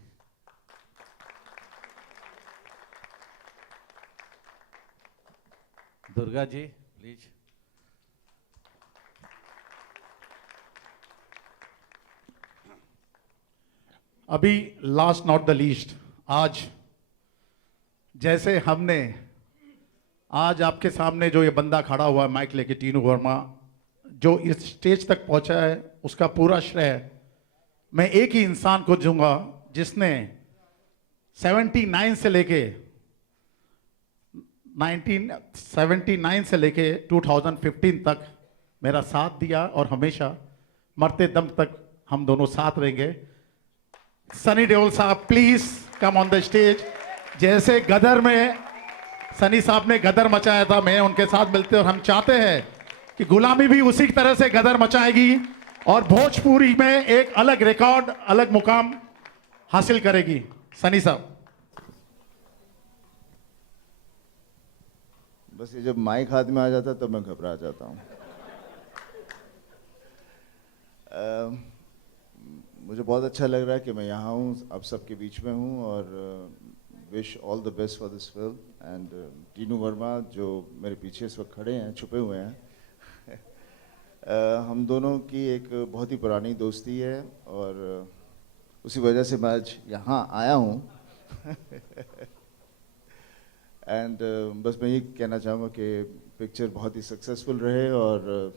दुर्गा जी प्लीज। अभी लास्ट नॉट द लीस्ट, आज जैसे हमने आज आपके सामने जो ये बंदा खड़ा हुआ है माइक लेके, टीनू वर्मा, जो इस स्टेज तक पहुंचा है उसका पूरा श्रेय मैं एक ही इंसान को दूंगा जिसने 79 से लेके 1979 से लेके 2015 तक मेरा साथ दिया और हमेशा मरते दम तक हम दोनों साथ रहेंगे। सनी देओल साहब please come on the stage. जैसे गदर में सनी साहब ने गदर मचाया था, मैं उनके साथ मिलते और हम चाहते हैं कि गुलामी भी उसी तरह से गदर मचाएगी और भोजपुरी में एक अलग रिकॉर्ड, अलग मुकाम हासिल करेगी। सनी साहब। बस ये जब माइक हाथ में आ जाता है तब मैं घबरा जाता हूँ। मुझे बहुत अच्छा लग रहा है कि मैं यहाँ हूँ, आप सबके बीच में हूँ और wish all the best for this film. And Tinu Verma जो मेरे पीछे इस वक्त खड़े हैं, छुपे हुए हैं, हम दोनों की एक बहुत ही पुरानी दोस्ती है और उसी वजह से मैं आज यहाँ आया हूँ। एंड बस मैं ये कहना चाहूँगा कि पिक्चर बहुत ही सक्सेसफुल रहे और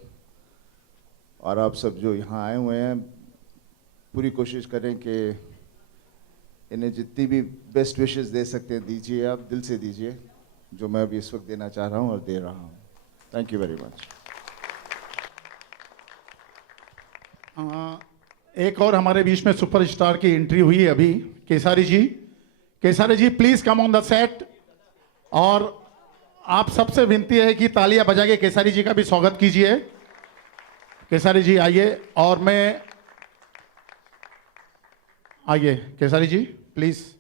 आप सब जो यहाँ आए हुए हैं पूरी कोशिश करें कि इन्हें जितनी भी बेस्ट विशेस दे सकते हैं दीजिए, आप दिल से दीजिए, जो मैं अभी इस वक्त देना चाह रहा हूँ और दे रहा हूँ। Thank you very much. एक और हमारे बीच में सुपरस्टार की एंट्री हुई है अभी, Kesari ji. Kesari ji please come on the set और आप सबसे विनती है कि तालियां बजा के केसारी जी का भी स्वागत कीजिए। केसारी जी आइए और मैं आइए केसारी जी प्लीज।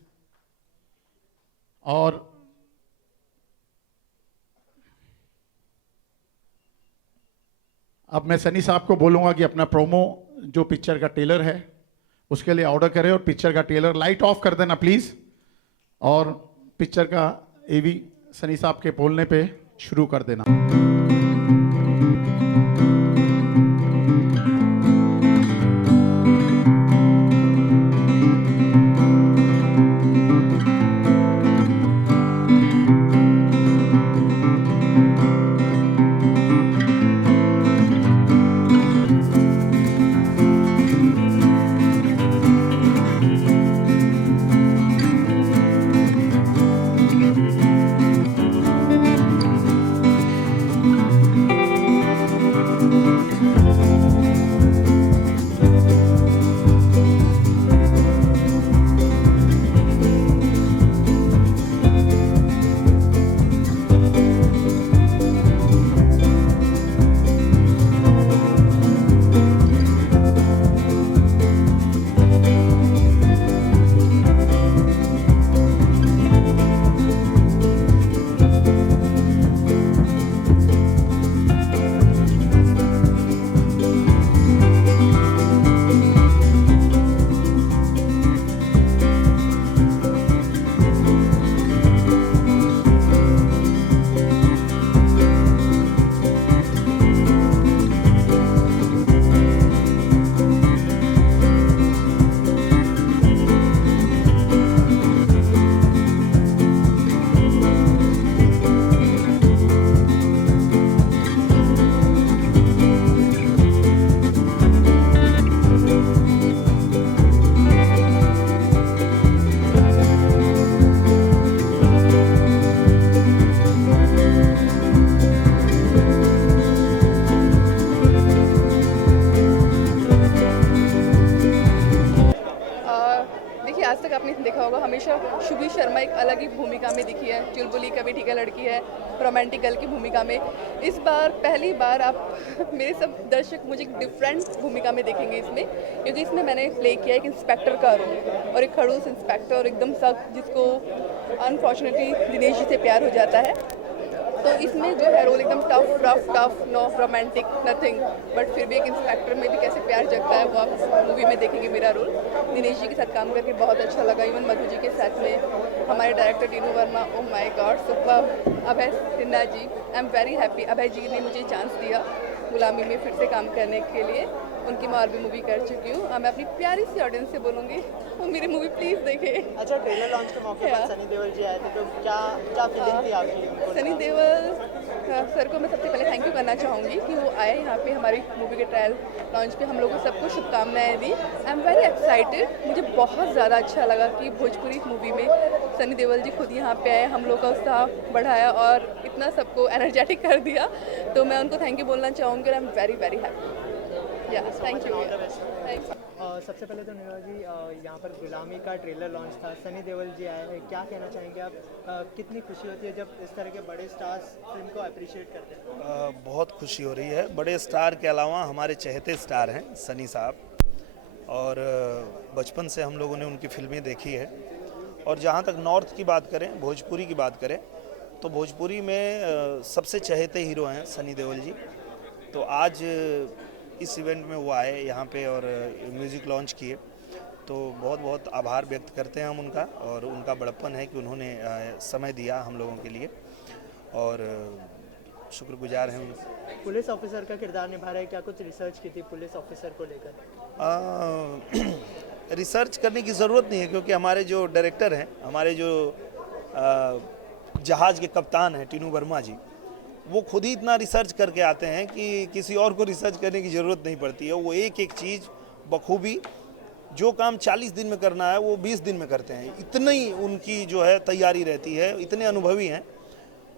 और अब मैं सनी साहब को बोलूंगा कि अपना प्रोमो जो पिक्चर का ट्रेलर है उसके लिए ऑर्डर करें और पिक्चर का ट्रेलर लाइट ऑफ कर देना प्लीज और पिक्चर का एवी सनी साहब के बोलने पे शुरू कर देना। देखा होगा हमेशा शुभी शर्मा एक अलग ही भूमिका में दिखी है। चुलबुली कभी ठीक है लड़की है, रोमांटिक गर्ल की भूमिका में। इस बार पहली बार आप मेरे सब दर्शक मुझे एक डिफरेंट भूमिका में देखेंगे इसमें, क्योंकि इसमें मैंने प्ले किया एक इंस्पेक्टर का रोल और एक खड़ूस इंस्पेक्टर और एकदम सख्त, जिसको अनफॉर्चुनेटली दिनेश जी से प्यार हो जाता है। तो इसमें जो है रोल एकदम tough no romantic nothing, but फिर भी एक इंस्पेक्टर में भी कैसे प्यार जगता है वो आप मूवी में देखेंगे। मेरा रोल दिनेश जी के साथ काम करके बहुत अच्छा लगा, इवन मधु जी के साथ में हमारे director Tinu Verma, oh my god super. Abhay Sinha ji, I am very happy, Abhay ji ने मुझे चांस दिया गुलामी में फिर से काम करने के लिए। उनकी मैं और भी मूवी कर चुकी हूँ, और मैं अपनी प्यारी सी ऑडियंस से बोलूँगी वो मेरी मूवी प्लीज़ देखे। अच्छा, ट्रेलर लॉन्च के मौके पर सनी देओल जी आए थे, तो क्या फीलिंग थी आपकी? सनी देओल सर को मैं सबसे पहले थैंक यू करना चाहूँगी कि वो आए यहाँ पे हमारी मूवी के ट्रायल लॉन्च पे, हम लोगों को सबको शुभकामनाएं दी। आई एम वेरी एक्साइटेड, मुझे बहुत ज़्यादा अच्छा लगा कि भोजपुरी मूवी में सनी देओल जी खुद यहाँ पे आए, हम लोग का उत्साह बढ़ाया और इतना सबको एनर्जेटिक कर दिया, तो मैं उनको थैंक यू बोलना चाहूँगी। आई एम वेरी वेरी हैप्पी। या थैंक यू। सबसे पहले तो नीरज जी, यहाँ पर गुलामी का ट्रेलर लॉन्च था, सनी देओल जी आए हैं, क्या कहना चाहेंगे आप? कितनी खुशी होती है जब इस तरह के बड़े स्टार्स फिल्म को अप्रिशिएट करते हैं? बहुत खुशी हो रही है। बड़े स्टार के अलावा हमारे चहेते स्टार हैं सनी साहब, और बचपन से हम लोगों ने उनकी फिल्में देखी है। और जहाँ तक नॉर्थ की बात करें, भोजपुरी की बात करें, तो भोजपुरी में सबसे चहेते हीरो हैं सनी देओल जी। तो आज इस इवेंट में वो आए यहाँ पे और म्यूज़िक लॉन्च किए, तो बहुत बहुत आभार व्यक्त करते हैं हम उनका, और उनका बड़प्पन है कि उन्होंने समय दिया हम लोगों के लिए, और शुक्रगुजार हैं उनके। पुलिस ऑफिसर का किरदार निभा रहे हैं, क्या कुछ रिसर्च की थी पुलिस ऑफिसर को लेकर? रिसर्च करने की ज़रूरत नहीं है, क्योंकि हमारे जो डायरेक्टर हैं, हमारे जो जहाज़ के कप्तान हैं टीनू वर्मा जी, वो खुद ही इतना रिसर्च करके आते हैं कि किसी और को रिसर्च करने की ज़रूरत नहीं पड़ती है। वो एक एक चीज़ बखूबी, जो काम 40 दिन में करना है वो 20 दिन में करते हैं। इतनी उनकी जो है तैयारी रहती है, इतने अनुभवी हैं,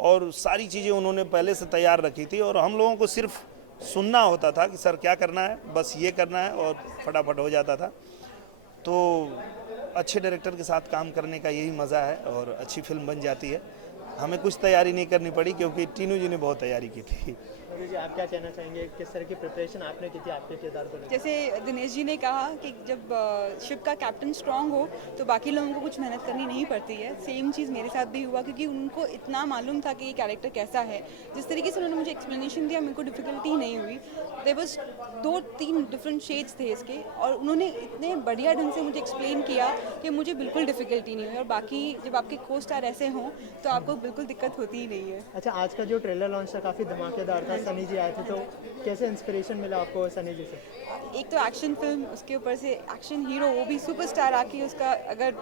और सारी चीज़ें उन्होंने पहले से तैयार रखी थी, और हम लोगों को सिर्फ सुनना होता था कि सर क्या करना है, बस ये करना है, और फटाफट हो जाता था। तो अच्छे डायरेक्टर के साथ काम करने का यही मज़ा है, और अच्छी फिल्म बन जाती है। हमें कुछ तैयारी नहीं करनी पड़ी, क्योंकि टीनू जी ने बहुत तैयारी की थी। जी, आप क्या कहना चाहेंगे, किस तरह की प्रिपरेशन आपने की थी आपके किरदार को लेकर? जैसे दिनेश जी ने कहा कि जब शिप का कैप्टन स्ट्रांग हो तो बाकी लोगों को कुछ मेहनत करनी नहीं पड़ती है। सेम चीज़ मेरे साथ भी हुआ, क्योंकि उनको इतना मालूम था कि ये कैरेक्टर कैसा है। जिस तरीके से उन्होंने मुझे एक्सप्लेनेशन दिया, मेरे को डिफ़िकल्टी नहीं हुई। देयर वाज 2-3 डिफरेंट शेड्स थे इसके, और उन्होंने इतने बढ़िया ढंग से मुझे एक्सप्लेन किया कि मुझे बिल्कुल डिफ़िकल्टी नहीं हुई। और बाकी जब आपके को स्टार ऐसे हों तो आपको बिल्कुल दिक्कत होती ही नहीं है। अच्छा, आज का जो ट्रेलर लॉन्च था काफ़ी धमाकेदार था, सनी जी आए थे, तो कैसे इंस्पिरेशन मिला आपको सनी जी से? एक तो एक्शन फिल्म, उसके ऊपर से एक्शन हीरो, वो भी सुपरस्टार आके उसका अगर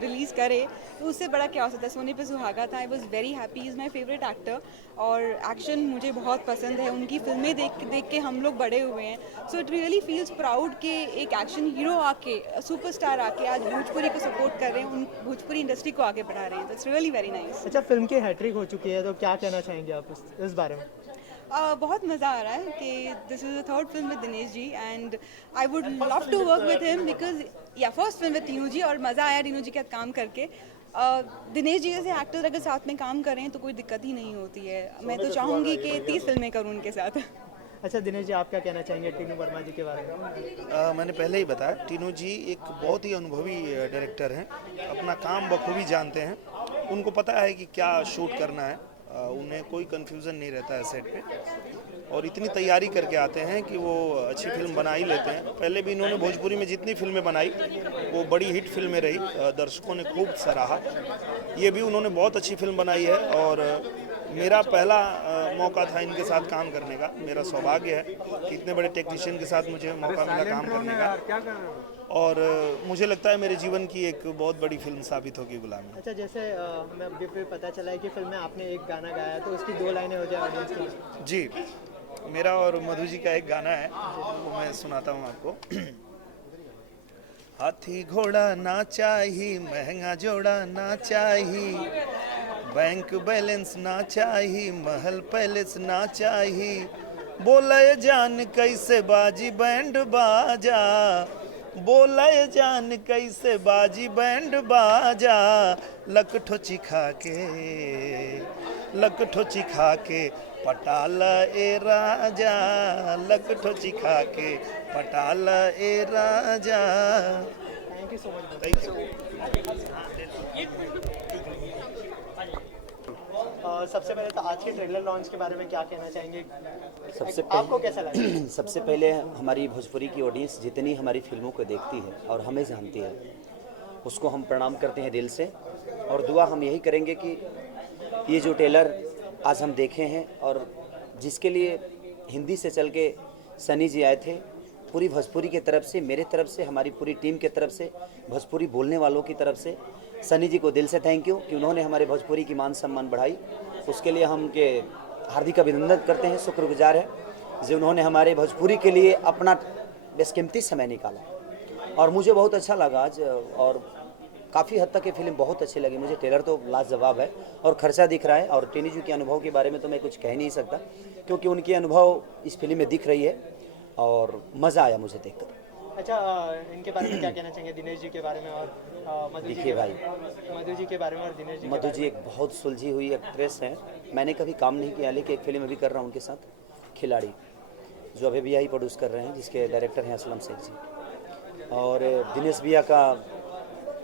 रिलीज़ करे तो उससे बड़ा क्या हो सकता है। सोने पे सुहागा था, I was very happy, is my favourite actor, और एक्शन मुझे बहुत पसंद है। उनकी फिल्में देख के हम लोग बड़े हुए हैं, so it really feels proud कि एक एक्शन हीरो आके, सुपरस्टार आके आज भोजपुरी को सपोर्ट कर रहे हैं, उन भोजपुरी इंडस्ट्री को आगे बढ़ा रहे हैं। It's really very nice. अच्छा, फिल्म की हैट्रिक हो चुकी है, तो क्या कहना चाहेंगे आप इस बारे में? बहुत मज़ा आ रहा है कि this is the third film with Dinesh ji, and I would love to work with him, because yeah first film with Tinu ji, और मज़ा आया टीनू जी के साथ काम करके। दिनेश जी जैसे एक्टर अगर साथ में काम करें तो कोई दिक्कत ही नहीं होती है। मैं तो चाहूँगी कि 30 फिल्में करूँ उनके साथ। अच्छा दिनेश जी, आप क्या कहना चाहेंगे टीनू वर्मा जी के बारे में? मैंने पहले ही बताया, टीनू जी एक बहुत ही अनुभवी डायरेक्टर हैं, अपना काम बखूबी जानते हैं, उनको पता है कि क्या शूट करना है, उन्हें कोई कन्फ्यूज़न नहीं रहता है सेट पे, और इतनी तैयारी करके आते हैं कि वो अच्छी फिल्म बना ही लेते हैं। पहले भी इन्होंने भोजपुरी में जितनी फिल्में बनाई वो बड़ी हिट फिल्में रही, दर्शकों ने खूब सराहा। ये भी उन्होंने बहुत अच्छी फिल्म बनाई है, और मेरा पहला मौका था इनके साथ काम करने का। मेरा सौभाग्य है कि इतने बड़े टेक्नीशियन के साथ मुझे मौका मिला काम करने का, और मुझे लगता है मेरे जीवन की एक बहुत बड़ी फिल्म साबित होगी गुलामी। अच्छा, जैसे हमें अभी फिर पता चला है कि फिल्म में आपने एक गाना गाया है, तो उसकी 2 लाइनें हो जाए ऑडियंस के लिए। जी, मेरा और मधु जी का एक गाना है, वो मैं सुनाता हूँ आपको। हाथी घोड़ा ना चाहिए, महंगा जोड़ा ना चाहिए, बैंक बैलेंस ना चाहिए, महल पैलेस ना चाहिए, बोले जान कैसे बाजी बैंड बाजा, बोले जान कैसे बाजी बैंड बाजा, लकठो चिखा के पटाला ए राजा, लकठो चिखा के पटाला ए राजा। Thank you so much. सबसे पहले तो आज के ट्रेलर लॉन्च के बारे में क्या कहना चाहेंगे? सबसे आपको कैसा लगा? सबसे पहले हमारी भोजपुरी की ऑडियंस जितनी हमारी फिल्मों को देखती है और हमें जानती है, उसको हम प्रणाम करते हैं दिल से, और दुआ हम यही करेंगे कि ये जो ट्रेलर आज हम देखे हैं और जिसके लिए हिंदी से चल के सनी जी आए थे, पूरी भोजपुरी की तरफ से, मेरे तरफ से, हमारी पूरी टीम की तरफ से, भोजपुरी बोलने वालों की तरफ से सनी जी को दिल से थैंक यू कि उन्होंने हमारे भोजपुरी की मान सम्मान बढ़ाई। उसके लिए हम उनके हार्दिक अभिनंदन करते हैं, शुक्रगुजार है जो उन्होंने हमारे भोजपुरी के लिए अपना बेशकीमती समय निकाला। और मुझे बहुत अच्छा लगा आज, और काफ़ी हद तक ये फिल्म बहुत अच्छी लगी मुझे। ट्रेलर तो लाजवाब है और खर्चा दिख रहा है, और टेनी जी के अनुभव के बारे में तो मैं कुछ कह नहीं सकता क्योंकि उनके अनुभव इस फिल्म में दिख रही है और मज़ा आया मुझे देखकर। अच्छा, इनके बारे में क्या कहना चाहेंगे, दिनेश जी के बारे में और मधु जी देखिए भाई, मधु जी के बारे में और दिनेश जी? मधु जी एक बहुत सुलझी हुई एक्ट्रेस है। मैंने कभी काम नहीं किया, लेकिन एक फिल्म अभी कर रहा हूँ उनके साथ, खिलाड़ी, जो अभी भी यही प्रोड्यूस कर रहे हैं, जिसके डायरेक्टर हैं असलम शेख जी। और दिनेश भैया का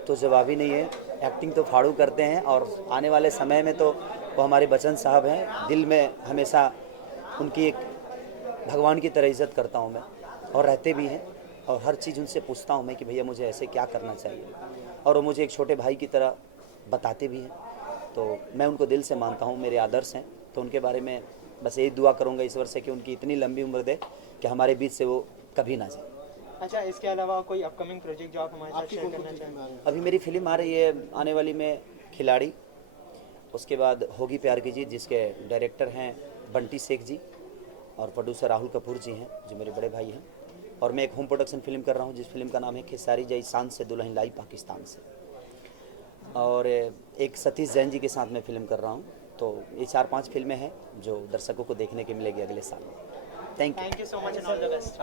तो जवाब ही नहीं है, एक्टिंग तो फाड़ू करते हैं, और आने वाले समय में तो वो हमारे बच्चन साहब हैं। दिल में हमेशा उनकी एक भगवान की तरह इज़्ज़त करता हूँ मैं, और रहते भी हैं, और हर चीज़ उनसे पूछता हूँ मैं कि भैया मुझे ऐसे क्या करना चाहिए, और वो मुझे एक छोटे भाई की तरह बताते भी हैं। तो मैं उनको दिल से मानता हूँ, मेरे आदर्श हैं। तो उनके बारे में बस यही दुआ करूँगा ईश्वर से कि उनकी इतनी लंबी उम्र दे कि हमारे बीच से वो कभी ना जाए। अच्छा, इसके अलावा कोई अपकमिंग प्रोजेक्ट जो आप हमारे साथ शेयर करना चाहेंगे? अभी मेरी फिल्म आ रही है आने वाली में, खिलाड़ी, उसके बाद होगी प्यार की जीत, जिसके डायरेक्टर हैं बंटी शेख जी और प्रोड्यूसर राहुल कपूर जी हैं, जो मेरे बड़े भाई हैं। और मैं एक होम प्रोडक्शन फिल्म कर रहा हूँ जिस फिल्म का नाम है खेसारी जय शान से दुल्हन लाई पाकिस्तान से, और एक सतीश जैन जी के साथ मैं फिल्म कर रहा हूँ। तो ये 4-5 फिल्में हैं जो दर्शकों को देखने के मिलेगी अगले साल। Thank you thank you so much and all the best.